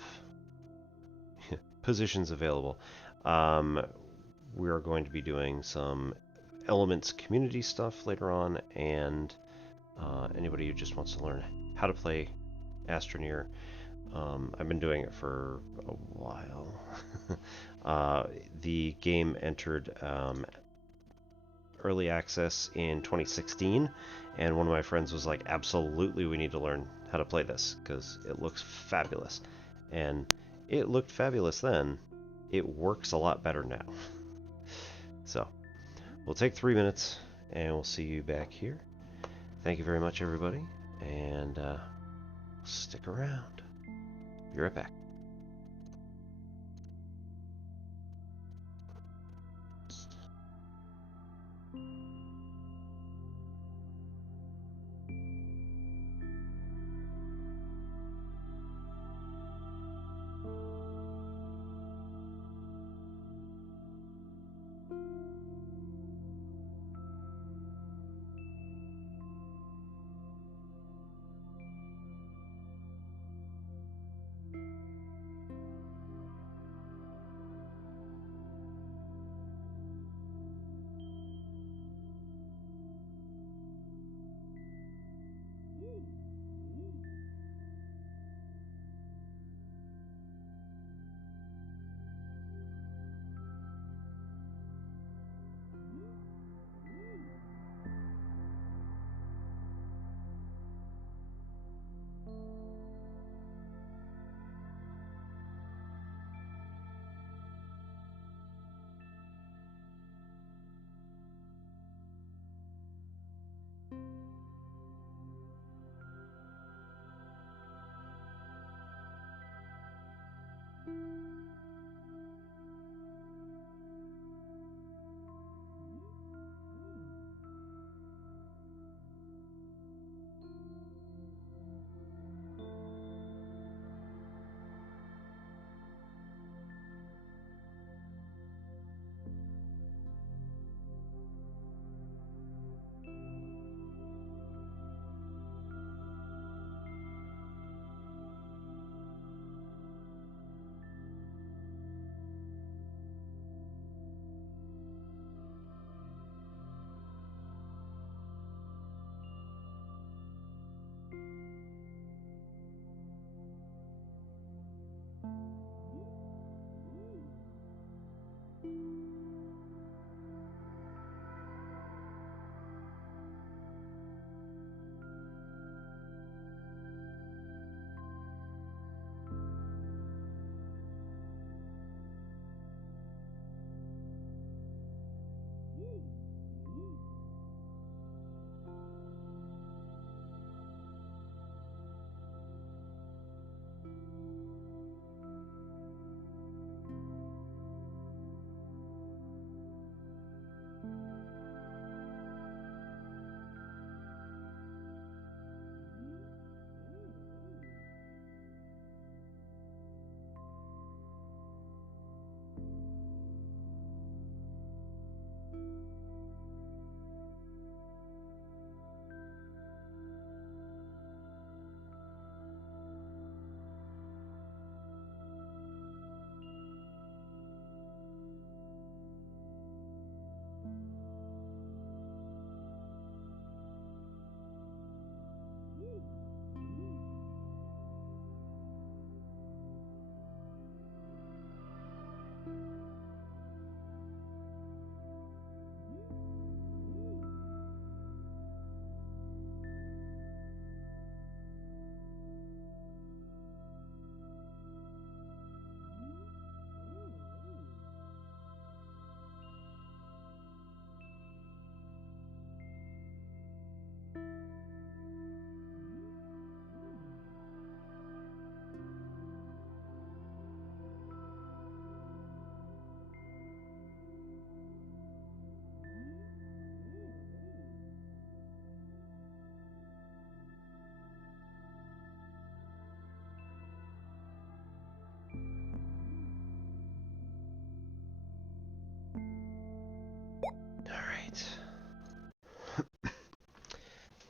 positions available. We are going to be doing some Elements community stuff later on, and anybody who just wants to learn how to play Astroneer I've been doing it for a while. The game entered early access in 2016, and one of my friends was like, absolutely, we need to learn how to play this because it looks fabulous. And it looked fabulous then. It works a lot better now. So, we'll take 3 minutes, and we'll see you back here. Thank you very much, everybody, and stick around. Be right back.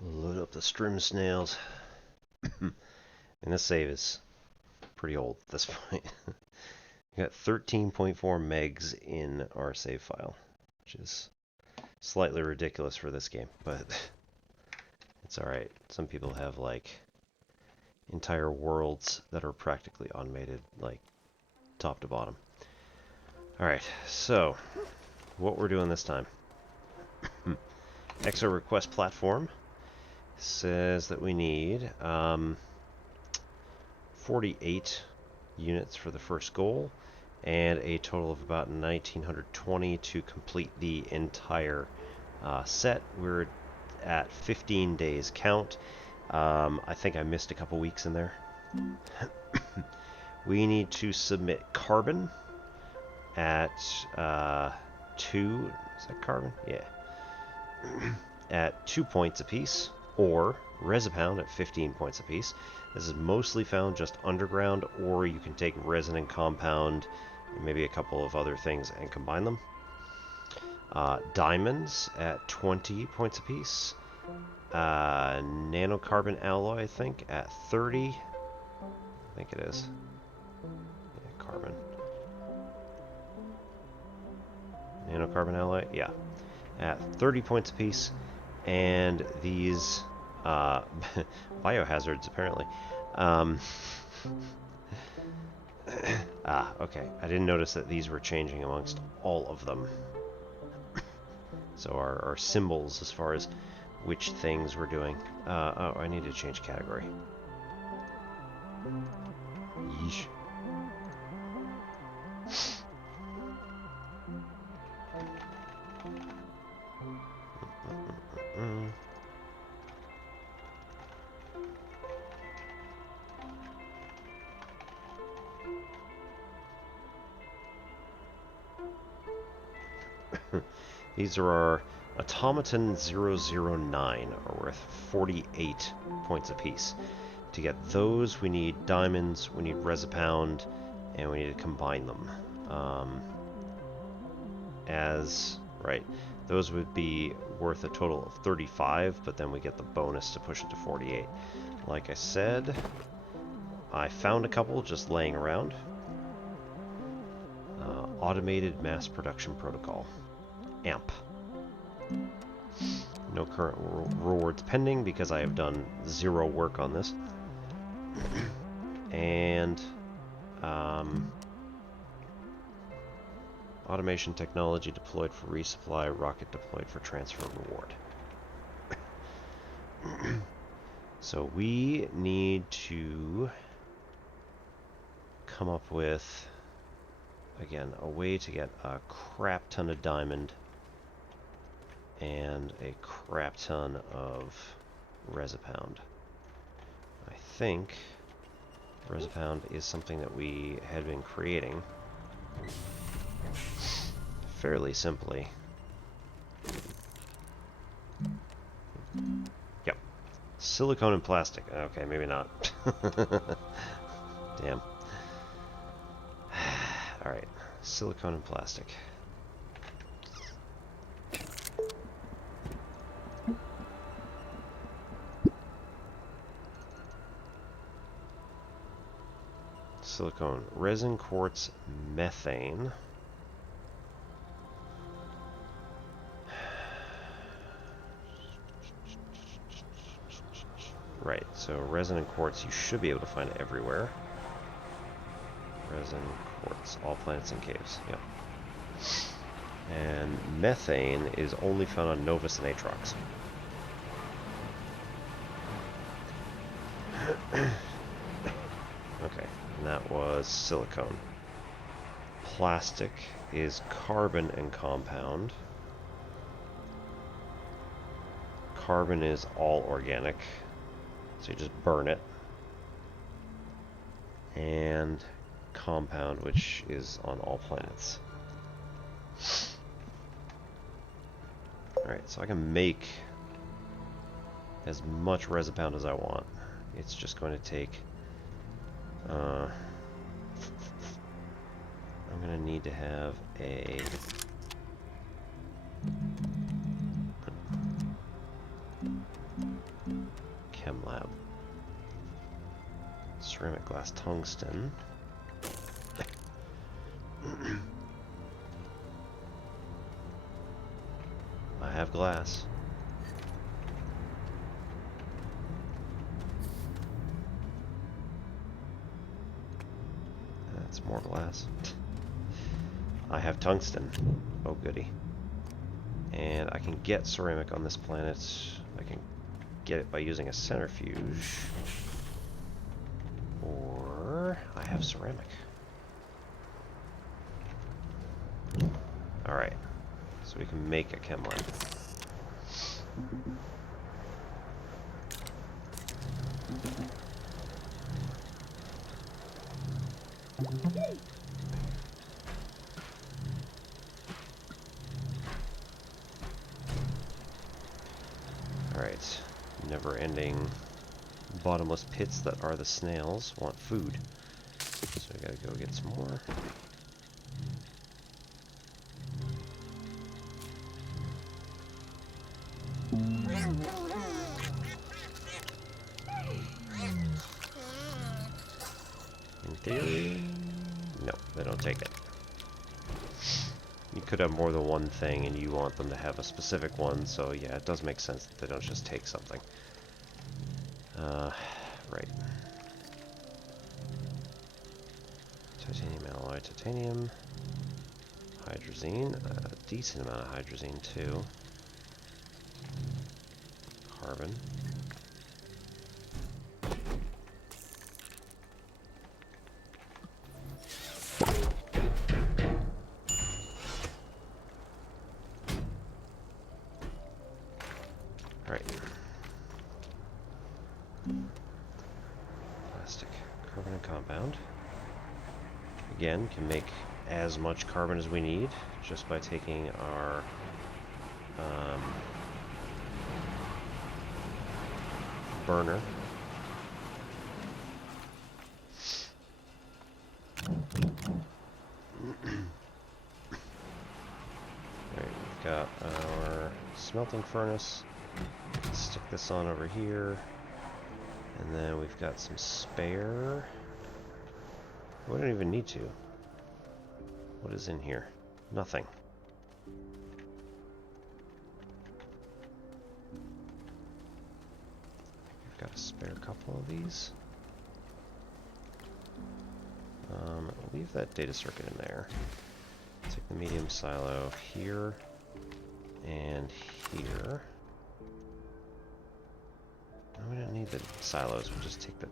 Load up the strim snails. And this save is pretty old at this point. We got 13.4 megs in our save file, which is slightly ridiculous for this game, but it's alright. Some people have like entire worlds that are practically automated, like top to bottom. Alright, so what we're doing this time. Exo request platform says that we need 48 units for the first goal and a total of about 1920 to complete the entire set. We're at 15 days count. I think I missed a couple weeks in there. We need to submit carbon at 2. Is that carbon? Yeah. At 2 points apiece, or Resipound at 15 points apiece. This is mostly found just underground, or you can take resin and compound, and maybe a couple of other things, and combine them. Diamonds at 20 points apiece. Nanocarbon alloy, I think, at 30. I think it is. Yeah, carbon. Nanocarbon alloy, yeah. At 30 points apiece. And these biohazards, apparently. Okay. I didn't notice that these were changing amongst all of them. So our symbols as far as which things we're doing. Oh, I need to change category. Yeesh. These are our Automaton 009, are worth 48 points apiece. To get those, we need diamonds, we need Resipound, and we need to combine them. Right, those would be worth a total of 35, but then we get the bonus to push it to 48. Like I said, I found a couple just laying around. Automated Mass Production Protocol. AMP. No current rewards pending because I have done 0 work on this. And automation technology deployed for resupply, rocket deployed for transfer reward. So we need to come up with, again, a way to get a crap ton of diamond and a crap ton of Resipound. I think Resipound is something that we had been creating fairly simply. Yep. Silicone and plastic. Okay, maybe not. Damn. Alright. Silicone and plastic. Silicone, resin, quartz, methane. Right, so resin and quartz you should be able to find everywhere. Resin, quartz, all planets and caves, yep. And methane is only found on Novus and Atrox. Okay. And that was silicone. Plastic is carbon and compound. Carbon is all organic, so you just burn it. And compound, which is on all planets. Alright, so I can make as much Resipound as I want. It's just going to take I'm going to need to have a chem lab. Ceramic glass tungsten. I have glass. It's more glass. I have tungsten. Oh goody. And I can get ceramic on this planet. I can get it by using a centrifuge. Or I have ceramic. Alright. So we can make a chem lab. Alright. Never-ending bottomless pits that are the snails want food. So we gotta go get some more. In theory, no, they don't take it. You could have more than one thing and you want them to have a specific one, so yeah, it does make sense that they don't just take something. Right. Titanium alloy, titanium, hydrazine, a decent amount of hydrazine too. Carbon. Right. Plastic, carbon and compound. Again, can make as much carbon as we need just by taking our burner. Alright, we've got our smelting furnace. Stick this on over here. And then we've got some spare. We don't even need to. What is in here? Nothing. We've got a spare couple of these. Leave that data circuit in there. Take the medium silo here and here. No, we don't need the silos, we'll just take the...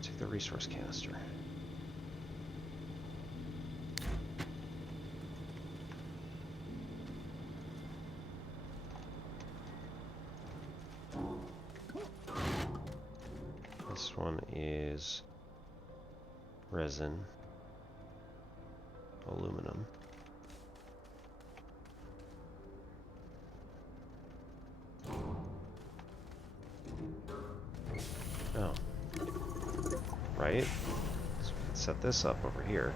take the resource canister. This one is resin, aluminum. Oh. Right? So we can set this up over here.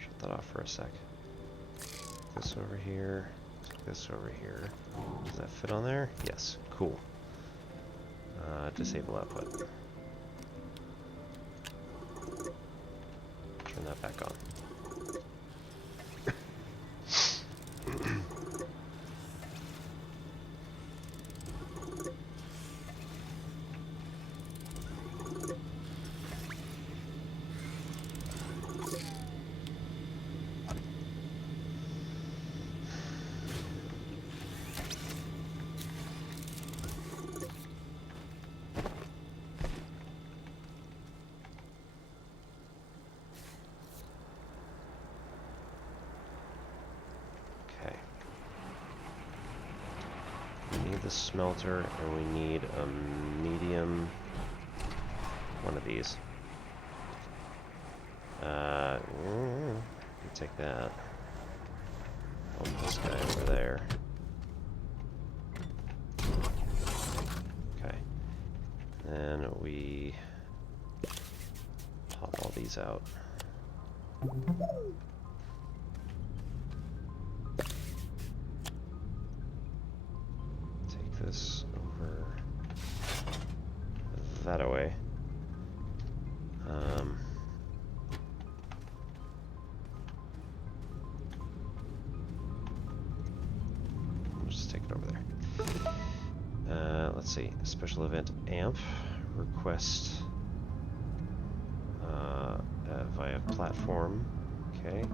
Shut that off for a sec. This over here. This over here. Does that fit on there? Yes. Cool. Disable output. Turn that back on. The smelter, and we need a medium one of these. Take that. I'll put this guy over there. Okay. Then we pop all these out. This over that away. see. Special event AMP request via platform. Okay.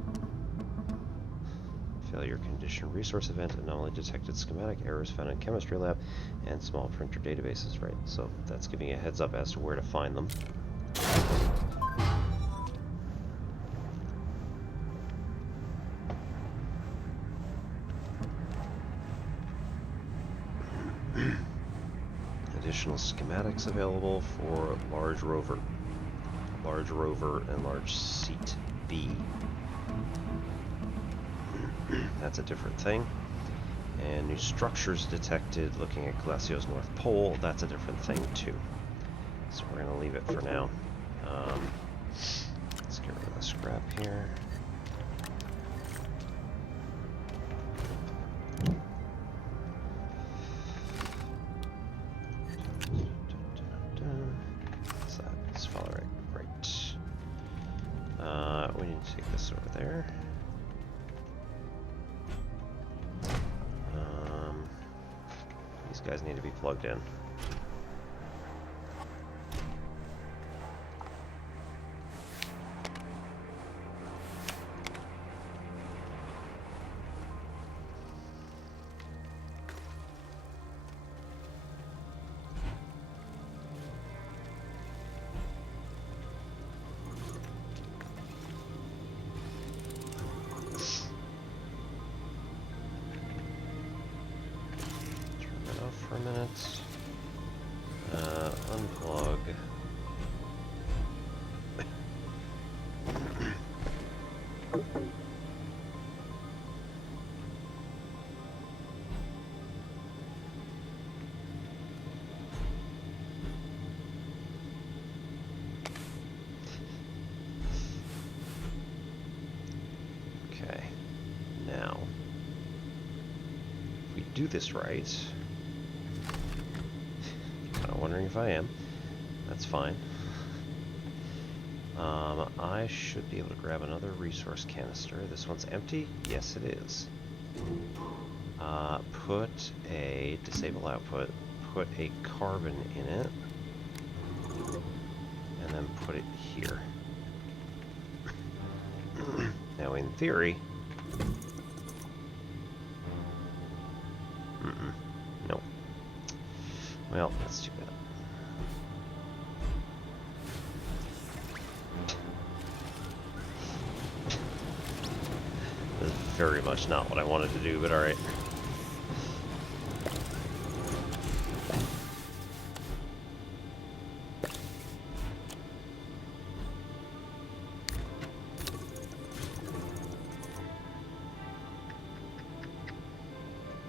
Failure condition resource event, anomaly detected, schematic errors found in chemistry lab, and small printer databases. Right, so that's giving you a heads up as to where to find them. Additional schematics available for large rover and large seat B. That's a different thing. And new structures detected looking at Glacio's North Pole. That's a different thing too. So we're going to leave it for now. Let's get rid of the scrap here. Let's follow it right. We need to take this over there. These guys need to be plugged in. For a minute. Unplug. Okay. Now, if we do this right, wondering if I am. That's fine. I should be able to grab another resource canister. This one's empty? Yes, it is. Put a disable output, put a carbon in it, and then put it here. Now, in theory, nope. Well, that's too bad. That's very much not what I wanted to do, but alright.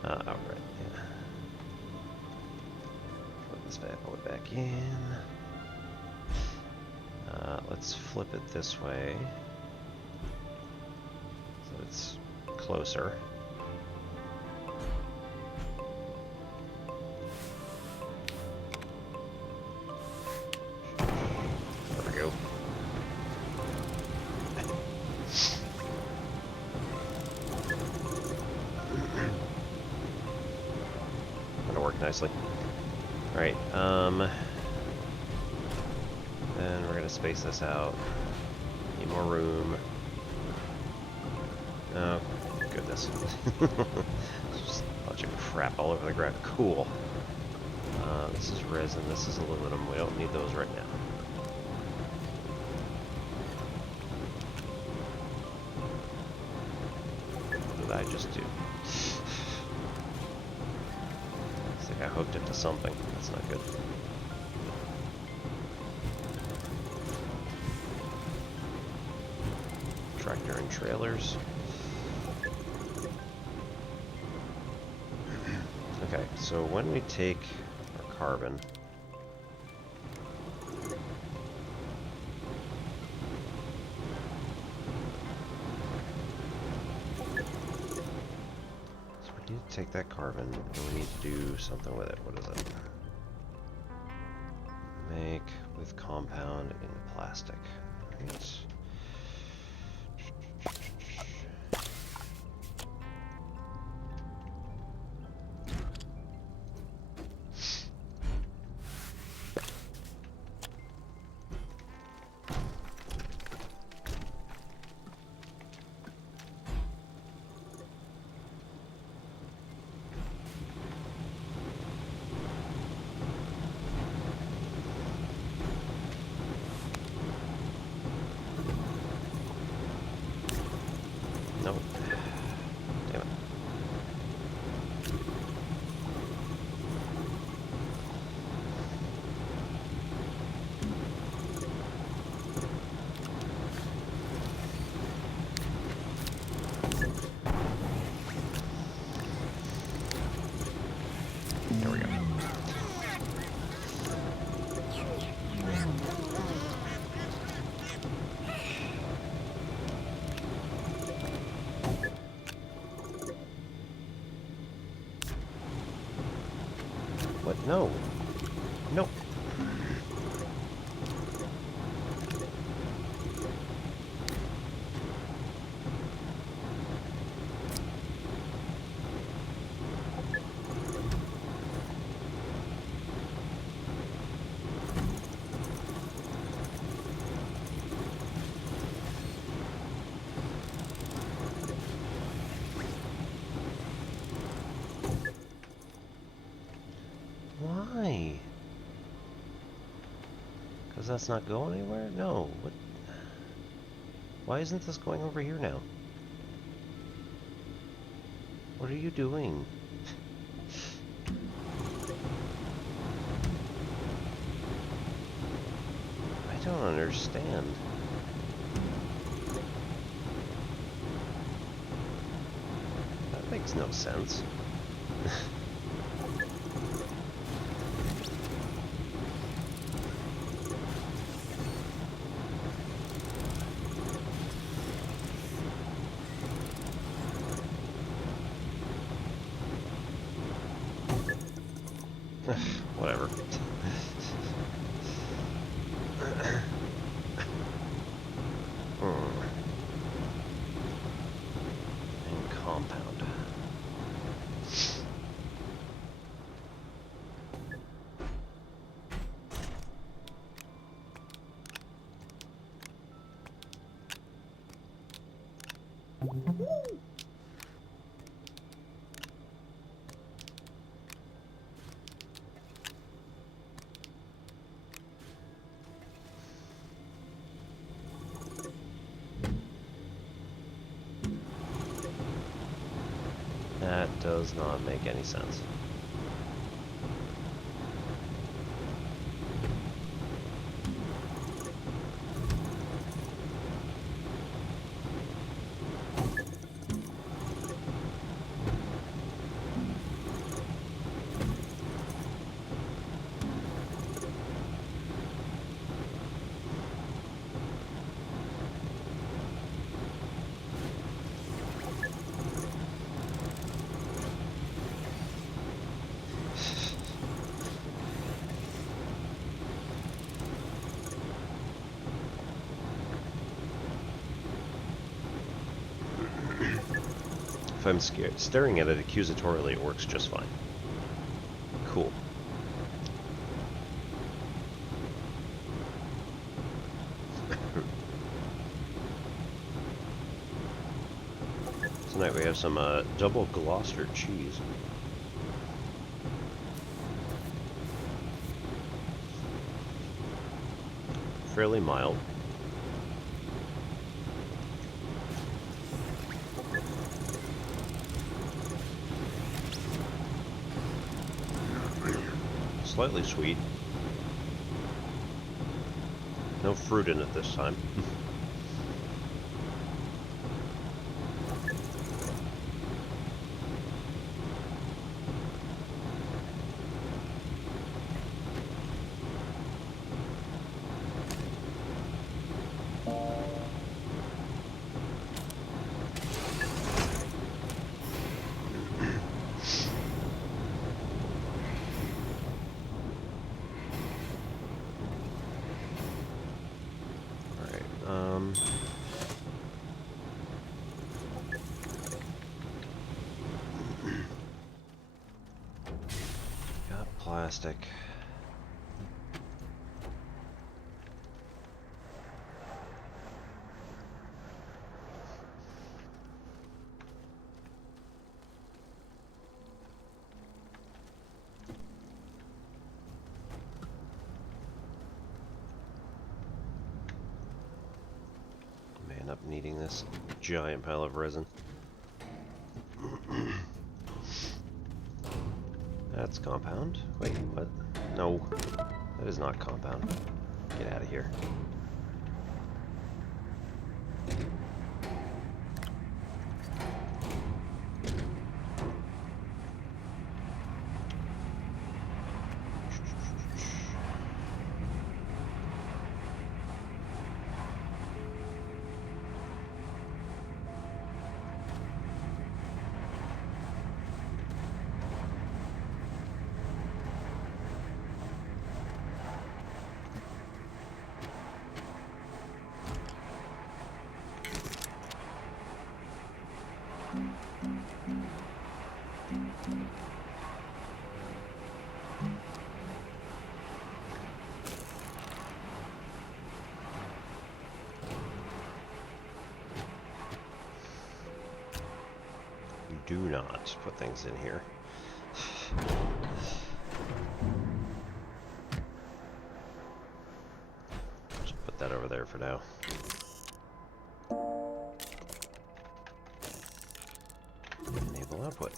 Alright, yeah. Put this bad boy back in. Let's flip it this way, so it's closer. There we go. That'll work nicely. Alright, then we're gonna space this out. Need more room. Oh, goodness. Just a bunch of crap all over the ground. Cool. This is resin, this is aluminum. We don't need those right now. What did I just do? Looks like I hooked it to something. That's not good. Tractor and trailers. Okay, so when we take our carbon, so we need to take that carbon and we need to do something with it. What is it? Make with compound in plastic. Right. What? No. No. Why? Because that's not going anywhere? No. What? Why isn't this going over here now? What are you doing? I don't understand. That makes no sense. Whatever. And compound. That does not make any sense. If I'm staring at it accusatorially, it works just fine. Cool. Tonight we have some double Gloucester cheese. Fairly mild. Slightly sweet. No fruit in it this time. Got plastic. May end up needing this giant pile of resin. That's compound. Wait, what? No, that is not compound. Get out of here. not put things in here. Just put that over there for now. Enable output.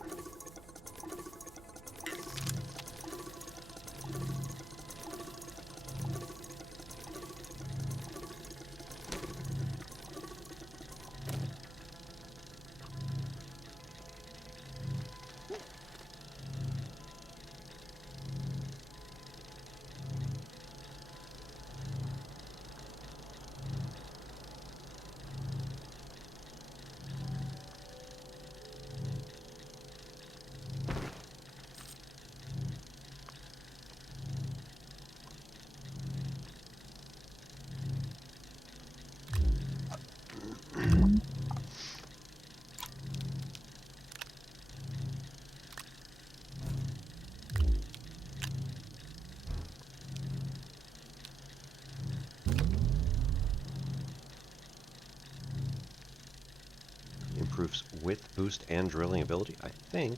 Improves width, boost, and drilling ability. I think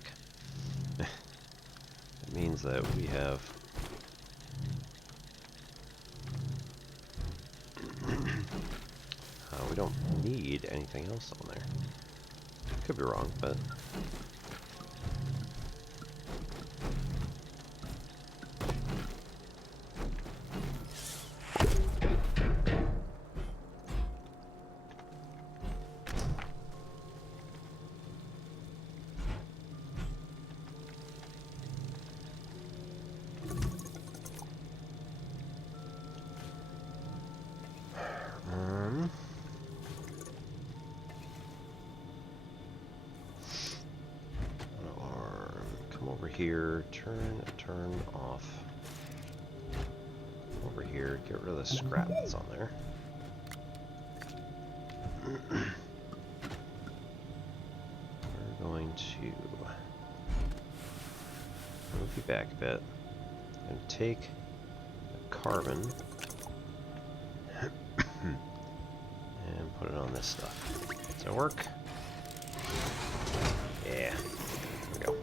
it means that we have we don't need anything else on there. Could be wrong, but here, turn off. Over here, get rid of the scrap that's on there. We're going to move you back a bit. I'm going to take the carbon and put it on this stuff. Does that work? Yeah. There we go.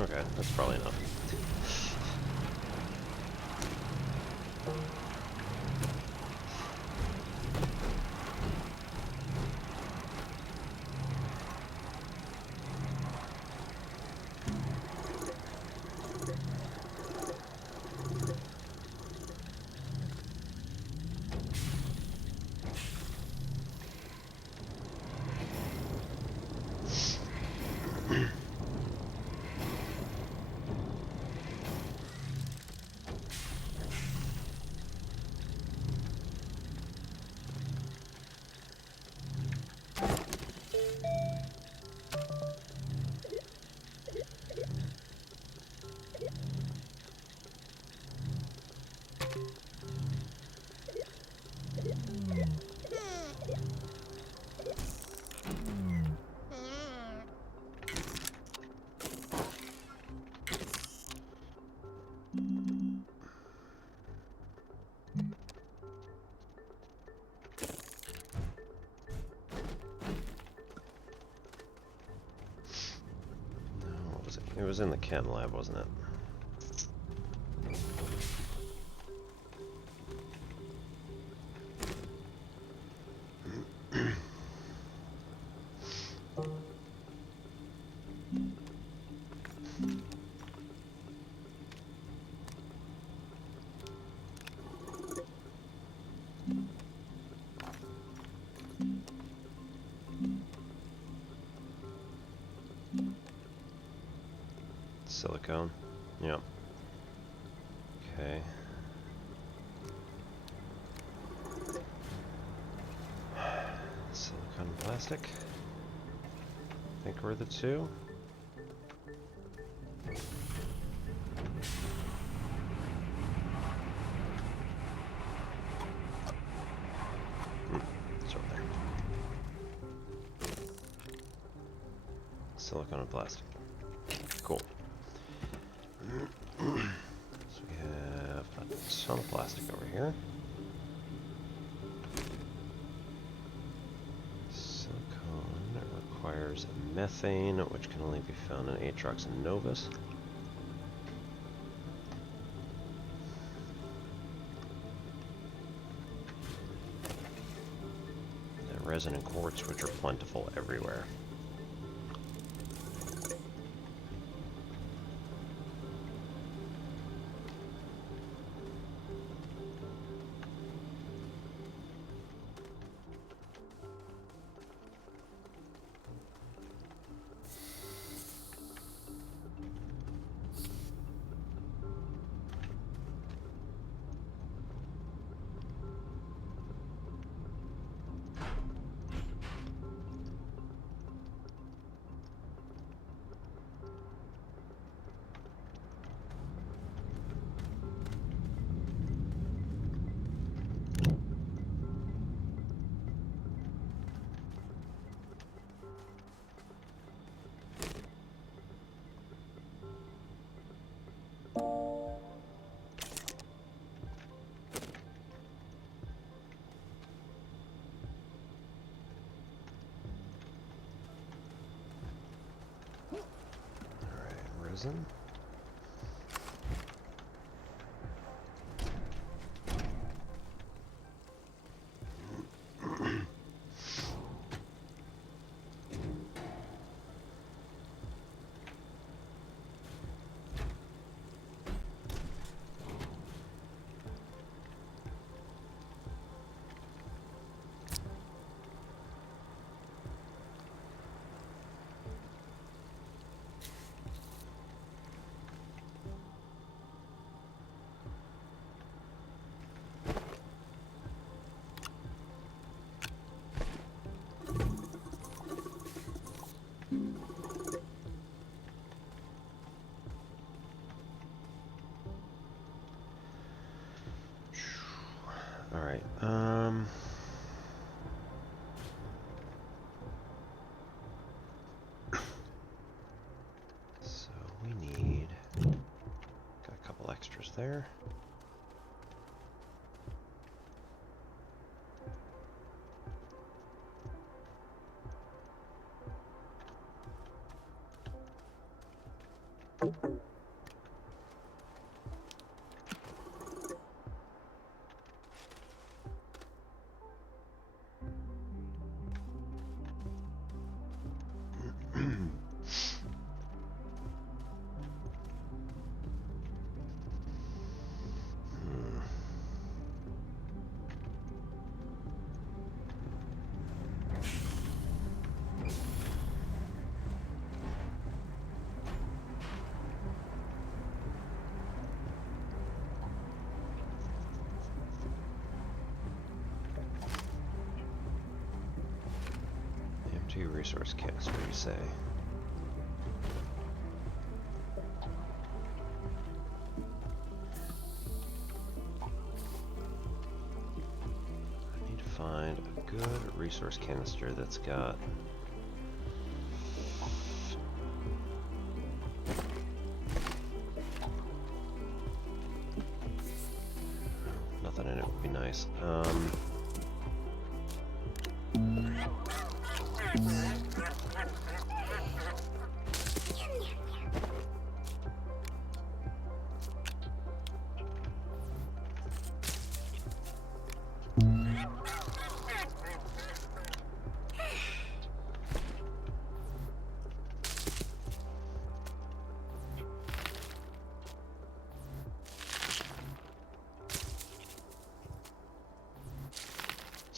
Okay, that's probably enough. It was in the chem lab, wasn't it? Silicone. Yep. Okay. Silicone and plastic. I think we're the two. It's over there. Silicone and plastic. Cool. So we have a ton of plastic over here. Silicone requires methane, which can only be found in Atrox and Novus. And resin and quartz, which are plentiful everywhere. Resin. All right. So we need, got a couple extras there. Empty resource canister, you say? I need to find a good resource canister that's got nothing in it would be nice.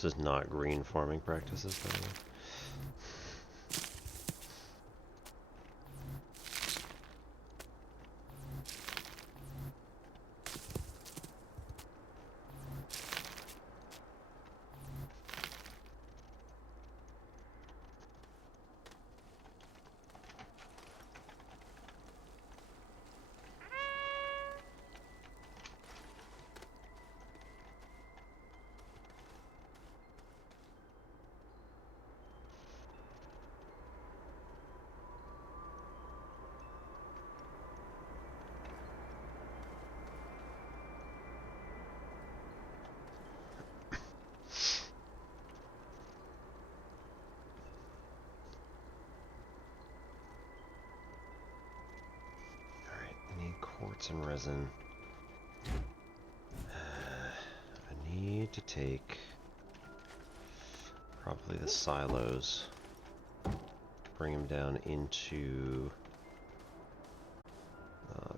This is not green farming practices, by the way. Get some resin. I need to take probably the silos, bring them down into